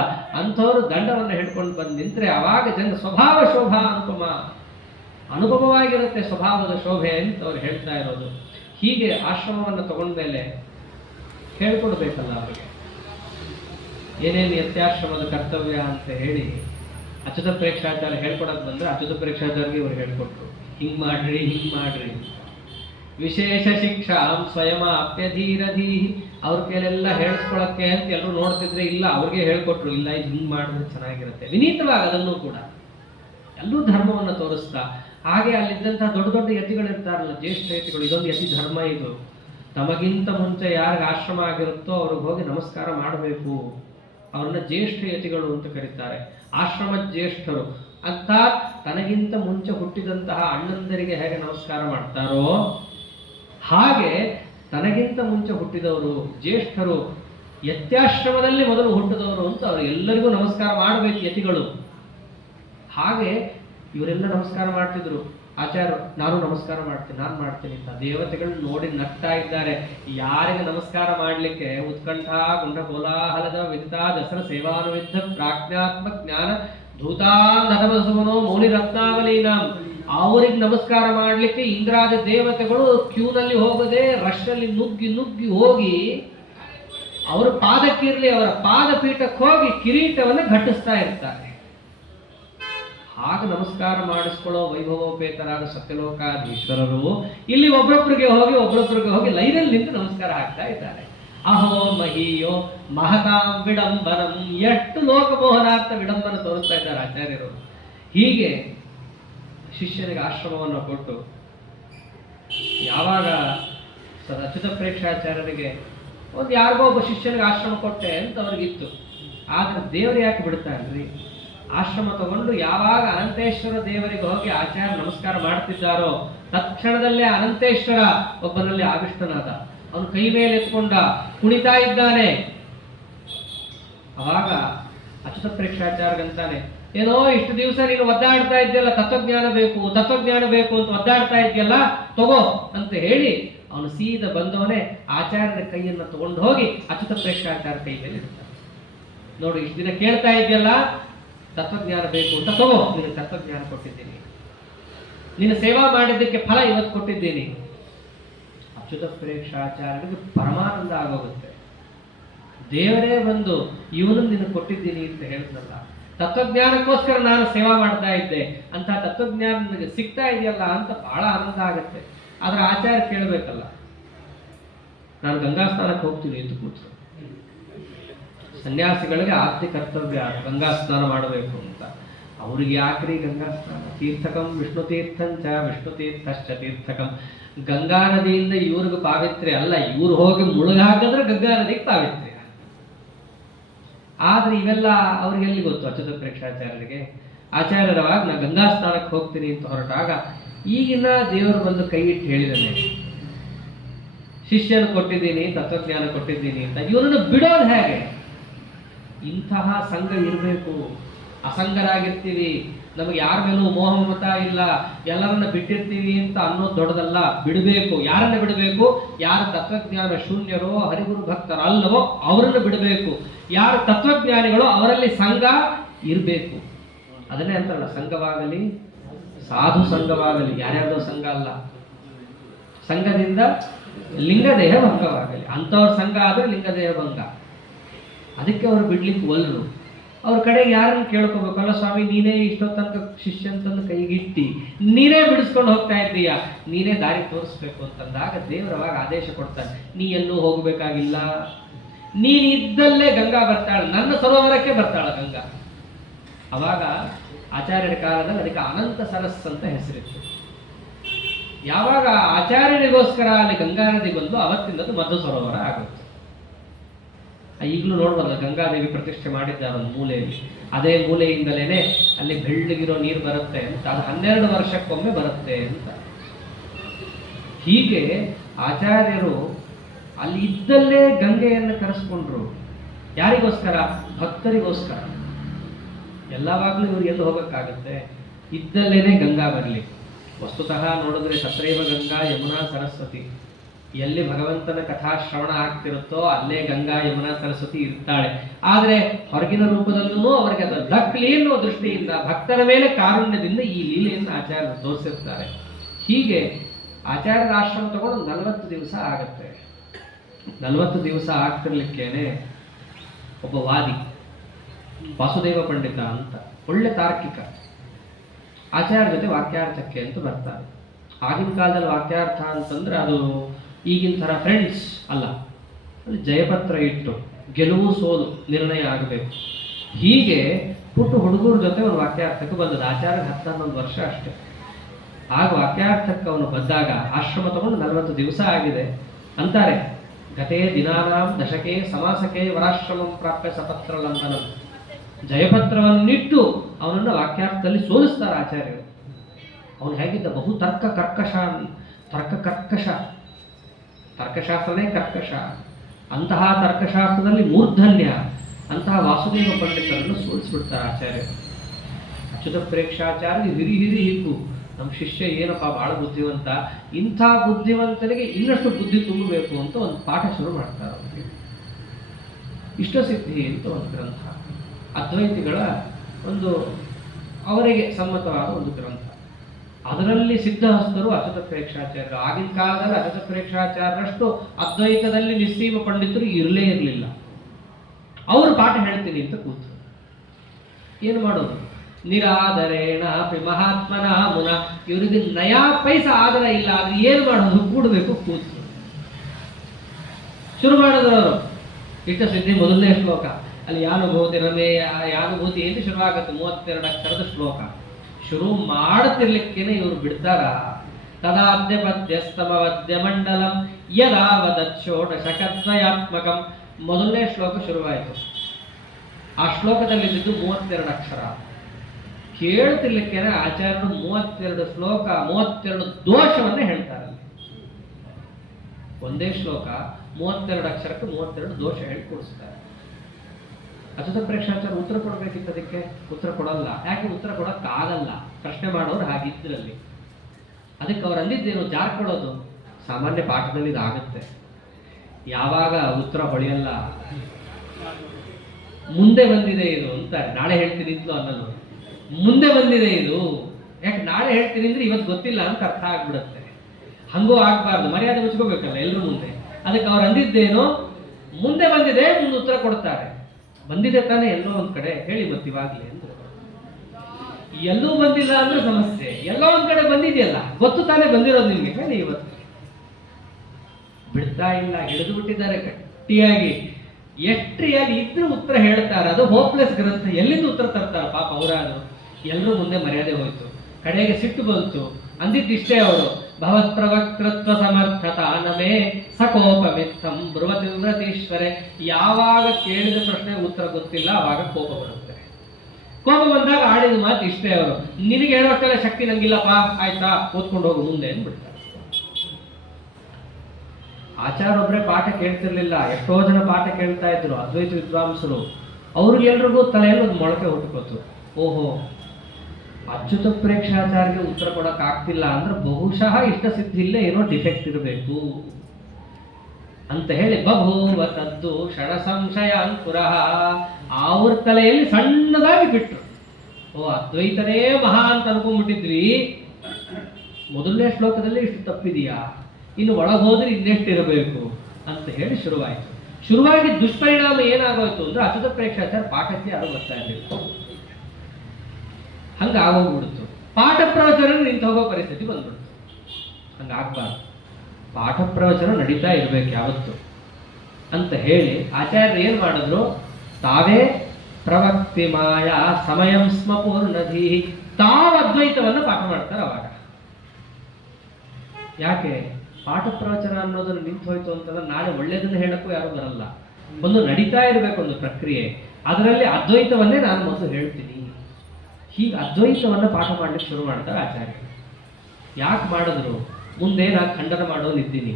ಅಂಥವ್ರು ದಂಡವನ್ನು ಹಿಡ್ಕೊಂಡು ಬಂದು ನಿಂತ್ರೆ ಅವಾಗ ಜನ ಸ್ವಭಾವ ಶೋಭಾ ಅನುಪಮವಾಗಿರುತ್ತೆ ಸ್ವಭಾವದ ಶೋಭೆ ಅಂತ ಅವ್ರು ಹೇಳ್ತಾ ಇರೋದು. ಹೀಗೆ ಆಶ್ರಮವನ್ನು ತಗೊಂಡ್ಮೇಲೆ ಹೇಳ್ಕೊಡ್ಬೇಕಲ್ಲ ಅವರಿಗೆ ಏನೇನು ಯತ್ಯಾಶ್ರಮದ ಕರ್ತವ್ಯ ಅಂತ ಹೇಳಿ. ಅಚ್ಯುತ ಪ್ರೇಕ್ಷಾಚಾರ್ಯ ಹೇಳ್ಕೊಡಕ್ ಬಂದ್ರೆ ಅಚ್ಯುತ ಪ್ರೇಕ್ಷಾಚಾರ್ಯಗೆ ಇವ್ರು ಹೇಳ್ಕೊಟ್ರು, ಹಿಂಗ್ ಮಾಡ್ರಿ. ವಿಶೇಷ ಶಿಕ್ಷಾಂ ಸ್ವಯಮಾಪ್ಯಧೀರಧೀ. ಅವ್ರ ಕೈಲೆಲ್ಲ ಹೇಳಿಸ್ಕೊಳಕ್ಕೆ ಅಂತ ಎಲ್ಲರೂ ನೋಡ್ತಿದ್ರೆ ಇಲ್ಲ, ಅವ್ರಿಗೆ ಹೇಳ್ಕೊಟ್ರು, ಇಲ್ಲ ಇದು ಹಿಂಗ್ ಮಾಡಿದ್ರೆ ಚೆನ್ನಾಗಿರುತ್ತೆ ವಿನೀತವಾಗಿ. ಅದನ್ನು ಕೂಡ ಎಲ್ಲರೂ ಧರ್ಮವನ್ನು ತೋರಿಸ್ತಾ. ಹಾಗೆ ಅಲ್ಲಿದ್ದಂತಹ ದೊಡ್ಡ ದೊಡ್ಡ ಯತಿಗಳಿರ್ತಾರಲ್ಲ, ಜ್ಯೇಷ್ಠ ಯತಿಗಳು, ಇದೊಂದು ಯತಿ ಧರ್ಮ ಇದು. ತಮಗಿಂತ ಮುಂಚೆ ಯಾರಿಗೆ ಆಶ್ರಮ ಆಗಿರುತ್ತೋ ಅವ್ರಿಗೆ ಹೋಗಿ ನಮಸ್ಕಾರ ಮಾಡಬೇಕು. ಅವ್ರನ್ನ ಜ್ಯೇಷ್ಠ ಯತಿಗಳು ಅಂತ ಕರೀತಾರೆ. ಆಶ್ರಮ ಜ್ಯೇಷ್ಠರು ಅರ್ಥಾತ್ ತನಗಿಂತ ಮುಂಚೆ ಹುಟ್ಟಿದಂತಹ ಅಣ್ಣಂದರಿಗೆ ಹೇಗೆ ನಮಸ್ಕಾರ ಮಾಡ್ತಾರೋ ಹಾಗೆ ತನಗಿಂತ ಮುಂಚೆ ಹುಟ್ಟಿದವರು ಜ್ಯೇಷ್ಠರು, ಯತ್ಯಾಶ್ರಮದಲ್ಲಿ ಮೊದಲು ಹುಟ್ಟಿದವರು ಅಂತ ಅವರು ಎಲ್ಲರಿಗೂ ನಮಸ್ಕಾರ ಮಾಡಬೇಕು ಯತಿಗಳು. ಹಾಗೆ ಇವರೆಲ್ಲ ನಮಸ್ಕಾರ ಮಾಡ್ತಿದ್ರು. ಆಚಾರ್ಯ ನಾನು ನಮಸ್ಕಾರ ಮಾಡ್ತೀನಿ, ನಾನು ಮಾಡ್ತೀನಿ ಅಂತ ದೇವತೆಗಳು ನೋಡಿ ನಗ್ತಾ ಇದ್ದಾರೆ. ಯಾರಿಗೆ ನಮಸ್ಕಾರ ಮಾಡ್ಲಿಕ್ಕೆ ಉತ್ಕಂಠ ಗುಂಡ ಕೋಲಾಹಲದ ವಿದಿತ ದಸರ ಸೇವಾನುವಿದ್ಧ ಪ್ರಾಜ್ಞಾತ್ಮ ಜ್ಞಾನ ಧೂತಾಂಧನವಸುಮನೋ ಮೌನಿ ರತ್ನಾವಲೀನಾಂ, ಅವ್ರಿಗೆ ನಮಸ್ಕಾರ ಮಾಡ್ಲಿಕ್ಕೆ ಇಂದ್ರಾದಿ ದೇವತೆಗಳು ಕ್ಯೂನಲ್ಲಿ ಹೋಗದೆ ರಶ್ನಲ್ಲಿ ನುಗ್ಗಿ ಹೋಗಿ ಅವರ ಪಾದಕ್ಕಿರ್ಲಿ ಅವರ ಪಾದಪೀಠಕ್ಕೆ ಹೋಗಿ ಕಿರೀಟವನ್ನು ಘಟ್ಟಿಸ್ತಾ ಇರ್ತಾರೆ. ಹಾಗೆ ನಮಸ್ಕಾರ ಮಾಡಿಸ್ಕೊಳ್ಳೋ ವೈಭವೋಪೇತರಾದ ಸತ್ಯಲೋಕಾಧೀಶ್ವರರು ಇಲ್ಲಿ ಒಬ್ಬರೊಬ್ಬರಿಗೆ ಹೋಗಿ ಲೈನಲ್ಲಿ ನಿಂತು ನಮಸ್ಕಾರ ಹಾಕ್ತಾ ಇದ್ದಾರೆ. ಅಹೋ ಮಹೀಯೋ ಮಹತಾಂ ವಿಡಂಬನಂ, ಎಷ್ಟು ಲೋಕಮೋಹನಾರ್ಥ ವಿಡಂಬನ ತೋರಿಸ್ತಾ ಇದ್ದಾರೆ ಆಚಾರ್ಯರು. ಹೀಗೆ ಶಿಷ್ಯನಿಗೆ ಆಶ್ರಮವನ್ನು ಕೊಟ್ಟು ಯಾವಾಗ ಅಚ್ಯುತ ಪ್ರೇಕ್ಷಾಚಾರ್ಯರಿಗೆ ಒಂದು ಯಾರಿಗೋ ಒಬ್ಬ ಶಿಷ್ಯನಿಗೆ ಆಶ್ರಮ ಕೊಟ್ಟೆ ಅಂತ ಅವ್ರಿಗಿತ್ತು. ಆದ್ರೆ ದೇವರು ಯಾಕೆ ಬಿಡ್ತಾರ್ರಿ? ಆಶ್ರಮ ತಗೊಂಡು ಯಾವಾಗ ಅನಂತೇಶ್ವರ ದೇವರಿಗೆ ಹೋಗಿ ಆಚಾರ್ಯ ನಮಸ್ಕಾರ ಮಾಡ್ತಿದ್ದಾರೋ ತತ್ಕ್ಷಣದಲ್ಲೇ ಅನಂತೇಶ್ವರ ಒಬ್ಬನಲ್ಲಿ ಆವಿಷ್ಟನಾದ. ಅವನು ಕೈ ಮೇಲೆ ಎತ್ಕೊಂಡ ಕುಣಿತಾ ಇದ್ದಾನೆ. ಅವಾಗ ಅಚ್ಯುತ ಪ್ರೇಕ್ಷಾಚಾರ್ಯಂತಾನೆ, ಏನೋ ಇಷ್ಟು ದಿವಸ ನೀನು ಒದ್ದಾಡ್ತಾ ಇದ್ಯಲ್ಲ, ತತ್ವಜ್ಞಾನ ಬೇಕು ಅಂತ ಒದ್ದಾಡ್ತಾ ಇದೆಯಲ್ಲ, ತಗೋ ಅಂತ ಹೇಳಿ ಅವನು ಸೀದಾ ಬಂದವನೇ ಆಚಾರ್ಯರ ಕೈಯನ್ನು ತಗೊಂಡು ಹೋಗಿ ಅಚ್ಯುತ ಪ್ರೇಕ್ಷಾಚಾರ್ಯ ಕೈ ಮೇಲೆ ಇಡ್ತಾನೆ. ನೋಡು, ಇಷ್ಟು ದಿನ ಕೇಳ್ತಾ ಇದೆಯಲ್ಲ, ತತ್ವಜ್ಞಾನ ಬೇಕು ಅಂತ ತಗೋ, ನೀನು ತತ್ವಜ್ಞಾನ ಕೊಟ್ಟಿದ್ದೀನಿ, ನೀನು ಸೇವಾ ಮಾಡಿದ್ದಕ್ಕೆ ಫಲ ಇವತ್ತು ಕೊಟ್ಟಿದ್ದೀನಿ. ಅಚ್ಯುತ ಪ್ರೇಕ್ಷಾಚಾರ್ಯರಿಗೆ ಪರಮಾನಂದ ಆಗೋಗುತ್ತೆ. ದೇವರೇ ಬಂದು ಇವನು ನಿನಗೆ ಕೊಟ್ಟಿದ್ದೀನಿ ಅಂತ ಹೇಳಿದ್ನಲ್ಲ, ತತ್ವಜ್ಞಾನಕ್ಕೋಸ್ಕರ ನಾನು ಸೇವಾ ಮಾಡ್ತಾ ಇದ್ದೆ ಅಂತ ತತ್ವಜ್ಞಾನ ನನಗೆ ಸಿಗ್ತಾ ಇದೆಯಲ್ಲ ಅಂತ ಬಹಳ ಆನಂದ ಆಗುತ್ತೆ. ಆದ್ರೆ ಆಚಾರ್ಯ ಕೇಳಬೇಕಲ್ಲ, ನಾನು ಗಂಗಾ ಸ್ನಾನಕ್ಕೆ ಹೋಗ್ತೀನಿ ಅಂತ ಕೂತ್ರು. ಸನ್ಯಾಸಿಗಳಿಗೆ ಆದ್ಯ ಕರ್ತವ್ಯ ಗಂಗಾ ಸ್ನಾನ ಮಾಡಬೇಕು ಅಂತ. ಅವ್ರಿಗೆ ಯಾಕ್ರಿ ಗಂಗಾ ಸ್ನಾನ? ತೀರ್ಥಕಂ ವಿಷ್ಣು ತೀರ್ಥಂಚ ವಿಷ್ಣು ತೀರ್ಥಶ್ಚ ತೀರ್ಥಕಂ. ಗಂಗಾ ನದಿಯಿಂದ ಇವ್ರಿಗೆ ಪಾವಿತ್ರ್ಯ ಅಲ್ಲ, ಇವ್ರು ಹೋಗಿ ಮುಳುಗಾಕಿದ್ರೆ ಗಂಗಾ ನದಿಗೆ ಪಾವಿತ್ರ್ಯ. ಆದ್ರೆ ಇವೆಲ್ಲ ಅವ್ರಿಗೆಲ್ಲಿ ಗೊತ್ತು ಅಚ್ಯುತ ಪ್ರೇಕ್ಷಾಚಾರ್ಯರಿಗೆ. ಆಚಾರ್ಯರವಾಗ ನಾ ಗಂಗಾ ಸ್ನಾನಕ್ಕೆ ಹೋಗ್ತೀನಿ ಅಂತ ಹೊರಟಾಗ ಈಗಿನ ದೇವರು ಬಂದು ಕೈ ಇಟ್ಟು ಹೇಳಿದಾನೆ, ಶಿಷ್ಯನ ಕೊಟ್ಟಿದ್ದೀನಿ, ತತ್ವಜ್ಞಾನ ಕೊಟ್ಟಿದ್ದೀನಿ ಅಂತ. ಇವರನ್ನು ಬಿಡೋದು ಹೇಗೆ? ಇಂತಹ ಸಂಘ ಇರಬೇಕು. ಅಸಂಗರಾಗಿರ್ತೀವಿ, ನಮಗೆ ಯಾರ ಮೇಲೂ ಮೋಹ ಮತ ಇಲ್ಲ, ಎಲ್ಲರನ್ನ ಬಿಟ್ಟಿರ್ತೀವಿ ಅಂತ ಅನ್ನೋದು ದೊಡ್ಡದಲ್ಲ. ಬಿಡಬೇಕು. ಯಾರನ್ನ ಬಿಡಬೇಕು? ಯಾರು ತತ್ವಜ್ಞಾನ ಶೂನ್ಯರೋ ಹರಿಗುರು ಭಕ್ತರಲ್ಲವೋ ಅವರನ್ನು ಬಿಡಬೇಕು. ಯಾರು ತತ್ವಜ್ಞಾನಿಗಳೋ ಅವರಲ್ಲಿ ಸಂಘ ಇರಬೇಕು. ಅದನ್ನೇ ಅಂತಾರಲ್ಲ, ಸಂಘವಾಗಲಿ ಸಾಧು ಸಂಘವಾಗಲಿ, ಯಾರ್ಯಾರ್ದೋ ಸಂಘ ಅಲ್ಲ, ಸಂಘದಿಂದ ಲಿಂಗದೇಹ ಭಂಗವಾಗಲಿ. ಅಂಥವ್ರ ಸಂಘ ಆದರೆ ಲಿಂಗದೇಹ ಭಂಗ. ಅದಕ್ಕೆ ಅವರು ಬಿಡ್ಲಿಕ್ಕೆ ಒಲ್ರು. ಅವ್ರ ಕಡೆಗೆ ಯಾರನ್ನು ಕೇಳ್ಕೋಬೇಕಲ್ಲ, ಸ್ವಾಮಿ ನೀನೇ ಇಷ್ಟೋ ತನಕ ಶಿಷ್ಯಂತಂದು ಕೈಗಿಟ್ಟಿ ನೀನೇ ಬಿಡಿಸ್ಕೊಂಡು ಹೋಗ್ತಾ ಇದ್ದೀಯ, ನೀನೇ ದಾರಿ ತೋರಿಸ್ಬೇಕು ಅಂತಂದಾಗ ದೇವರವಾಗ ಆದೇಶ ಕೊಡ್ತಾನೆ, ನೀ ಎಲ್ಲೂ ಹೋಗ್ಬೇಕಾಗಿಲ್ಲ, ನೀನಿದ್ದಲ್ಲೇ ಗಂಗಾ ಬರ್ತಾಳೆ, ನನ್ನ ಸರೋವರಕ್ಕೆ ಬರ್ತಾಳ ಗಂಗಾ. ಅವಾಗ ಆಚಾರ್ಯರ ಕಾಲದಲ್ಲಿ ಅದಕ್ಕೆ ಅನಂತ ಸರಸ್ ಅಂತ ಹೆಸರಿತ್ತು. ಯಾವಾಗ ಆಚಾರ್ಯರಿಗೋಸ್ಕರ ಅಲ್ಲಿ ಗಂಗಾ ನದಿ ಬಂದು ಅವತ್ತಿಂದ ಅದು ಮಧ್ವ ಸರೋವರ ಆಗುತ್ತೆ. ಈಗಲೂ ನೋಡ್ಬಲ್ಲ, ಗಂಗಾದೇವಿ ಪ್ರತಿಷ್ಠೆ ಮಾಡಿದ್ದಾರೆ ಒಂದು ಮೂಲೆಯಲ್ಲಿ, ಅದೇ ಮೂಲೆಯಿಂದಲೇ ಅಲ್ಲಿ ಬೆಳ್ಳಗಿರೋ ನೀರು ಬರುತ್ತೆ ಅಂತ, ಅದು 12 ವರ್ಷಕ್ಕೊಮ್ಮೆ ಬರುತ್ತೆ ಅಂತ. ಹೀಗೆ ಆಚಾರ್ಯರು ಅಲ್ಲಿ ಇದ್ದಲ್ಲೇ ಗಂಗೆಯನ್ನು ಕರೆಸ್ಕೊಂಡ್ರು. ಯಾರಿಗೋಸ್ಕರ? ಭಕ್ತರಿಗೋಸ್ಕರ. ಎಲ್ಲವಾಗ್ಲೂ ಇವ್ರು ಎಲ್ಲಿ ಹೋಗಕ್ಕಾಗುತ್ತೆ? ಇದ್ದಲ್ಲೇನೆ ಗಂಗಾ ಬರಲಿ. ವಸ್ತುತಃ ನೋಡಿದ್ರೆ ತತ್ರೈವ ಗಂಗಾ ಯಮುನಾ ಸರಸ್ವತಿ, ಎಲ್ಲಿ ಭಗವಂತನ ಕಥಾಶ್ರವಣ ಆಗ್ತಿರುತ್ತೋ ಅಲ್ಲೇ ಗಂಗಾ ಯಮುನಾ ಸರಸ್ವತಿ ಇರ್ತಾಳೆ. ಆದರೆ ಹೊರಗಿನ ರೂಪದಲ್ಲೂ ಅವರಿಗೆ ಅದು ದಕ್ಕಲಿ ಅನ್ನೋ ದೃಷ್ಟಿಯಿಂದ ಭಕ್ತರ ಮೇಲೆ ಕಾರುಣ್ಯದಿಂದ ಈ ಲೀಲೆಯನ್ನು ಆಚಾರ್ಯರು ತೋರಿಸಿರ್ತಾರೆ. ಹೀಗೆ ಆಚಾರ್ಯರ ಆಶ್ರಮ ತಗೊಂಡು 40 ದಿವಸ ಆಗತ್ತೆ. 40 ದಿವಸ ಆಗ್ತಿರ್ಲಿಕ್ಕೇನೆ ಒಬ್ಬ ವಾದಿ, ವಾಸುದೇವ ಪಂಡಿತ ಅಂತ, ಒಳ್ಳೆ ತಾರ್ಕಿಕ, ಆಚಾರ್ಯ ಜೊತೆ ವಾಕ್ಯಾರ್ಥಕ್ಕೆ ಅಂತ ಬರ್ತಾರೆ. ಆಗಿನ ಕಾಲದಲ್ಲಿ ವಾಕ್ಯಾರ್ಥ ಅಂತಂದ್ರೆ ಅದು ಈಗಿನ ಥರ ಫ್ರೆಂಡ್ಸ್ ಅಲ್ಲ, ಅಲ್ಲಿ ಜಯಪತ್ರ ಇಟ್ಟು ಗೆಲುವು ಸೋಲು ನಿರ್ಣಯ ಆಗಬೇಕು. ಹೀಗೆ ಪುಟ್ಟ ಹುಡುಗರ ಜೊತೆ ಒಂದು ವಾಕ್ಯಾರ್ಥಕ್ಕೆ ಬಂದದ್ದು. ಆಚಾರ್ಯ 11 ವರ್ಷ ಅಷ್ಟೇ. ಆಗ ವಾಕ್ಯಾರ್ಥಕ್ಕೆ ಅವನು ಬಂದಾಗ ಆಶ್ರಮ ತಗೊಂಡು 40 ದಿವಸ ಆಗಿದೆ ಅಂತಾರೆ. ಗತೇ ದಿನಾನಾಂ ದಶಕೆ ಸಮಾಸಕೆ ವರಾಶ್ರಮಂ ಪ್ರಾಪ್ಯ ಸಪತ್ರ ಲಂಘನಂ. ಜಯಪತ್ರವನ್ನಿಟ್ಟು ಅವನನ್ನು ವಾಕ್ಯಾರ್ಥದಲ್ಲಿ ಸೋಲಿಸ್ತಾರೆ ಆಚಾರ್ಯರು. ಅವನು ಹೇಗಿದ್ದ? ಬಹು ತರ್ಕಶಾಸ್ತ್ರನೇ ಕರ್ಕಶ. ಅಂತಹ ತರ್ಕಶಾಸ್ತ್ರದಲ್ಲಿ ಮೂರ್ಧನ್ಯ ಅಂತಹ ವಾಸುದೇವ ಪಂಡಿತರನ್ನು ಸೋಲಿಸ್ಬಿಡ್ತಾರೆ ಆಚಾರ್ಯರು. ಅಚ್ಯುತ ಪ್ರೇಕ್ಷಾಚಾರ್ಯ ಹಿರಿ ಹಿಕ್ಕು, ನಮ್ಮ ಶಿಷ್ಯ ಏನಪ್ಪ ಬಹಳ ಬುದ್ಧಿವಂತ, ಇಂಥ ಬುದ್ಧಿವಂತನಿಗೆ ಇನ್ನಷ್ಟು ಬುದ್ಧಿ ತುಂಬಬೇಕು ಅಂತ ಒಂದು ಪಾಠ ಶುರು ಮಾಡ್ತಾರೆ. ಅವರಿಗೆ ಇಷ್ಟಸಿದ್ಧಿ ಅಂತ ಒಂದು ಗ್ರಂಥ, ಅದ್ವೈತಿಗಳ ಒಂದು ಅವರಿಗೆ ಸಮ್ಮತವಾದ ಒಂದು ಗ್ರಂಥ. ಅದರಲ್ಲಿ ಸಿದ್ಧಹಸ್ತರು ಅಚ್ಯುತ ಪ್ರೇಕ್ಷಾಚಾರ್ಯರು. ಆಗಿನ ಕಾಲದಲ್ಲಿ ಅಚ್ಯುತ ಪ್ರೇಕ್ಷಾಚಾರ್ಯರಷ್ಟು ಅದ್ವೈತದಲ್ಲಿ ನಿಸ್ಸೀಮ ಪಂಡಿತರು ಇರಲೇ ಇರಲಿಲ್ಲ. ಅವರು ಪಾಠ ಹೇಳ್ತೀನಿ ಅಂತ ಕೂತು ಏನು ಮಾಡೋದು? ನಿರಾದರೇಣ ಅಪಿ ಮಹಾತ್ಮನ ಮುನ. ಇವರಿಗೆ ನಯಾ ಪೈಸಾ ಆದರ ಇಲ್ಲ, ಆದ್ರೆ ಏನು ಮಾಡೋದು? ಕೂಡಬೇಕು, ಕೂತು ಶುರು ಮಾಡಿದ್ರು ಅವರು. ಇಷ್ಟಸಿದ್ಧಿ ಮೊದಲನೇ ಶ್ಲೋಕ, ಅಲ್ಲಿ ಯಾನುಭೂತಿ ರಮೇ ಯಾನುಭೂತಿ ಎಂದು ಶುರುವಾಗುತ್ತೆ. 32 ಅಕ್ಷರದ ಶ್ಲೋಕ ಶುರು ಮಾಡುತ್ತಿರ್ಲಿಕ್ಕೇನೆ ಇವರು ಬಿಡ್ತಾರ. ತದಾದ್ಯ ಪದ್ಯಸ್ತಮವದ್ಯ ಮಂಡಲಂ ಯದಾವದೋಷಕದ್ವಯಾತ್ಮಕಂ. ಮೊದಲನೇ ಶ್ಲೋಕ ಶುರುವಾಯಿತು. ಆ ಶ್ಲೋಕದಲ್ಲಿದ್ದು 32 ಅಕ್ಷರ. ಕೇಳ್ತಿರ್ಲಿಕ್ಕೇನೆ ಆಚಾರ್ಯರು 32 ಶ್ಲೋಕ 32 ದೋಷವನ್ನೇ ಹೇಳ್ತಾರೆ. ಒಂದೇ ಶ್ಲೋಕ 32 ಅಕ್ಷರಕ್ಕೆ 32 ದೋಷ ಹೇಳ್ಕೊಡಿಸ್ತಾರೆ. ಅಚ್ಯುತ ಪ್ರೇಕ್ಷಾಚಾರ್ಯ ಉತ್ತರ ಕೊಡಬೇಕಿತ್ತು, ಅದಕ್ಕೆ ಉತ್ತರ ಕೊಡಲ್ಲ. ಯಾಕೆ ಉತ್ತರ ಕೊಡಕ್ಕಾಗಲ್ಲ? ಪ್ರಶ್ನೆ ಮಾಡೋರು ಹಾಗಿದ್ರಲ್ಲಿ. ಅದಕ್ಕೆ ಅವ್ರು ಅಂದಿದ್ದೇನು? ಜಾರ್ಕೊಳ್ಳೋದು. ಸಾಮಾನ್ಯ ಪಾಠದಲ್ಲಿ ಇದಾಗುತ್ತೆ. ಯಾವಾಗ ಉತ್ತರ ಹೊಳೆಯಲ್ಲ, ಮುಂದೆ ಬಂದಿದೆ ಇದು ಅಂತಾರೆ. ನಾಳೆ ಹೇಳ್ತೀನಿ ಅಂತಲೂ ಅನ್ನೋದು, ಮುಂದೆ ಬಂದಿದೆ ಇದು. ಯಾಕೆ ನಾಳೆ ಹೇಳ್ತೀನಿ ಅಂದ್ರೆ ಇವತ್ತು ಗೊತ್ತಿಲ್ಲ ಅಂತ ಅರ್ಥ ಆಗ್ಬಿಡುತ್ತೆ. ಹಂಗೂ ಆಗ್ಬಾರ್ದು, ಮರ್ಯಾದೆ ಮುಚ್ಕೋಬೇಕಲ್ಲ ಎಲ್ಲರೂ ಮುಂದೆ. ಅದಕ್ಕೆ ಅವ್ರು ಅಂದಿದ್ದೇನು? ಮುಂದೆ ಬಂದಿದೆ, ಮುಂದೆ ಉತ್ತರ ಕೊಡ್ತಾರೆ. ಬಂದಿದೆ ತಾನೇ ಎಲ್ಲೋ ಒಂದ್ ಕಡೆ, ಹೇಳಿ ಮತ್ತೆ ಇವಾಗ್ಲೇ ಅಂದ್ರೆ. ಎಲ್ಲೂ ಬಂದಿಲ್ಲ ಅಂದ್ರೆ ಸಮಸ್ಯೆ, ಎಲ್ಲೋ ಒಂದ್ ಕಡೆ ಬಂದಿದೆಯಲ್ಲ, ಗೊತ್ತು ತಾನೇ ಬಂದಿರೋದು ನಿಮ್ಗೆ, ಹೇಳಿ ಇವತ್ತು. ಬಿಡ್ತಾ ಇಲ್ಲ, ಹಿಡಿದು ಬಿಟ್ಟಿದ್ದಾರೆ ಗಟ್ಟಿಯಾಗಿ. ಎಷ್ಟ್ರಿಯಾಗಿ ಇದ್ರೂ ಉತ್ತರ ಹೇಳ್ತಾರೆ. ಅದು ಹೋಪ್ಲೆಸ್ ಗ್ರಂಥ, ಎಲ್ಲಿಂದ ಉತ್ತರ ತರ್ತಾರೆ ಪಾಪ ಅವರಾದ್ರು. ಎಲ್ಲರೂ ಮುಂದೆ ಮರ್ಯಾದೆ ಹೋಯ್ತು, ಕಡೆಗೆ ಸಿಟ್ಟು ಬಂತು. ಅಂದಿದ್ದಿಷ್ಟೇ ಅವರು, ಭವತ್ ಪ್ರವಕ್ತೃತ್ವ ಸಮರ್ಥತ ನಮೇ ಸಕೋಪಮಿತ್ತಂ ಬೃಹತಿವ್ರತೀಶ್ವರೇ. ಯಾವಾಗ ಕೇಳಿದ ಪ್ರಶ್ನೆ ಉತ್ತರ ಗೊತ್ತಿಲ್ಲ ಆವಾಗ ಕೋಪ ಬರುತ್ತೆ. ಕೋಪ ಬಂದಾಗ ಆಡಿದ ಮಾತು ಇಷ್ಟೇ ಅವರು, ನಿನಗೆ ಹೇಳೋಷ್ಟೆಲ್ಲ ಶಕ್ತಿ ನಂಗಿಲ್ಲಪ್ಪ, ಆಯ್ತಾ ಓದ್ಕೊಂಡು ಹೋಗು ಮುಂದೆ ಅಂದ್ಬಿಡ್ತಾರೆ. ಆಚಾರ್ಯೊಬ್ಬರೇ ಪಾಠ ಕೇಳ್ತಿರ್ಲಿಲ್ಲ, ಎಷ್ಟೋ ಜನ ಪಾಠ ಕೇಳ್ತಾ ಇದ್ರು ಅದ್ವೈತ ವಿದ್ವಾಂಸರು. ಅವ್ರಿಗೆಲ್ರಿಗೂ ತಲೆಯಲ್ಲಿ ಒಂದು ಮೊಳಕೆ ಹುಟ್ಟುಕೋತು, ಓಹೋ ಅಚ್ಯುತ ಪ್ರೇಕ್ಷಾಚಾರ್ಯಗೆ ಉತ್ತರ ಕೊಡಕ್ ಆಗ್ತಿಲ್ಲ ಅಂದ್ರೆ ಬಹುಶಃ ಇಷ್ಟ ಸಿದ್ಧಿ ಇಲ್ಲೇ ಏನೋ ಡಿಫೆಕ್ಟ್ ಇರಬೇಕು. ಅಂತ ಹೇಳಿ ಬಭೂವ ತದ್ದು ಕ್ಷಣ ಸಂಶಯ ಅಂಕುರಃ, ಅವ್ರ ತಲೆಯಲ್ಲಿ ಸಣ್ಣದಾಗಿ ಬಿಟ್ರು. ಓ, ಅದ್ವೈತನೇ ಮಹಾ ಅಂತ ಅನ್ಕೊಂಡ್ಬಿಟ್ಟಿದ್ವಿ, ಮೊದಲನೇ ಶ್ಲೋಕದಲ್ಲಿ ಇಷ್ಟು ತಪ್ಪಿದೆಯಾ, ಇನ್ನು ಒಳಗೋದ್ರೆ ಇನ್ನೆಷ್ಟು ಇರಬೇಕು ಅಂತ ಹೇಳಿ ಶುರುವಾಯಿತು. ಶುರುವಾಗಿ ದುಷ್ಪರಿಣಾಮ ಏನಾಗೋಯ್ತು ಅಂದ್ರೆ ಅಚ್ಯುತ ಪ್ರೇಕ್ಷಾಚಾರ ಪಾಠಕ್ಕೆ ಯಾರು ಬರ್ತಾ ಇರಲಿಲ್ಲ, ಹಂಗಾಗೋಗ್ಬಿಡ್ತು. ಪಾಠ ಪ್ರವಚನ ನಿಂತು ಹೋಗೋ ಪರಿಸ್ಥಿತಿ ಬಂದ್ಬಿಡ್ತು. ಹಂಗಾಗ್ಬಾರ್ದು, ಪಾಠ ಪ್ರವಚನ ನಡೀತಾ ಇರ್ಬೇಕು ಯಾವತ್ತು ಅಂತ ಹೇಳಿ ಆಚಾರ್ಯರು ಏನ್ ಮಾಡಿದ್ರು, ತಾವೇ ಪ್ರವಕ್ತಿ ಮಾಯಾ ಸಮಯಂ ಸ್ಮ ಪೂರ್ಣಧಿ, ತಾವು ಅದ್ವೈತವನ್ನು ಪಾಠ ಮಾಡ್ತಾರೆ ಅವಾಗ. ಯಾಕೆ ಪಾಠ ಪ್ರವಚನ ಅನ್ನೋದನ್ನು ನಿಂತು ಹೋಯ್ತು ಅಂತಂದ್ರೆ ನಾಳೆ ಒಳ್ಳೇದನ್ನು ಹೇಳಕ್ಕೂ ಯಾರು ಬರಲ್ಲ. ಒಂದು ನಡೀತಾ ಇರಬೇಕು ಒಂದು ಪ್ರಕ್ರಿಯೆ, ಅದರಲ್ಲಿ ಅದ್ವೈತವನ್ನೇ ನಾನು ಮೊದಲು ಹೇಳ್ತೀನಿ. ಹೀಗೆ ಅದ್ವೈತವನ್ನು ಪಾಠ ಮಾಡ್ಲಿಕ್ಕೆ ಶುರು ಮಾಡ್ತಾರೆ ಆಚಾರ್ಯ. ಯಾಕೆ ಮಾಡಿದ್ರು, ಮುಂದೆ ನಾನು ಖಂಡನ ಮಾಡೋನಿದ್ದೀನಿ.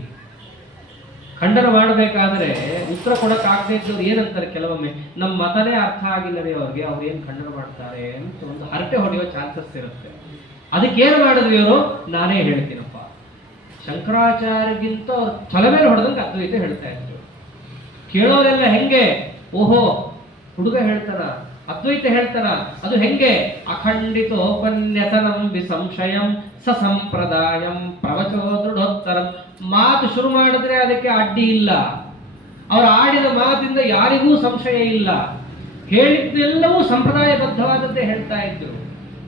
ಖಂಡನ ಮಾಡಬೇಕಾದ್ರೆ ಉತ್ತರ ಕೊಡಕ್ಕಾಗದೇ ಇದ್ದವ್ರು ಏನಂತಾರೆ, ಕೆಲವೊಮ್ಮೆ ನಮ್ಮ ಮತನೇ ಅರ್ಥ ಆಗಿಲ್ಲದೆ ಅವ್ರಿಗೆ, ಅವ್ರು ಏನು ಖಂಡನ ಮಾಡ್ತಾರೆ ಅಂತ ಒಂದು ಹರಟೆ ಹೊಡೆಯೋ ಚಾನ್ಸಸ್ ಇರುತ್ತೆ. ಅದಕ್ಕೇನು ಮಾಡಿದ್ವಿ ಇವರು, ನಾನೇ ಹೇಳ್ತೀನಪ್ಪ. ಶಂಕರಾಚಾರ್ಯಗಿಂತ ಅವ್ರು ತಲೆ ಮೇಲೆ ಹೊಡೆದಂಗೆ ಅದ್ವೈತ ಹೇಳ್ತಾ ಇದ್ರು. ಕೇಳೋರೆಲ್ಲ ಹೆಂಗೆ, ಓಹೋ ಹುಡುಗ ಹೇಳ್ತಾನ, ಅದ್ವೈತ ಹೇಳ್ತಾನ, ಅದು ಹೆಂಗೆ, ಅಖಂಡಿತೋಪನ್ಯಸನಂ ವಿಸಂಶಯಂ ಸಸಂಪ್ರದಾಯಂ ಪ್ರವಚೋ ದೃಢೋತ್ತರಂ. ಮಾತು ಶುರು ಮಾಡಿದ್ರೆ ಅದಕ್ಕೆ ಅಡ್ಡಿ ಇಲ್ಲ, ಅವರು ಆಡಿದ ಮಾತಿಂದ ಯಾರಿಗೂ ಸಂಶಯ ಇಲ್ಲ, ಹೇಳಿದ್ದೆಲ್ಲವೂ ಸಂಪ್ರದಾಯಬದ್ಧವಾದದ್ದೇ ಹೇಳ್ತಾ ಇದ್ರು,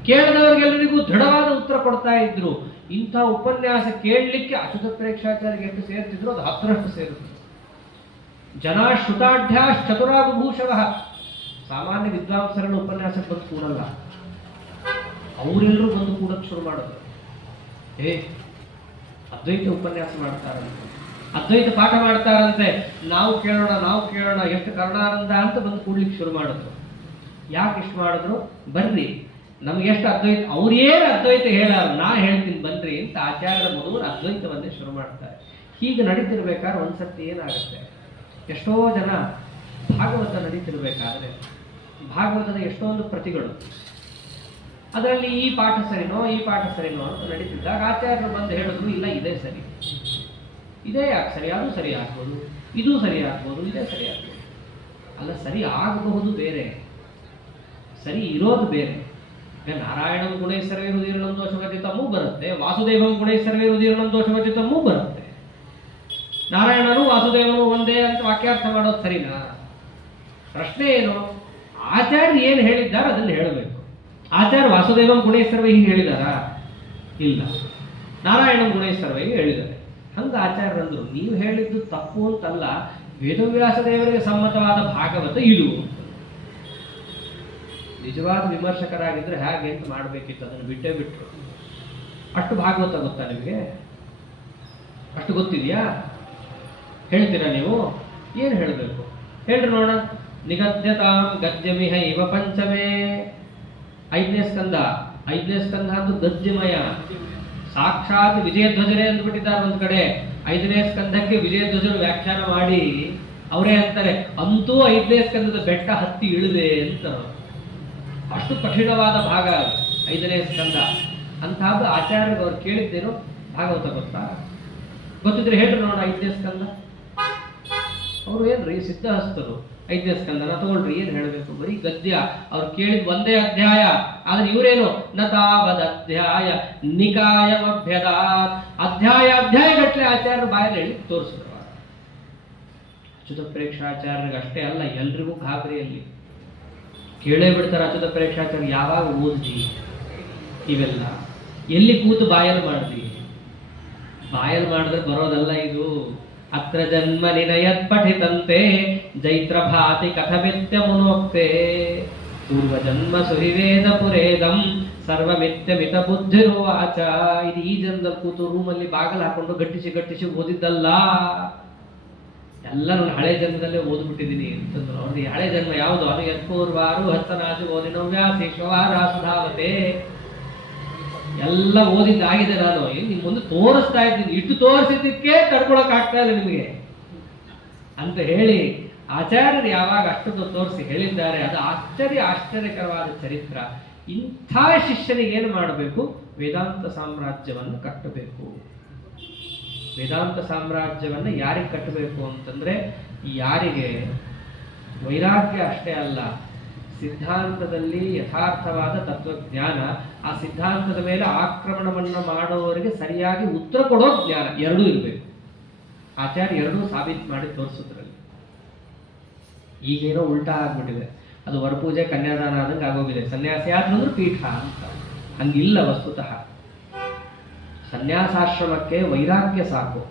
ಕೇಳಿದವರಿಗೆಲ್ಲರಿಗೂ ದೃಢವಾದ ಉತ್ತರ ಕೊಡ್ತಾ ಇದ್ರು. ಇಂಥ ಉಪನ್ಯಾಸ ಕೇಳಲಿಕ್ಕೆ ಅಚ್ಯುತ ಪ್ರೇಕ್ಷಾಚಾರ್ಯಗೆ ಎಷ್ಟು ಸೇರ್ತಿದ್ರು ಅದು 10ರಷ್ಟು ಸೇರುತ್ತೆ. ಜನ ಶ್ರುತಾಢ್ಯಾಶ್ಚತುರಾಭೂಷವ, ಸಾಮಾನ್ಯ ವಿದ್ವಾಂಸರನ್ನು ಉಪನ್ಯಾಸಕ್ಕೆ ಬಂದು ಕೂಡಲ್ಲ, ಅವರೆಲ್ಲರೂ ಬಂದು ಕೂಡಕ್ಕೆ ಶುರು ಮಾಡೋದು. ಅದ್ವೈತ ಉಪನ್ಯಾಸ ಮಾಡ್ತಾರಂತೆ, ಅದ್ವೈತ ಪಾಠ ಮಾಡ್ತಾರಂತೆ, ನಾವು ಕೇಳೋಣ ಎಷ್ಟು ಕರುಣಾನಂದ ಅಂತ ಬಂದು ಕೂಡ್ಲಿಕ್ಕೆ ಶುರು ಮಾಡಿದ್ರು. ಯಾಕೆ ಇಷ್ಟು ಮಾಡಿದ್ರು, ಬರ್ರಿ ನಮ್ಗೆ ಎಷ್ಟು ಅದ್ವೈತ, ಅವ್ರೇನು ಅದ್ವೈತ ಹೇಳಾರ, ನಾ ಹೇಳ್ತೀನಿ ಬನ್ರಿ ಅಂತ ಆಚಾರ್ಯರ ಮೊದಲು ಅದ್ವೈತವನ್ನೇ ಶುರು ಮಾಡ್ತಾರೆ. ಹೀಗೆ ನಡೀತಿರ್ಬೇಕಾದ್ರೆ ಒಂದ್ಸರ್ತಿ ಏನಾಗುತ್ತೆ, ಎಷ್ಟೋ ಜನ ಭಾಗವತ ನಡೀತಿರ್ಬೇಕಾದ್ರೆ ಭಾಗವತದ ಎಷ್ಟೊಂದು ಪ್ರತಿಗಳು, ಅದರಲ್ಲಿ ಈ ಪಾಠ ಸರಿನೋ ಅಂತ ನಡೀತಿದ್ದಾಗ ಆಚಾರ್ಯರು ಬಂದು ಹೇಳಿದ್ರು, ಇಲ್ಲ ಇದೇ ಸರಿ, ಇದೇ ಯಾಕೆ ಸರಿ, ಅದು ಸರಿ ಆಗ್ಬೋದು, ಇದು ಸರಿ ಆಗ್ಬೋದು, ಇದೇ ಸರಿ ಆಗ್ಬೋದು. ಅಲ್ಲ, ಸರಿ ಆಗಬಹುದು ಬೇರೆ, ಸರಿ ಇರೋದು ಬೇರೆ. ನಾರಾಯಣಂ ಗುಣೈ ಸರ್ವೇ ಉದೀರ್ಣಂ ದೋಷವರ್ಜಿತಮೂ ಬರುತ್ತೆ, ವಾಸುದೇವಂ ಗುಣೈ ಸರ್ವೇ ಉದೀರ್ಣಂ ದೋಷವರ್ಜಿತಮೂ ಬರುತ್ತೆ. ನಾರಾಯಣನು ವಾಸುದೇವನು ಒಂದೇ ಅಂತ ವಾಕ್ಯಾರ್ಥ ಮಾಡೋದು ಸರಿನಾ? ಪ್ರಶ್ನೆ ಏನು, ಆಚಾರ್ಯ ಏನು ಹೇಳಿದ್ದಾರೆ ಅದನ್ನು ಹೇಳಬೇಕು. ಆಚಾರ್ಯ ವಾಸುದೇವಂ ಗುಣೈ ಸರ್ವೇ ಹೀಗೆ ಹೇಳಿದಾರಾ? ಇಲ್ಲ. ನಾರಾಯಣಂ ಗುಣೈ ಸರ್ವೇ ಹೇಳಿದ್ದಾರೆ. ಹಂಗ ಆಚಾರ್ಯರಂದ್ರು, ನೀವು ಹೇಳಿದ್ದು ತಪ್ಪು ಅಂತಲ್ಲ, ವೇದವ್ಯಾಸ ದೇವರಿಗೆ ಸಮ್ಮತವಾದ ಭಾಗವತ ಇದು. ನಿಜವಾದ ವಿಮರ್ಶಕರಾಗಿದ್ರೆ ಹೇಗೆ ಅಂತ ಮಾಡಬೇಕಿತ್ತು, ಅದನ್ನು ಬಿಟ್ಟೇ ಬಿಟ್ಟರು. ಅಷ್ಟು ಭಾಗವತ ಗೊತ್ತಾ ನಿಮಗೆ? ಅಷ್ಟು ಗೊತ್ತಿದೆಯಾ? ಹೇಳ್ತೀರಾ ನೀವು? ಏನು ಹೇಳಬೇಕು ಹೇಳ್ರಿ ನೋಡೋಣ. ನಿಗದ್ಯತಾಂ ಗದ್ಯಮಿಹ ಇವ ಪಂಚಮೇ, 5ನೇ ಸ್ಕಂದ ಅಂದ್ರೆ ಗದ್ಯಮಯ, ಸಾಕ್ಷಾತ್ ವಿಜಯಧ್ವಜರೇ ಅಂದ್ಬಿಟ್ಟಿದ್ದಾರೆ ಒಂದ್ ಕಡೆ. 5ನೇ ಸ್ಕಂದಕ್ಕೆ ವಿಜಯಧ್ವಜರು ವ್ಯಾಖ್ಯಾನ ಮಾಡಿ ಅವರೇ ಅಂತಾರೆ, ಅಂತೂ 5ನೇ ಸ್ಕಂದದ ಬೆಟ್ಟ ಹತ್ತಿ ಇಳಿದೆ ಅಂತ. ಅಷ್ಟು ಕಠಿಣವಾದ ಭಾಗ 5ನೇ ಸ್ಕಂದ. ಅಂತಹದ್ದು ಆಚಾರ್ಯರಿಗೆ ಅವ್ರು ಕೇಳಿದ್ದೇನು, ಭಾಗವತ ಗೊತ್ತಾ? ಗೊತ್ತಿದ್ರೆ ಹೇಳ್ರಿ ನೋಡ. 5ನೇ ಸ್ಕಂದ ಅವರು ಏನ್ರಿ ಸಿದ್ಧಹಸ್ತರು, 5ನೇ ಸ್ಕಂದನ ತಗೊಳ್ರಿ, ಏನ್ ಹೇಳಬೇಕು, ಬರೀ ಗದ್ಯ. ಅವ್ರು ಕೇಳಿದ್ ಒಂದೇ ಅಧ್ಯಾಯ, ಆದ್ರೆ ಇವರೇನು ನತಾವದ್ ಅಧ್ಯಾಯ ನಿಕಾಯಮಭ್ಯದಾತ್, ಅಧ್ಯಾಯ ಗಟ್ಟಲೆ ಆಚಾರ್ಯರು ಬಾಯಲ್ಲಿ ಹೇಳಿ ತೋರಿಸಿದ್ರು. ಅಚ್ಯುತ ಪ್ರೇಕ್ಷಾಚಾರ್ಯರಿಗೆ ಅಷ್ಟೇ ಅಲ್ಲ, ಎಲ್ರಿಗೂ ಗಾಬರಿಯಲ್ಲಿ ಕೇಳೇ ಬಿಡ್ತಾರೆ. ಅಚ್ಯುತ ಪ್ರೇಕ್ಷಾಚಾರ್ಯ ಯಾವಾಗ ಓದ್ದಿ ಇವೆಲ್ಲ, ಎಲ್ಲಿ ಕೂತು ಬಾಯಲ್ಲಿ ಮಾಡ್ದಿ? ಬಾಯಲ್ಲಿ ಮಾಡಿದ್ರೆ ಬರೋದಲ್ಲ ಇದು. ಅತ್ರ ಜನ್ಮ ನಿನಯತ್ ಪಠಿತಂತೆ ಜೈತ್ರ ಭಾತಿ ಕಥಮಿತ್ಯ ಮುನೋಕ್ತೆ ಪೂರ್ವ ಜನ್ಮ ಸುಹಿವೇದ ಪುರೇದಂ ಸರ್ವಮಿತ್ಯ ಮಿತ ಬುದ್ಧಿರುವಾಚ. ಇದು ಈ ಜನ್ಮದಲ್ಲಿ ಕೂತು ರೂಮಲ್ಲಿ ಬಾಗಲು ಹಾಕೊಂಡು ಗಟ್ಟಿಸಿ ಓದಿದ್ದಲ್ಲ, ಎಲ್ಲ ನಾನು ಹಳೆ ಜನ್ಮದಲ್ಲೇ ಓದ್ಬಿಟ್ಟಿದ್ದೀನಿ ಅಂತಂದ್ರು. ಅವ್ರಿಗೆ ಹಳೆ ಜನ್ಮ ಯಾವುದು? ಅದು ಯತ್ಪೂರ್ವಾರು ಹಸ್ತನಾಜು ಓದಿನ ವ್ಯಾಸೇಶ್ವರ ಸುಧಾವತೆ ಎಲ್ಲ ಓದಿದ್ದಾಗಿದೆ. ನಾನು ನಿಮ್ ಮುಂದೆ ತೋರಿಸ್ತಾ ಇದ್ದೀನಿ, ಇಟ್ಟು ತೋರಿಸಿದ್ದಕ್ಕೆ ತಡ್ಕೊಳಕ್ ಆಗ್ತಾ ಇಲ್ಲ ನಿಮಗೆ ಅಂತ ಹೇಳಿ ಆಚಾರ್ಯರು ಯಾವಾಗ ಅಷ್ಟೊಂದು ತೋರಿಸಿ ಹೇಳಿದ್ದಾರೆ, ಅದು ಆಶ್ಚರ್ಯಕರವಾದ ಚರಿತ್ರ. ಇಂಥ ಶಿಷ್ಯನಿಗೆ ಏನು ಮಾಡಬೇಕು? ವೇದಾಂತ ಸಾಮ್ರಾಜ್ಯವನ್ನು ಕಟ್ಟಬೇಕು. ವೇದಾಂತ ಸಾಮ್ರಾಜ್ಯವನ್ನು ಯಾರಿಗೆ ಕಟ್ಟಬೇಕು ಅಂತಂದ್ರೆ, ಯಾರಿಗೆ ವೈರಾಗ್ಯ ಅಷ್ಟೇ ಅಲ್ಲ, ಸಿದ್ಧಾಂತದಲ್ಲಿ ಯಥಾರ್ಥವಾದ ತತ್ವಜ್ಞಾನ, ಆ ಸಿದ್ಧಾಂತದ ಮೇಲೆ ಆಕ್ರಮಣವನ್ನು ಮಾಡುವವರಿಗೆ ಸರಿಯಾಗಿ ಉತ್ತರ ಕೊಡೋ ಜ್ಞಾನ, ಎರಡೂ ಇರಬೇಕು. ಆಚಾರ್ಯ ಎರಡೂ ಸಾಬೀತು ಮಾಡಿ ತೋರಿಸೋದ್ರಲ್ಲಿ. ಈಗೇನೋ ಉಲ್ಟಾ ಆಗ್ಬಿಟ್ಟಿದೆ, ಅದು ವರಪೂಜೆ ಕನ್ಯಾದಾನ ಆದಂಗೆ ಆಗೋಗಿದೆ. ಸನ್ಯಾಸಿ ಆದ್ರೂ ಪೀಠ ಅಂತ, ಹಂಗಿಲ್ಲ. ವಸ್ತುತಃ ಸನ್ಯಾಸಾಶ್ರಮಕ್ಕೆ ವೈರಾಗ್ಯ ಸಾಕು,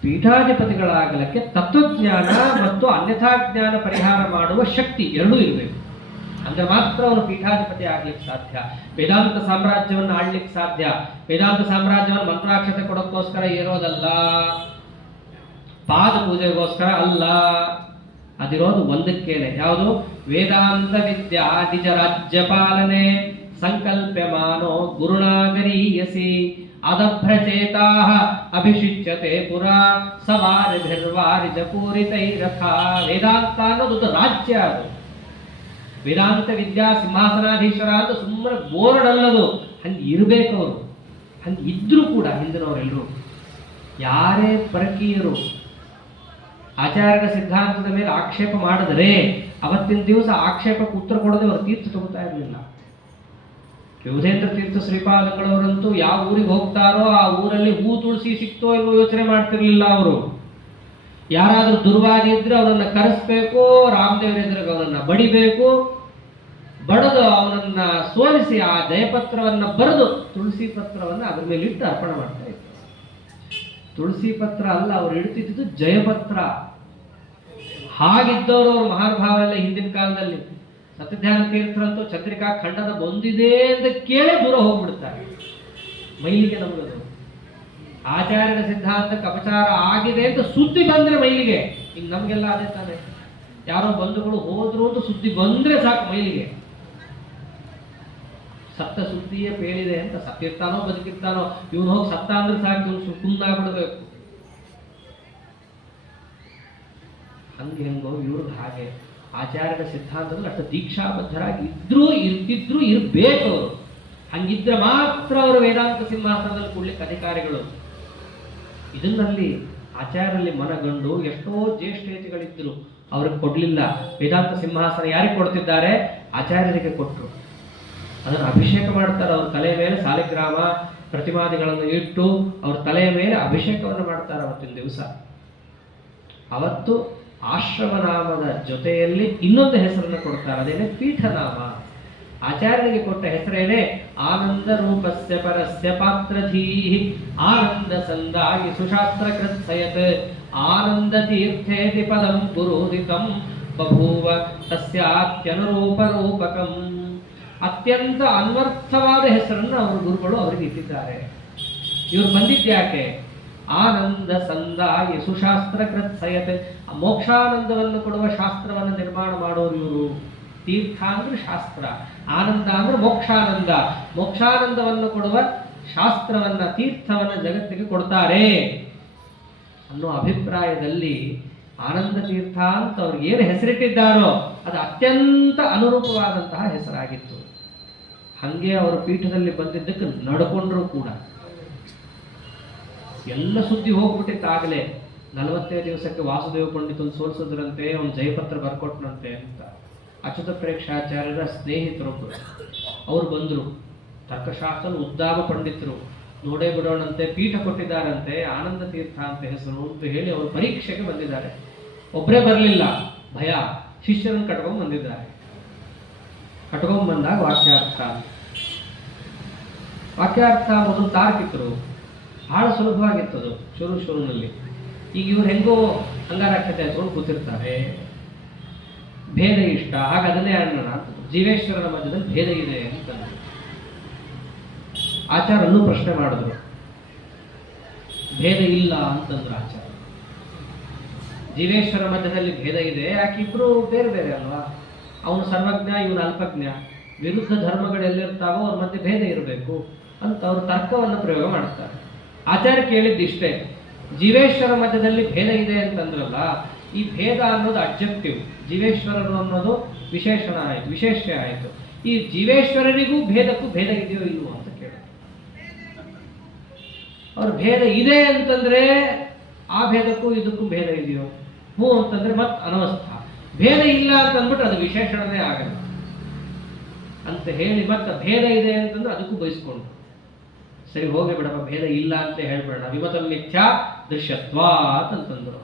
ಪೀಠಾಧಿಪತಿಗಳಾಗಲಿಕ್ಕೆ ತತ್ವಜ್ಞಾನ ಮತ್ತು ಅನ್ಯಥಾ ಜ್ಞಾನ ಪರಿಹಾರ ಮಾಡುವ ಶಕ್ತಿ ಎರಡೂ ಇರಬೇಕು. ಅಂದ್ರೆ ಮಾತ್ರ ಅವನು ಪೀಠಾಧಿಪತಿ ಆಗ್ಲಿಕ್ಕೆ ಸಾಧ್ಯ, ವೇದಾಂತ ಸಾಮ್ರಾಜ್ಯವನ್ನು ಆಡ್ಲಿಕ್ಕೆ ಸಾಧ್ಯ. ವೇದಾಂತ ಸಾಮ್ರಾಜ್ಯವನ್ನು ಮಂತ್ರಾಕ್ಷತೆ ಕೊಡೋಕ್ಕೋಸ್ಕರ ಇರೋದಲ್ಲ, ಪಾದ ಪೂಜೆಗೋಸ್ಕರ ಅಲ್ಲ. ಅದಿರೋದು ಒಂದಕ್ಕೇನೆ, ಯಾವುದು? ವೇದಾಂತ ವಿದ್ಯಾ ನಿಜ ರಾಜ್ಯ ಪಾಲನೆ ಸಂಕಲ್ಪ್ಯಮಾನೋ ಗುರುನಾಗರೀಯಸಿ ಅದಭ್ರಚೇತಾ ಅಭಿಷಿಚ್ಯತೆ ಪುರಾ ಸವಾರಿಭಿರ್ವಾರಿಜ ಪೂರಿತೈರಥ. ವೇದಾಂತ ಅನ್ನೋದು ರಾಜ್ಯ. ಅದು ವೇದಾಂತ ವಿದ್ಯಾ ಸಿಂಹಾಸನಾಧೀಶ್ವರ ಅಂತ ಸುಮ್ಮನೆ ಬೋರ್ಡ್ ಅಲ್ಲದು, ಹಂಗೆ ಇರಬೇಕು. ಅವರು ಹಂಗೆ ಇದ್ರೂ ಕೂಡ ಹಿಂದಿನವರೆಲ್ಲರೂ ಯಾರೇ ಪರಕೀಯರು ಆಚಾರ್ಯರ ಸಿದ್ಧಾಂತದ ಮೇಲೆ ಆಕ್ಷೇಪ ಮಾಡಿದರೆ ಅವತ್ತಿನ ದಿವಸ ಆಕ್ಷೇಪಕ್ಕೆ ಉತ್ತರ ಕೊಡದೆ ಅವರು ತೀರ್ಥ ತಗೋತಾ ಇರಲಿಲ್ಲ. ಯೋಧೇಂದ್ರ ತೀರ್ಥ ಶ್ರೀಪಾದಂಗಳವರಂತೂ ಯಾವ ಊರಿಗೆ ಹೋಗ್ತಾರೋ ಆ ಊರಲ್ಲಿ ಹೂ ತುಳಸಿ ಸಿಕ್ತೋ ಇಲ್ವೋ ಯೋಚನೆ ಮಾಡ್ತಿರ್ಲಿಲ್ಲ. ಅವರು ಯಾರಾದ್ರೂ ದುರ್ವಾದಿ ಇದ್ರೆ ಅವನನ್ನ ಕರೆಸ್ಬೇಕು, ರಾಮದೇವರಿದ್ರೆ ಅವನನ್ನ ಬಡಿಬೇಕು, ಬಡದು ಅವನನ್ನ ಸೋಲಿಸಿ ಆ ಜಯಪತ್ರವನ್ನ ಬರೆದು ತುಳಸಿ ಪತ್ರವನ್ನ ಅದ್ರ ಮೇಲೆ ಇಟ್ಟು ಅರ್ಪಣೆ ಮಾಡ್ತಾ ಇದ್ರು. ತುಳಸಿ ಪತ್ರ ಅಲ್ಲ, ಅವ್ರು ಇಡ್ತಿದ್ದು ಜಯಪತ್ರ. ಹಾಗಿದ್ದವರು ಅವರು ಮಹಾನುಭಾವೆಲ್ಲ ಹಿಂದಿನ ಕಾಲದಲ್ಲಿ. ಸತ್ಯಧ್ಯಾನ ತೀರ್ಥರಂತೂ ಚಂದ್ರಿಕಾ ಖಂಡದ ಬಂದಿದೆ ಅಂತ ಕೇಳಿ ದೂರ ಹೋಗ್ಬಿಡ್ತಾರೆ. ಮೈಲಿಗೆ ನಮಗದು ಆಚಾರ್ಯರ ಸಿದ್ಧಾಂತಕ್ಕೆ ಅಪಚಾರ ಆಗಿದೆ ಅಂತ ಸುದ್ದಿ ಬಂದ್ರೆ ಮೈಲಿಗೆ. ಈಗ ನಮ್ಗೆಲ್ಲ ಅದೇ ತಾನೆ, ಯಾರೋ ಬಂಧುಗಳು ಹೋದ್ರು ಅಂತ ಸುದ್ದಿ ಬಂದ್ರೆ ಸಾಕು ಮೈಲಿಗೆ. ಸತ್ತ ಸುದ್ದಿಯೇ ಪೇಳಿದೆ ಅಂತ, ಸತ್ತಿರ್ತಾನೋ ಬದುಕಿರ್ತಾನೋ, ಇವನು ಹೋಗಿ ಸತ್ತ ಅಂದ್ರೆ ಸಾಕು ಇವನು ಸುಮ್ಮನಾಗ್ಬಿಡ್ಬೇಕು. ಹಂಗೆ ಹೆಂಗೋ ಇವ್ರದ್ದು ಹಾಗೆ. ಆಚಾರ್ಯರ ಸಿದ್ಧಾಂತದಲ್ಲಿ ಅಷ್ಟು ದೀಕ್ಷಾಬದ್ಧರಾಗಿ ಇರ್ತಿದ್ರು ಇರಬೇಕು ಅವರು. ಹಂಗಿದ್ರೆ ಮಾತ್ರ ಅವರು ವೇದಾಂತ ಸಿಂಹಾಸನದಲ್ಲಿ ಕೂಡ್ಲಿಕ್ಕೆ ಅಧಿಕಾರಿಗಳು. ಇದನ್ನಲ್ಲಿ ಆಚಾರ್ಯರಲ್ಲಿ ಮನಗಂಡು ಎಷ್ಟೋ ಜ್ಯೇಷ್ಠೇತಿಗಳಿದ್ರು, ಅವ್ರಿಗೆ ಕೊಡ್ಲಿಲ್ಲ. ವೇದಾಂತ ಸಿಂಹಾಸನ ಯಾರಿಗೆ ಕೊಡ್ತಿದ್ದಾರೆ? ಆಚಾರ್ಯರಿಗೆ ಕೊಟ್ಟರು. ಅದನ್ನು ಅಭಿಷೇಕ ಮಾಡ್ತಾರೆ. ಅವ್ರ ತಲೆಯ ಮೇಲೆ ಸಾಲಿಗ್ರಾಮ ಪ್ರತಿಮಾದಿಗಳನ್ನು ಇಟ್ಟು ಅವ್ರ ತಲೆಯ ಮೇಲೆ ಅಭಿಷೇಕವನ್ನು ಮಾಡ್ತಾರೆ ಅವತ್ತಿನ ದಿವಸ. ಅವತ್ತು ಆಶ್ರಮನಾಮದ ಜೊತೆಯಲ್ಲಿ ಇನ್ನೊಂದು ಹೆಸರನ್ನು ಕೊಡ್ತಾರೆ, ಅದೇನೆ ಪೀಠನಾಮ. ಆಚಾರ್ಯರಿಗೆ ಕೊಟ್ಟ ಹೆಸರೇನೆ ಆನಂದ ರೂಪಸ್ಯ ಪರಸ್ಯ ಪಾತ್ರಧೀ ಆನಂದ ಸಂದಾಗಿ ಸುಶಾಸ್ತ್ರ ಕೃತ್ಸಯತ್ ಆನಂದ ತೀರ್ಥೇತಿ ಪದಂ ಗುರುದಿತಂ ಬಭೂವ ತಸ್ಯಾತ್ಯನುರೂಪ ರೂಪಕಂ. ಅತ್ಯಂತ ಅನ್ವರ್ಥವಾದ ಹೆಸರನ್ನು ಅವರು ಗುರುಗಳು ಅವರಿಗೆ ಇಟ್ಟಿದ್ದಾರೆ. ಇವರು ಬಂದಿದ್ಯಾಕೆ? ಆನಂದ ಸಂದಾಗಿ ಸುಶಾಸ್ತ್ರ ಕೃತ್ಸಯತ್, ಮೋಕ್ಷಾನಂದವನ್ನು ಕೊಡುವ ಶಾಸ್ತ್ರವನ್ನು ನಿರ್ಮಾಣ ಮಾಡೋರು ಇವರು. ತೀರ್ಥ ಅಂದ್ರೆ ಶಾಸ್ತ್ರ, ಆನಂದ ಅಂದ್ರೆ ಮೋಕ್ಷಾನಂದ, ಮೋಕ್ಷಾನಂದವನ್ನು ಕೊಡುವ ಶಾಸ್ತ್ರವನ್ನ ತೀರ್ಥವನ್ನ ಜಗತ್ತಿಗೆ ಕೊಡ್ತಾರೆ ಅನ್ನೋ ಅಭಿಪ್ರಾಯದಲ್ಲಿ ಆನಂದ ತೀರ್ಥ ಅಂತ ಅವ್ರಿಗೆ ಏನು ಹೆಸರಿಟ್ಟಿದ್ದಾರೋ ಅದು ಅತ್ಯಂತ ಅನುರೂಪವಾದಂತಹ ಹೆಸರಾಗಿತ್ತು. ಹಂಗೆ ಅವರು ಪೀಠದಲ್ಲಿ ಬಂದಿದ್ದಕ್ಕೆ ನಡ್ಕೊಂಡ್ರು ಕೂಡ. ಎಲ್ಲ ಸುದ್ದಿ ಹೋಗ್ಬಿಟ್ಟಿತ್ತಾಗಲೇ 40ನೇ ದಿವಸಕ್ಕೆ ವಾಸುದೇವ ಪಂಡಿತನ್ನು ಸೋಲಿಸಿದ್ರಂತೆ, ಅವನು ಜಯಪತ್ರ ಬರ್ಕೊಟ್ನಂತೆ ಅಂತ. ಅಚ್ಯುತ ಪ್ರೇಕ್ಷಾಚಾರ್ಯರ ಸ್ನೇಹಿತರೊಬ್ಬರು ಅವ್ರು ಬಂದರು. ತರ್ಕಶಾಸ್ತ್ರ ಉದ್ದಾಮ ಪಂಡಿತರು, ನೋಡೇ ಬಿಡೋಣಂತೆ, ಪೀಠ ಕೊಟ್ಟಿದ್ದಾರಂತೆ, ಆನಂದ ತೀರ್ಥ ಅಂತ ಹೆಸರು ಅಂತ ಹೇಳಿ ಅವರು ಪರೀಕ್ಷೆಗೆ ಬಂದಿದ್ದಾರೆ. ಒಬ್ಬರೇ ಬರಲಿಲ್ಲ, ಭಯ, ಶಿಷ್ಯರನ್ನು ಕಟ್ಕೊಂಡ್ ಬಂದಿದ್ದಾರೆ. ಕಟ್ಕೊಂಡ್ ಬಂದಾಗ ವಾಕ್ಯಾರ್ಥ ಮೊದಲು ತಾರ್ಕಿಕರು, ಬಹಳ ಸುಲಭವಾಗಿತ್ತದು ಶುರುನಲ್ಲಿ. ಈಗ ಇವ್ರು ಹೆಂಗೋ ಅಂಗಾರಾಕ್ಷತೆ ಹಚ್ಕೊಂಡು ಕೂತಿರ್ತಾರೆ, ಭೇದ ಇಷ್ಟ, ಆಗ ಅದನ್ನೇ ಅನ್ನೋಣ ಅಂತ. ಜೀವೇಶ್ವರನ ಮಧ್ಯದಲ್ಲಿ ಭೇದ ಇದೆ ಅಂತ ಆಚಾರ್ಯನ್ನು ಪ್ರಶ್ನೆ ಮಾಡಿದ್ರು. ಭೇದ ಇಲ್ಲ ಅಂತಂದ್ರು ಆಚಾರ್ಯ. ಜೀವೇಶ್ವರ ಮಧ್ಯದಲ್ಲಿ ಭೇದ ಇದೆ, ಯಾಕಿಬ್ರು ಬೇರೆ ಬೇರೆ ಅಲ್ವಾ? ಅವನು ಸರ್ವಜ್ಞ, ಇವನು ಅಲ್ಪಜ್ಞ, ವಿರುದ್ಧ ಧರ್ಮಗಳೆಲ್ಲಿರ್ತಾವೋ ಅವ್ರ ಮಧ್ಯೆ ಭೇದ ಇರಬೇಕು ಅಂತ ಅವರು ತರ್ಕವನ್ನು ಪ್ರಯೋಗ ಮಾಡ್ತಾರೆ. ಆಚಾರ್ಯ ಕೇಳಿದ್ದಿಷ್ಟೇ, ಜೀವೇಶ್ವರ ಮಧ್ಯದಲ್ಲಿ ಭೇದ ಇದೆ ಅಂತಂದ್ರಲ್ಲ, ಈ ಭೇದ ಅನ್ನೋದು ಅಬ್ಜೆಕ್ಟಿವ್, ಜೀವೇಶ್ವರರು ಅನ್ನೋದು ವಿಶೇಷಣ ಆಯಿತು, ವಿಶೇಷ್ಯ ಆಯಿತು. ಈ ಜೀವೇಶ್ವರರಿಗೂ ಭೇದಕ್ಕೂ ಭೇದ ಇದೆಯೋ ಇಲ್ವೋ ಅಂತ ಕೇಳಿದ್ರು. ಅವ್ರ ಭೇದ ಇದೆ ಅಂತಂದ್ರೆ ಆ ಭೇದಕ್ಕೂ ಇದಕ್ಕೂ ಭೇದ ಇದೆಯೋ? ಹ್ಞೂ ಅಂತಂದ್ರೆ ಮತ್ತೆ ಅನವಸ್ಥ. ಭೇದ ಇಲ್ಲ ಅಂತ ಅಂದ್ಬಿಟ್ರೆ ಅದು ವಿಶೇಷಣನೇ ಆಗಲ್ಲ ಅಂತ ಹೇಳಿ ಮತ್ತೆ ಭೇದ ಇದೆ ಅಂತಂದ್ರೆ ಅದಕ್ಕೂ ಬಯಸ್ಕೊಂಡು ಸರಿ ಹೋಗಿ ಬಿಡಪ್ಪ ಭೇದ ಇಲ್ಲ ಅಂತ ಹೇಳ್ಬೇಡ. ವಿಮತಂ ಮಿಥ್ಯಾ ದೃಶ್ಯತ್ವ ಅಂತಂದ್ರು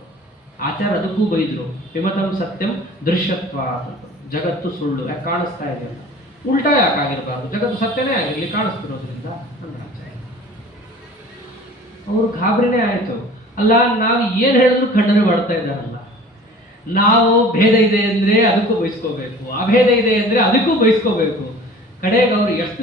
ಆಚಾರ, ಅದಕ್ಕೂ ಬೈದ್ರು. ವಿಮತಂ ಸತ್ಯಂ ದೃಶ್ಯತ್ವ ಅಂತ, ಜಗತ್ತು ಸುಳ್ಳು ಯಾಕೆ ಕಾಣಿಸ್ತಾ ಇದೆ ಅಂತ. ಉಲ್ಟಾ ಯಾಕಾಗಿರ್ಬಾರ್ದು, ಜಗತ್ತು ಸತ್ಯನೇ ಆಗಿರ್ಲಿ ಕಾಣಿಸ್ತಿರೋದ್ರಿಂದ ಅಂದ್ರೆ ಆಚಾರ್ಯ. ಅವರು ಗಾಬರಿನೇ ಆಯ್ತು. ಅಲ್ಲ ನಾವು ಏನ್ ಹೇಳಿದ್ರು ಖಂಡನೆ ಮಾಡ್ತಾ ಇದ್ದಾರಲ್ಲ. ನಾವು ಭೇದ ಇದೆ ಅಂದ್ರೆ ಅದಕ್ಕೂ ಬಯಸ್ಕೋಬೇಕು, ಅಭೇದ ಇದೆ ಅಂದ್ರೆ ಅದಕ್ಕೂ ಬಯಸ್ಕೋಬೇಕು. ಕಡೆಗೆ ಅವರು ಎಷ್ಟು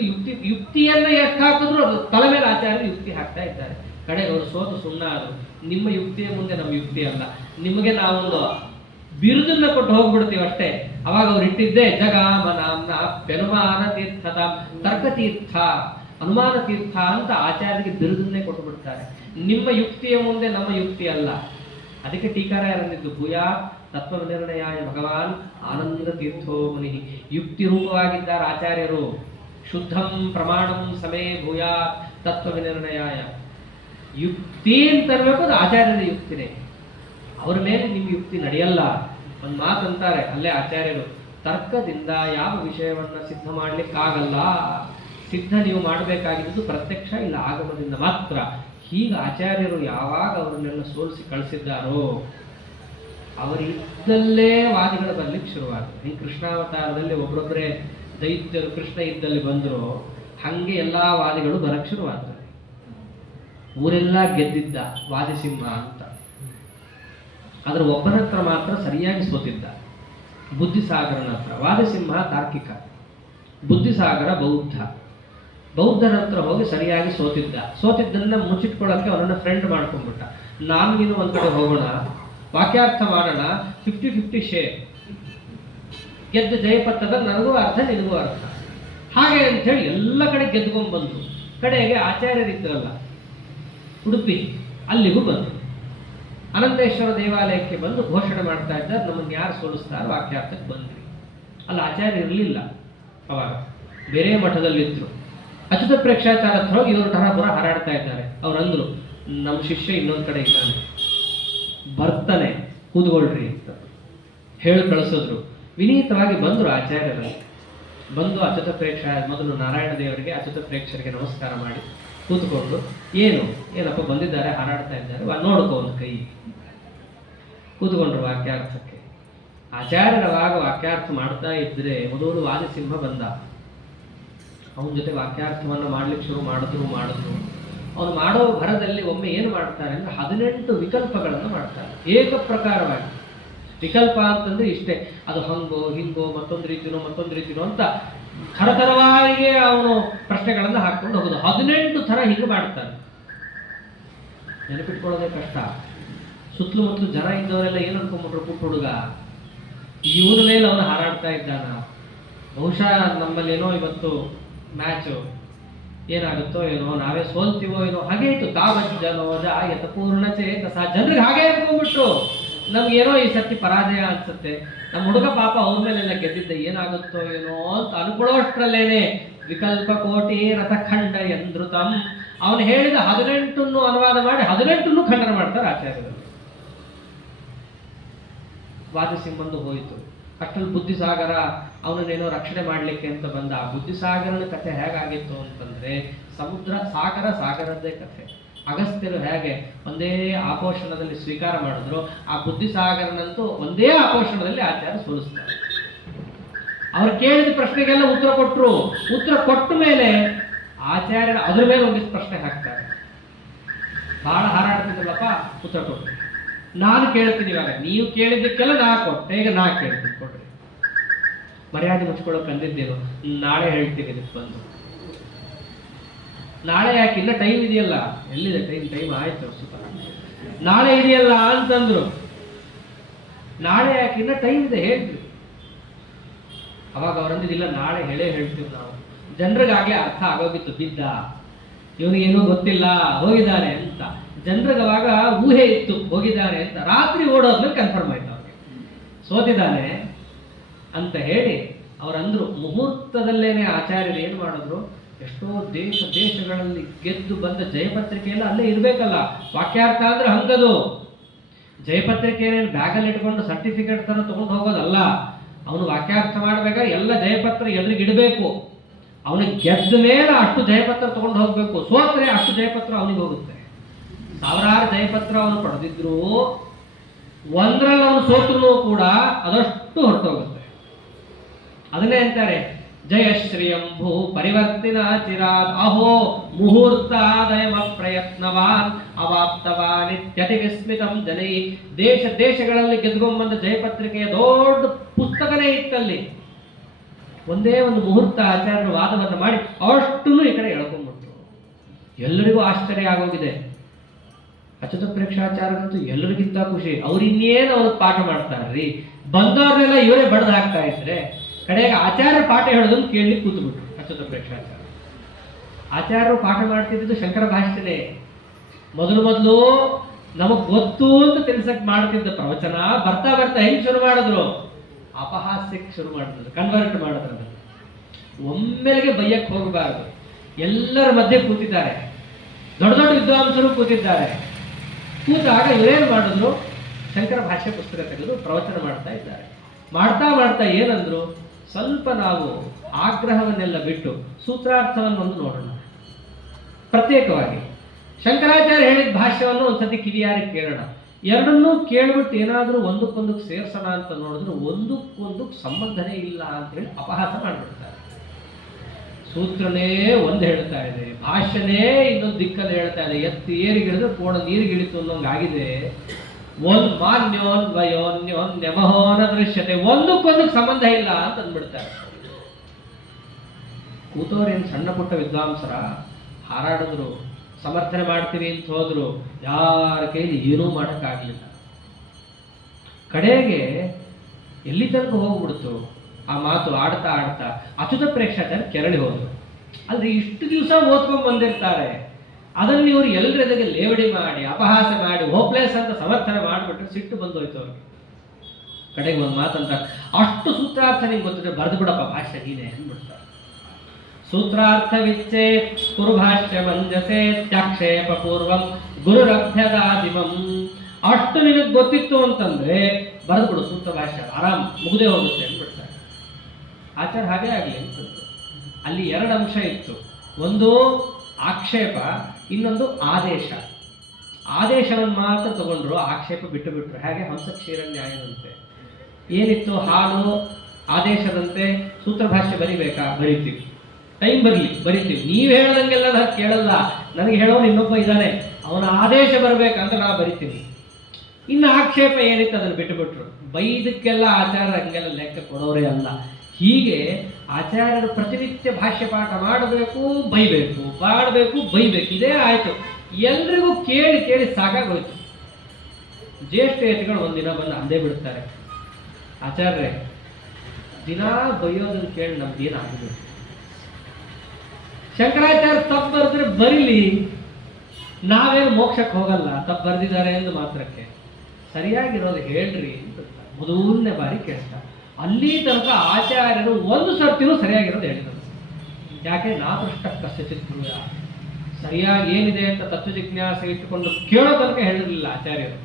ಯುಕ್ತಿಯನ್ನ ಎಷ್ಟು ಹಾಕಿದ್ರು ಅದು ತಲೆ ಮೇಲೆ ಆಚಾರ್ಯರು ಯುಕ್ತಿ ಹಾಕ್ತಾ ಇದ್ದಾರೆ. ಕಡೆಗೆ ಅವರು ಸೋತು ಸುಣ್ಣಾದರು. ನಿಮ್ಮ ಯುಕ್ತಿಯ ಮುಂದೆ ನಮ್ಮ ಯುಕ್ತಿ ಅಲ್ಲ, ನಿಮಗೆ ನಾವೊಂದು ಬಿರುದನ್ನ ಕೊಟ್ಟು ಹೋಗ್ಬಿಡ್ತೀವಿ ಅಷ್ಟೇ. ಅವಾಗ ಅವ್ರು ಇಟ್ಟಿದ್ದೆ ಜಗಾಮನಾಂನ ಪೆನುಮಾನ ತೀರ್ಥತ ತರ್ಕತೀರ್ಥ ಅನುಮಾನ ತೀರ್ಥ ಅಂತ ಆಚಾರ್ಯರಿಗೆ ಬಿರುದನ್ನೇ ಕೊಟ್ಟು ಬಿಡ್ತಾರೆ. ನಿಮ್ಮ ಯುಕ್ತಿಯ ಮುಂದೆ ನಮ್ಮ ಯುಕ್ತಿ ಅಲ್ಲ. ಅದಕ್ಕೆ ಟೀಕಾರಾಯರಂದಿದ್ದು ಭೂಯಾ ತತ್ವ ನಿರ್ಣಯಾಯ ಭಗವಾನ್ ಆನಂದ ತೀರ್ಥೋ ಮುನಿ. ಯುಕ್ತಿ ರೂಪವಾಗಿದ್ದಾರೆ ಆಚಾರ್ಯರು. ಶುದ್ಧಂ ಪ್ರಮಾಣಂ ಸಮೇ ಭೂಯಾ ತತ್ವ ನಿರ್ಣಯಾಯ. ಯುಕ್ತಿ ಅಂತ ಅನ್ಬೇಕು, ಅದು ಆಚಾರ್ಯರ ಯುಕ್ತಿನೇ. ಅವರ ಮೇಲೆ ನಿಮ್ಮ ಯುಕ್ತಿ ನಡೆಯಲ್ಲ. ಒಂದು ಮಾತಂತಾರೆ ಅಲ್ಲೇ ಆಚಾರ್ಯರು, ತರ್ಕದಿಂದ ಯಾವ ವಿಷಯವನ್ನ ಸಿದ್ಧ ಮಾಡ್ಲಿಕ್ಕಾಗಲ್ಲ. ಸಿದ್ಧ ನೀವು ಮಾಡಬೇಕಾಗಿದ್ದು ಪ್ರತ್ಯಕ್ಷ ಇಲ್ಲ ಆಗಮದಿಂದ ಮಾತ್ರ. ಹೀಗೆ ಆಚಾರ್ಯರು ಯಾವಾಗ ಅವರನ್ನೆಲ್ಲ ಸೋಲಿಸಿ ಕಳಿಸಿದ್ದಾರೋ ಅವರಿದ್ದಲ್ಲೇ ವಾದಿಗಳು ಬರ್ಲಿಕ್ಕೆ ಶುರುವಾಗುತ್ತೆ. ಈ ಕೃಷ್ಣಾವತಾರದಲ್ಲಿ ಒಬ್ಬರೊಬ್ಬರೇ ದೈತ್ಯರು ಕೃಷ್ಣ ಇದ್ದಲ್ಲಿ ಬಂದ್ರು, ಹಂಗೆ ಎಲ್ಲಾ ವಾದಿಗಳು ಬರಕ್ಕೆ ಶುರುವಾಗ್ತದೆ. ಊರೆಲ್ಲ ಗೆದ್ದಿದ್ದ ವಾದಿಸಿಂಹ ಅಂತ, ಆದ್ರೆ ಒಬ್ಬನ ಹತ್ರ ಮಾತ್ರ ಸರಿಯಾಗಿ ಸೋತಿದ್ದ, ಬುದ್ಧಿಸಾಗರನ ಹತ್ರ. ವಾದಿಸಿಂಹ ತಾರ್ಕಿಕ, ಬುದ್ಧಿಸಾಗರ ಬೌದ್ಧ. ಬೌದ್ಧರ ಹತ್ರ ಹೋಗಿ ಸರಿಯಾಗಿ ಸೋತಿದ್ದನ್ನ ಮುಚ್ಚಿಟ್ಕೊಳ್ಳೋಕೆ ಅವನನ್ನ ಫ್ರೆಂಡ್ ಮಾಡ್ಕೊಂಡ್ಬಿಟ್ಟ. ನಾನು ನೀನು ಒಂದ್ ಕಡೆ ಹೋಗೋಣ, ವಾಕ್ಯಾರ್ಥ ಮಾಡೋಣ, 50-50 ಶೇರ್. ಗೆದ್ದು ಜಯಪತ್ತದ ನನಗೂ ಅರ್ಥ ನಿನಗೂ ಅರ್ಥ, ಹಾಗೆ ಅಂತ ಹೇಳಿ ಎಲ್ಲ ಕಡೆ ಗೆದ್ಕೊಂಡ್ ಬಂದ್ರು. ಕಡೆಗೆ ಆಚಾರ್ಯರಿದ್ರಲ್ಲ ಉಡುಪಿ, ಅಲ್ಲಿಗೂ ಬಂದರು. ಅನಂತೇಶ್ವರ ದೇವಾಲಯಕ್ಕೆ ಬಂದು ಘೋಷಣೆ ಮಾಡ್ತಾ ಇದ್ದಾರೆ, ನಮ್ಮನ್ನು ಯಾರು ಸೋಲಿಸ್ತಾರೋ ವಾಕ್ಯಾರ್ಥಕ್ಕೆ ಬಂದ್ರಿ. ಅಲ್ಲಿ ಆಚಾರ್ಯ ಇರಲಿಲ್ಲ ಅವಾಗ, ಬೇರೆ ಮಠದಲ್ಲಿದ್ರು. ಅಚ್ಯುತ ಪ್ರೇಕ್ಷಾಚಾರ ಹತ್ರ ಹೋಗಿ ಇವರು ಟರಾಪುರ ಹಾರಾಡ್ತಾ ಇದ್ದಾರೆ. ಅವ್ರಂದ್ರು, ನಮ್ಮ ಶಿಷ್ಯ ಇನ್ನೊಂದು ಕಡೆ ಇದ್ದಾನೆ, ಬರ್ತಾನೆ, ಕೂತ್ಕೊಳ್ರಿ ಅಂತ ಹೇಳಿ ಕಳಿಸಿದ್ರು. ವಿನೀತವಾಗಿ ಬಂದರು ಆಚಾರ್ಯರಲ್ಲಿ. ಬಂದು ಅಚ್ಯುತ ಪ್ರೇಕ್ಷ ಮೊದಲು ನಾರಾಯಣ ದೇವರಿಗೆ ಅಚ್ಯುತ ಪ್ರೇಕ್ಷರಿಗೆ ನಮಸ್ಕಾರ ಮಾಡಿ ಕೂತ್ಕೊಂಡು, ಏನಪ್ಪ ಬಂದಿದ್ದಾರೆ, ಹಾರಾಡ್ತಾ ಇದ್ದಾರೆ, ನೋಡ್ಕೋ ಒಂದು ಕೈ. ಕೂತ್ಕೊಂಡ್ರು ವಾಕ್ಯಾರ್ಥಕ್ಕೆ. ಆಚಾರ್ಯರವಾಗ ವಾಕ್ಯಾರ್ಥ ಮಾಡ್ತಾ ಇದ್ರೆ ಮೊದಲು ವಾದಿಸಿಂಹ ಬಂದ. ಅವನ ಜೊತೆ ವಾಕ್ಯಾರ್ಥವನ್ನ ಮಾಡ್ಲಿಕ್ಕೆ ಶುರು ಮಾಡಿದ್ರು. ಅವನು ಮಾಡೋ ಭರದಲ್ಲಿ ಒಮ್ಮೆ ಏನು ಮಾಡ್ತಾರೆ ಅಂದ್ರೆ 18 ವಿಕಲ್ಪಗಳನ್ನು ಮಾಡ್ತಾರೆ ಏಕಪ್ರಕಾರವಾಗಿ. ವಿಕಲ್ಪ ಅಂತಂದ್ರೆ ಇಷ್ಟೇ, ಅದು ಹಂಗೋ ಹಿಂಗೋ ಮತ್ತೊಂದು ರೀತಿನೋ ಅಂತ ಥರಥರವಾಗಿ ಅವನು ಪ್ರಶ್ನೆಗಳನ್ನು ಹಾಕೊಂಡು ಹೋಗೋದು. 18 ಥರ ಹೀಗೆ ಮಾಡ್ತಾನೆ. ನೆನಪಿಟ್ಕೊಳ್ಳೋದೇ ಕಷ್ಟ. ಸುತ್ತಲೂ ಮುತ್ತಲು ಜನ ಇದ್ದವರೆಲ್ಲ ಏನು ಅನ್ಕೊಂಡ್ಬಿಟ್ರು, ಪುಟ್ಟ ಹುಡುಗ ಇವನ ಮೇಲೆ ಅವನು ಹಾರಾಡ್ತಾ ಇದ್ದಾನ, ಬಹುಶಃ ನಮ್ಮಲ್ಲೇನೋ ಇವತ್ತು ಮ್ಯಾಚು ಏನಾಗುತ್ತೋ ಏನೋ, ನಾವೇ ಸೋಲ್ತೀವೋ ಏನೋ, ಹಾಗೆ ಇತ್ತು. ತಾವಜ್ಜನೋ ಜಾಯತ ಪೂರ್ಣ ಚೇತಸ. ಜನರಿಗೆ ಹಾಗೆ ಅನ್ಕೊಂಡ್ಬಿಟ್ರು, ನಮ್ಗೇನೋ ಈ ಸರ್ತಿ ಪರಾಜಯ ಅನ್ಸುತ್ತೆ, ನಮ್ಮ ಹುಡುಗ ಪಾಪ ಅವ್ರ ಮೇಲೆಲ್ಲ ಗೆದ್ದಿದ್ದೆ, ಏನಾಗುತ್ತೋ ಏನೋ ಅಂತ ಅನ್ಕೊಳ್ಳೋಷ್ಟ್ರಲ್ಲೇನೆ ವಿಕಲ್ಪ ಕೋಟಿ ರಥಖಂಡ ಯಂಧೃತಂ. ಅವನು ಹೇಳಿದ 18 ಅನುವಾದ ಮಾಡಿ 18 ಖಂಡನ ಮಾಡ್ತಾರೆ ಆಚಾರ್ಯರು. ವಾದಿಸಿಂಹಂದು ಹೋಯಿತು. ಅಷ್ಟಲ್ಲಿ ಬುದ್ಧಿಸಾಗರ ಅವನನ್ನೇನೋ ರಕ್ಷಣೆ ಮಾಡ್ಲಿಕ್ಕೆ ಅಂತ ಬಂದ. ಆ ಬುದ್ಧಿಸಾಗರನ ಕಥೆ ಹೇಗಾಗಿತ್ತು ಅಂತಂದ್ರೆ, ಸಾಗರದ್ದೇ ಕಥೆ. ಅಗಸ್ತ್ಯರು ಹೇಗೆ ಒಂದೇ ಆಪೋಷಣದಲ್ಲಿ ಸ್ವೀಕಾರ ಮಾಡಿದ್ರು, ಆ ಬುದ್ಧಿಸಾಗರನಂತೂ ಒಂದೇ ಆಪೋಷಣದಲ್ಲಿ ಆಚಾರ್ಯ ಸೋಲಿಸ್ತಾರೆ. ಅವ್ರು ಕೇಳಿದ ಪ್ರಶ್ನೆಗೆಲ್ಲ ಉತ್ತರ ಕೊಟ್ಟರು. ಉತ್ತರ ಕೊಟ್ಟ ಮೇಲೆ ಆಚಾರ್ಯರ ಅದ್ರ ಮೇಲೆ ಒಂದಿಷ್ಟು ಪ್ರಶ್ನೆ ಹಾಕ್ತಾರೆ. ಬಹಳ ಹಾರಾಡ್ತಿದ್ದಲ್ಲಪ್ಪ, ಉತ್ತರ ಕೊಟ್ಟರು. ನಾನು ಕೇಳ್ತೀನಿ, ಇವಾಗ ನೀವು ಕೇಳಿದ್ದಕ್ಕೆಲ್ಲ ನಾ ಕೊಟ್ಟೆ, ಈಗ ನಾ ಕೇಳ್ತೀನಿ, ಕೊಡ್ರಿ. ಮರ್ಯಾದೆ ಮುಚ್ಕೊಳ್ಳೋಕೆ ಅಂದಿದ್ದೇನು, ನಾಳೆ ಹೇಳ್ತೀನಿ ಇದಕ್ಕೆ ಬಂದು. ನಾಳೆ ಯಾಕೆ, ಇಲ್ಲ ಟೈಮ್ ಇದೆಯಲ್ಲ. ಎಲ್ಲಿದೆ ಟೈಮ್ ಆಯ್ತು ಸ್ವಲ್ಪ, ನಾಳೆ ಇದೆಯಲ್ಲ ಅಂತಂದ್ರು. ನಾಳೆ ಯಾಕೆ, ಇನ್ನ ಟೈಮ್ ಇದೆ ಹೇಳ್ತೀವಿ. ಅವಾಗ ಅವ್ರಂದಿಲ್ಲ, ನಾಳೆ ಹೇಳ್ತೀವಿ ನಾವು. ಜನರಿಗಾಗ್ಲೇ ಅರ್ಥ ಆಗೋಗಿತ್ತು, ಬಿದ್ದ ಇವನಿಗೇನೂ ಗೊತ್ತಿಲ್ಲ ಹೋಗಿದ್ದಾನೆ ಅಂತ. ಜನರಿಗೆ ಅವಾಗ ಊಹೆ ಇತ್ತು ಹೋಗಿದ್ದಾನೆ ಅಂತ. ರಾತ್ರಿ ಓಡೋದ್ಮೇಲೆ ಕನ್ಫರ್ಮ್ ಆಯ್ತು ಅವ್ರಿಗೆ ಸೋತಿದ್ದಾನೆ ಅಂತ ಹೇಳಿ ಅವರಂದ್ರು. ಮುಹೂರ್ತದಲ್ಲೇನೆ ಆಚಾರ್ಯರು ಏನು ಮಾಡಿದ್ರು, ಎಷ್ಟೋ ದೇಶಗಳಲ್ಲಿ ಗೆದ್ದು ಬಂದ ಜಯಪತ್ರಿಕೆಯೆಲ್ಲ ಅಲ್ಲೇ ಇರಬೇಕಲ್ಲ. ವಾಕ್ಯಾರ್ಥ ಅಂದ್ರೆ ಹಂಗದು. ಜಯಪತ್ರಿಕೆಯನ್ನು ಬ್ಯಾಗಲ್ಲಿ ಇಟ್ಕೊಂಡು ಸರ್ಟಿಫಿಕೇಟ್ ತರ ತಗೊಂಡು ಹೋಗೋದಲ್ಲ. ಅವನು ವಾಕ್ಯಾರ್ಥ ಮಾಡಬೇಕಾದ್ರೆ ಎಲ್ಲ ಜಯಪತ್ರ ಎದುರಿಗೆ ಇಡಬೇಕು. ಅವನಿಗೆ ಗೆದ್ದ ಮೇಲೆ ಅಷ್ಟು ಜಯಪತ್ರ ತಗೊಂಡು ಹೋಗ್ಬೇಕು. ಸೋತ್ರೆ ಅಷ್ಟು ಜಯಪತ್ರ ಅವನಿಗೆ ಹೋಗುತ್ತೆ. ಸಾವಿರಾರು ಜಯಪತ್ರ ಅವನು ಪಡೆದಿದ್ರು ಒಂದರಲ್ಲಿ ಅವನು ಸೋತ್ರೂ ಕೂಡ ಅದಷ್ಟು ಹೊರಟೋಗುತ್ತೆ. ಅದನ್ನೇ ಅಂತಾರೆ ಜಯಶ್ರಿಯಂಭೂ ಪರಿವರ್ತಿನ ಚಿರಾದ್ ಅಹೋ ಮುಹೂರ್ತಾದಯಮ ಪ್ರಯತ್ನವಾನ್ ಅವಾಪ್ತವಾನಿತ್ಯತಿ ವಿಸ್ಮಿತಂ ಜನೈ. ದೇಶಗಳಲ್ಲಿ ಗೆದ್ಕೊಂಡ್ಬಂದ ಜಯಪತ್ರಿಕೆಯ ದೊಡ್ಡ ಪುಸ್ತಕನೇ ಇತ್ತಲ್ಲಿ. ಒಂದೇ ಒಂದು ಮುಹೂರ್ತ ಆಚಾರ್ಯರ ವಾದವನ್ನು ಮಾಡಿ ಅಷ್ಟನ್ನು ಈ ಕಡೆ ಎಳ್ಕೊಂಡ್ಬಿಟ್ರು. ಎಲ್ಲರಿಗೂ ಆಶ್ಚರ್ಯ ಆಗೋಗಿದೆ. ಅಚ್ಯುತ ಪ್ರೇಕ್ಷಾಚಾರ್ಯರಂತೂ ಎಲ್ಲರಿಗಿಂತ ಖುಷಿ. ಅವ್ರಿನ್ನೇನು ಅವ್ರಿಗೆ ಪಾಠ ಮಾಡ್ತಾರ್ರಿ, ಬಂದವ್ರನ್ನೆಲ್ಲ ಇವರೇ ಬಡ್ದು ಹಾಕ್ತಾ ಇದ್ರೆ ಕಡೆಗೆ ಆಚಾರ್ಯ ಪಾಠ ಹೇಳೋದನ್ನು ಕೇಳಿ ಕೂತ್ಬಿಟ್ರು ಅಚ್ಯುತ ಪ್ರೇಕ್ಷಾಚಾರ್ಯ. ಆಚಾರ್ಯರು ಪಾಠ ಮಾಡ್ತಿದ್ದು ಶಂಕರ ಭಾಷ್ಯನೇ. ಮೊದಲು ನಮಗ್ ಗೊತ್ತು ಅಂತ ತಿಳ್ಸಕ್ ಮಾಡ್ತಿದ್ದ ಪ್ರವಚನ ಬರ್ತಾ ಹೆಂಗ್ ಶುರು ಮಾಡಿದ್ರು? ಅಪಹಾಸ್ಯಕ್ಕೆ ಶುರು ಮಾಡಿದ್ರು, ಕನ್ವರ್ಟ್ ಮಾಡಿದ್ರು. ಒಮ್ಮೆಲೆಗೆ ಬೈಯಕ್ಕೆ ಹೋಗಬಾರದು. ಎಲ್ಲರ ಮಧ್ಯೆ ಕೂತಿದ್ದಾರೆ, ದೊಡ್ಡ ವಿದ್ವಾಂಸರು ಕೂತಿದ್ದಾರೆ. ಕೂತಾಗ ಇವರೇನು ಮಾಡಿದ್ರು? ಶಂಕರ ಭಾಷ್ಯ ಪುಸ್ತಕ ತೆಗೆದು ಪ್ರವಚನ ಮಾಡ್ತಾ ಇದ್ದಾರೆ. ಮಾಡ್ತಾ ಏನಂದ್ರು? ಸ್ವಲ್ಪ ನಾವು ಆಗ್ರಹವನ್ನೆಲ್ಲ ಬಿಟ್ಟು ಸೂತ್ರಾರ್ಥವನ್ನೊಂದು ನೋಡೋಣ ಪ್ರತ್ಯೇಕವಾಗಿ. ಶಂಕರಾಚಾರ್ಯ ಹೇಳಿದ ಭಾಷ್ಯವನ್ನು ಒಂದ್ಸತಿ ಕಿವಿಯಾರೆ ಕೇಳೋಣ. ಎರಡನ್ನೂ ಕೇಳ್ಬಿಟ್ಟು ಏನಾದರೂ ಒಂದಕ್ಕೊಂದಕ್ಕೆ ಸೇರ್ಸೋಣ ಅಂತ ನೋಡಿದ್ರು ಒಂದಕ್ಕೊಂದಕ್ಕೆ ಸಂಬಂಧನೇ ಇಲ್ಲ ಅಂತ ಹೇಳಿ ಅಪಹಾಸ ಮಾಡಿಬಿಡ್ತಾರೆ. ಸೂತ್ರನೇ ಒಂದು ಹೇಳ್ತಾ ಇದೆ, ಭಾಷ್ಯನೇ ಇನ್ನೊಂದು ದಿಕ್ಕಲ್ಲಿ ಹೇಳ್ತಾ ಇದೆ. ಎತ್ತಿ ಏರಿಗಿಳಿದ್ರೆ ಕೋಣ ನೀರಿಗಿಳಿತು ಅನ್ನೋಂಗಾಗಿದೆ. ಒಂದು ಮಾನ್ಯೋನ್ವಯೋನ್ಯೋನ್ಯಮಹೋನ ದೃಶ್ಯತೆ, ಒಂದಕ್ಕೊಂದಕ್ಕೆ ಸಂಬಂಧ ಇಲ್ಲ ಅಂತ ಅಂದ್ಬಿಡ್ತಾರೆ. ಕೂತವ್ರೇನು ಸಣ್ಣ ಪುಟ್ಟ ವಿದ್ವಾಂಸರ ಹಾರಾಡಿದ್ರು, ಸಮರ್ಥನೆ ಮಾಡ್ತೀವಿ ಅಂತ ಹೋದ್ರು, ಯಾರ ಕೈಲಿ ಏನೂ ಮಾಡೋಕ್ಕಾಗಲಿಲ್ಲ. ಕಡೆಗೆ ಎಲ್ಲಿ ತನಕ ಹೋಗ್ಬಿಡ್ತು ಆ ಮಾತು. ಆಡ್ತಾ ಅಚ್ಯುತ ಪ್ರೇಕ್ಷಾಚಾರ್ಯ ಕೆರಳಿ ಹೋದ್ರು. ಅಂದ್ರೆ ಇಷ್ಟು ದಿವಸ ಓದ್ಕೊಂಡ್ ಬಂದಿರ್ತಾರೆ, ಅದನ್ನು ಇವರು ಎಲ್ಲರೆದುರಿಗೆ ಲೇವಡಿ ಮಾಡಿ ಅಪಹಾಸ ಮಾಡಿ ಹೋಪ್ಲೆಸ್ ಅಂತ ಸಮರ್ಥನೆ ಮಾಡಿಬಿಟ್ರೆ ಸಿಟ್ಟು ಬಂದೋಯ್ತು ಅವ್ರಿಗೆ. ಕಡೆಗೆ ಒಂದು ಮಾತಂತ, ಅಷ್ಟು ಸೂತ್ರಾರ್ಥ ನಿಂಗೆ ಗೊತ್ತಿದ್ರೆ ಬರೆದು ಬಿಡಪ್ಪ ಭಾಷ್ಯ ನೀನೆ ಅಂದ್ಬಿಡ್ತಾರೆ. ಸೂತ್ರಾರ್ಥವಿಚ್ಛೇ ಕುರು ಭಾಷ್ಯ ಮಂಜಸೆ ತ್ಯಾಕ್ಷೇಪ ಪೂರ್ವಂ ಗುರುರಭ್ಯದಾದಿಮಂ. ಅಷ್ಟು ನಿನಗೆ ಗೊತ್ತಿತ್ತು ಅಂತಂದ್ರೆ ಬರೆದು ಬಿಡು ಸೂತ್ರ ಭಾಷ್ಯ, ಆರಾಮ್ ಮುಗ್ದೇ ಹೋಗುತ್ತೆ ಅಂದ್ಬಿಡ್ತಾರೆ. ಆಚಾರ ಹಾಗೆ ಆಗಲಿ ಅಂತ. ಅಲ್ಲಿ ಎರಡು ಅಂಶ ಇತ್ತು, ಒಂದು ಆಕ್ಷೇಪ, ಇನ್ನೊಂದು ಆದೇಶ. ಆದೇಶವನ್ನು ಮಾತ್ರ ತಗೊಂಡ್ರು, ಆಕ್ಷೇಪ ಬಿಟ್ಟರು. ಹಾಗೆ ಹಂಸಕ್ಷೀರ ನ್ಯಾಯದಂತೆ ಏನಿತ್ತು, ಹಾಲು ಆದೇಶದಂತೆ ಸೂತ್ರ ಭಾಷ್ಯ ಬರಿಬೇಕಾ? ಬರಿತೀವಿ. ಟೈಮ್ ಬರಿತೀವಿ. ನೀವು ಹೇಳ್ದಂಗೆಲ್ಲ ನಾನು ಕೇಳಲ್ಲ, ನನಗೆ ಹೇಳೋನು ಇನ್ನೊಬ್ಬ ಇದ್ದಾನೆ, ಅವನ ಆದೇಶ ಬರ್ಬೇಕಂತ ನಾವು ಬರಿತೀವಿ. ಇನ್ನು ಆಕ್ಷೇಪ ಏನಿತ್ತು ಅದನ್ನು ಬಿಟ್ಟುಬಿಟ್ರು. ಬೈದಕ್ಕೆಲ್ಲ ಆಚಾರ್ಯರು ಹಂಗೆಲ್ಲ ಲೆಕ್ಕ ಕೊಡೋರೇ ಅಲ್ಲ. ಹೀಗೆ ಆಚಾರ್ಯರು ಪ್ರತಿನಿತ್ಯ ಭಾಷ್ಯ ಪಾಠ ಮಾಡಬೇಕು, ಬೈಬೇಕು, ಇದೇ ಆಯ್ತು. ಎಲ್ರಿಗೂ ಕೇಳಿ ಸಾಕಾಗೋಯ್ತು. ಜ್ಯೇಷ್ಠ ಯತಿಗಳು ಒಂದಿನ ಬಂದು ಅಂದೇ ಬಿಡ್ತಾರೆ, ಆಚಾರ್ಯ ದಿನಾ ಬೈಯೋದನ್ನು ಕೇಳಿ ನಮ್ಗೇನಾಗಿದೆ? ಶಂಕರಾಚಾರ್ಯ ತಪ್ಪು ಬರೆದ್ರೆ ಬರೀಲಿ, ನಾವೇನು ಮೋಕ್ಷಕ್ಕೆ ಹೋಗಲ್ಲ ತಪ್ಪು ಬರೆದಿದ್ದಾರೆ ಎಂದು ಮಾತ್ರಕ್ಕೆ. ಸರಿಯಾಗಿರೋದು ಹೇಳ್ರಿ ಅಂತ ಮೊದಲನೇ ಬಾರಿ ಕೇಳ್ತಾರೆ. ಅಲ್ಲಿ ತನಕ ಆಚಾರ್ಯರು ಒಂದು ಸರ್ತಿನೂ ಸರಿಯಾಗಿರೋದು ಹೇಳಿದರು. ಯಾಕೆ? ನಾಪೃಷ್ಟ ಕಸ್ಯಚಿತ್ ಬ್ರೂಯ, ಸರಿಯಾಗಿ ಏನಿದೆ ಅಂತ ತತ್ವ ಜಿಜ್ಞಾಸೆ ಇಟ್ಟುಕೊಂಡು ಕೇಳೋ ತನಕ ಹೇಳಿರಲಿಲ್ಲ ಆಚಾರ್ಯರು.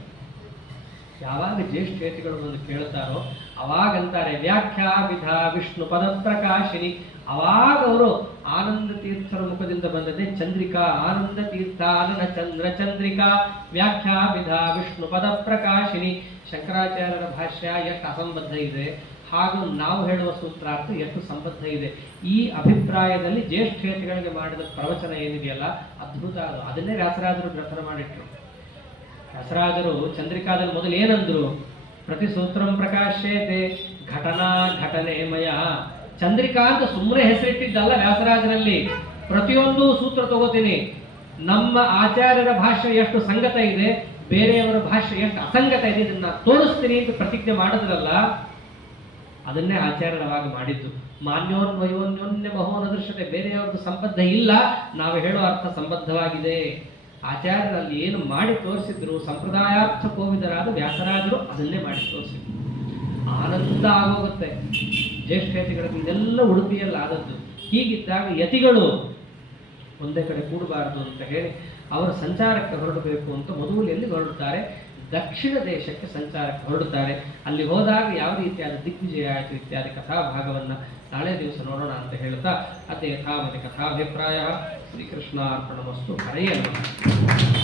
ಯಾವಾಗ ಜ್ಯೇಷ್ಠೇತಿಗಳು ಬಂದು ಕೇಳ್ತಾರೋ ಅವಾಗಂತಾರೆ ವ್ಯಾಖ್ಯಾ ವಿಧ ವಿಷ್ಣು ಪದ ಪ್ರಕಾಶಿನಿ. ಅವಾಗ ಅವರು ಆನಂದ ತೀರ್ಥರ ಮುಖದಿಂದ ಬಂದದೆ ಚಂದ್ರಿಕಾ, ಆನಂದ ತೀರ್ಥಾನನ ಚಂದ್ರ ಚಂದ್ರಿಕಾ ವ್ಯಾಖ್ಯಾ ವಿಧ ವಿಷ್ಣು ಪದ ಪ್ರಕಾಶಿನಿ. ಶಂಕರಾಚಾರ್ಯರ ಭಾಷ್ಯ ಎಷ್ಟು ಅಸಂಬದ್ಧ ಇದೆ, ಹಾಗೂ ನಾವು ಹೇಳುವ ಸೂತ್ರಾರ್ಥ ಎಷ್ಟು ಸಂಬದ್ಧ ಇದೆ. ಈ ಅಭಿಪ್ರಾಯದಲ್ಲಿ ಜ್ಯೇಷ್ಠೇತಿಗಳಿಗೆ ಮಾಡಿದ ಪ್ರವಚನ ಏನಿದೆಯಲ್ಲ ಅದ್ಭುತ. ಅದನ್ನೇ ವ್ಯಾಸರಾಜರು ಗ್ರಥನ ಮಾಡಿಟ್ರು. ವ್ಯಾಸರಾಜರು ಚಂದ್ರಿಕಾದಲ್ಲಿ ಮೊದಲು ಏನಂದ್ರು? ಪ್ರತಿ ಸೂತ್ರಂ ಪ್ರಕಾಶ್ಯತೆ ಘಟನಾ ಘಟನೆ ಮಯ. ಚಂದ್ರಿಕಾ ಅಂತ ಸುಮ್ಮನೆ ಹೆಸರಿಟ್ಟಿದ್ದಲ್ಲ ವ್ಯಾಸರಾಜರಲ್ಲಿ. ಪ್ರತಿಯೊಂದು ಸೂತ್ರ ತಗೋತೀನಿ, ನಮ್ಮ ಆಚಾರ್ಯರ ಭಾಷ್ಯ ಎಷ್ಟು ಸಂಗತ ಇದೆ, ಬೇರೆಯವರ ಭಾಷ್ಯ ಎಷ್ಟು ಅಸಂಗತ ಇದೆ, ಇದನ್ನ ತೋರಿಸ್ತೀನಿ ಅಂತ ಪ್ರತಿಜ್ಞೆ ಮಾಡಿದ್ರಲ್ಲ, ಅದನ್ನೇ ಆಚಾರ್ಯರವಾಗಿ ಮಾಡಿದ್ದು. ಮಾನ್ಯೋನ್ವಯೋನ್ಯೋನ್ಯ ಮಹೋನ ದೃಶ್ಯತೆ, ಬೇರೆಯವ್ರದ್ದು ಸಂಬದ್ಧ ಇಲ್ಲ, ನಾವು ಹೇಳೋ ಅರ್ಥ ಸಂಬದ್ಧವಾಗಿದೆ. ಆಚಾರ್ಯರಲ್ಲಿ ಏನು ಮಾಡಿ ತೋರಿಸಿದ್ರು, ಸಂಪ್ರದಾಯಾರ್ಥ ಕೋವಿದರಾದ ವ್ಯಾಸರಾಜರು ಅದನ್ನೇ ಮಾಡಿ ತೋರಿಸಿದ್ರು. ಆನಂದ ಆಗೋಗುತ್ತೆ. ಜ್ಯೇಷ್ಠ ಯತಿಗಳಿಗೆ ಇದೆಲ್ಲ ಉಡುಪಿಯಲ್ಲಿ ಆದದ್ದು. ಹೀಗಿದ್ದಾಗ ಯತಿಗಳು ಒಂದೇ ಕಡೆ ಕೂಡಬಾರದು ಅಂತ ಹೇಳಿ ಅವರು ಸಂಚಾರಕ್ಕೆ ಹೊರಡಬೇಕು ಅಂತ ಮಧುಲಿಯಲ್ಲಿ ಹೊರಡುತ್ತಾರೆ. ದಕ್ಷಿಣ ದೇಶಕ್ಕೆ ಸಂಚಾರಕ್ಕೆ ಹೊರಡುತ್ತಾರೆ. ಅಲ್ಲಿ ಹೋದಾಗ ಯಾವ ರೀತಿಯಾದ ದಿಗ್ವಿಜಯ ಆಯಿತು ಇತ್ಯಾದಿ ಕಥಾಭಾಗವನ್ನು ನಾಳೆ ದಿವಸ ನೋಡೋಣ ಅಂತ ಹೇಳ್ತಾ ಅದೇ ಯಥಾಮತಿ ಕಥಾಭಿಪ್ರಾಯ ಶ್ರೀಕೃಷ್ಣಾರ್ಪಣಮಸ್ತು. ಹರೆಯೇ ನಮಃ.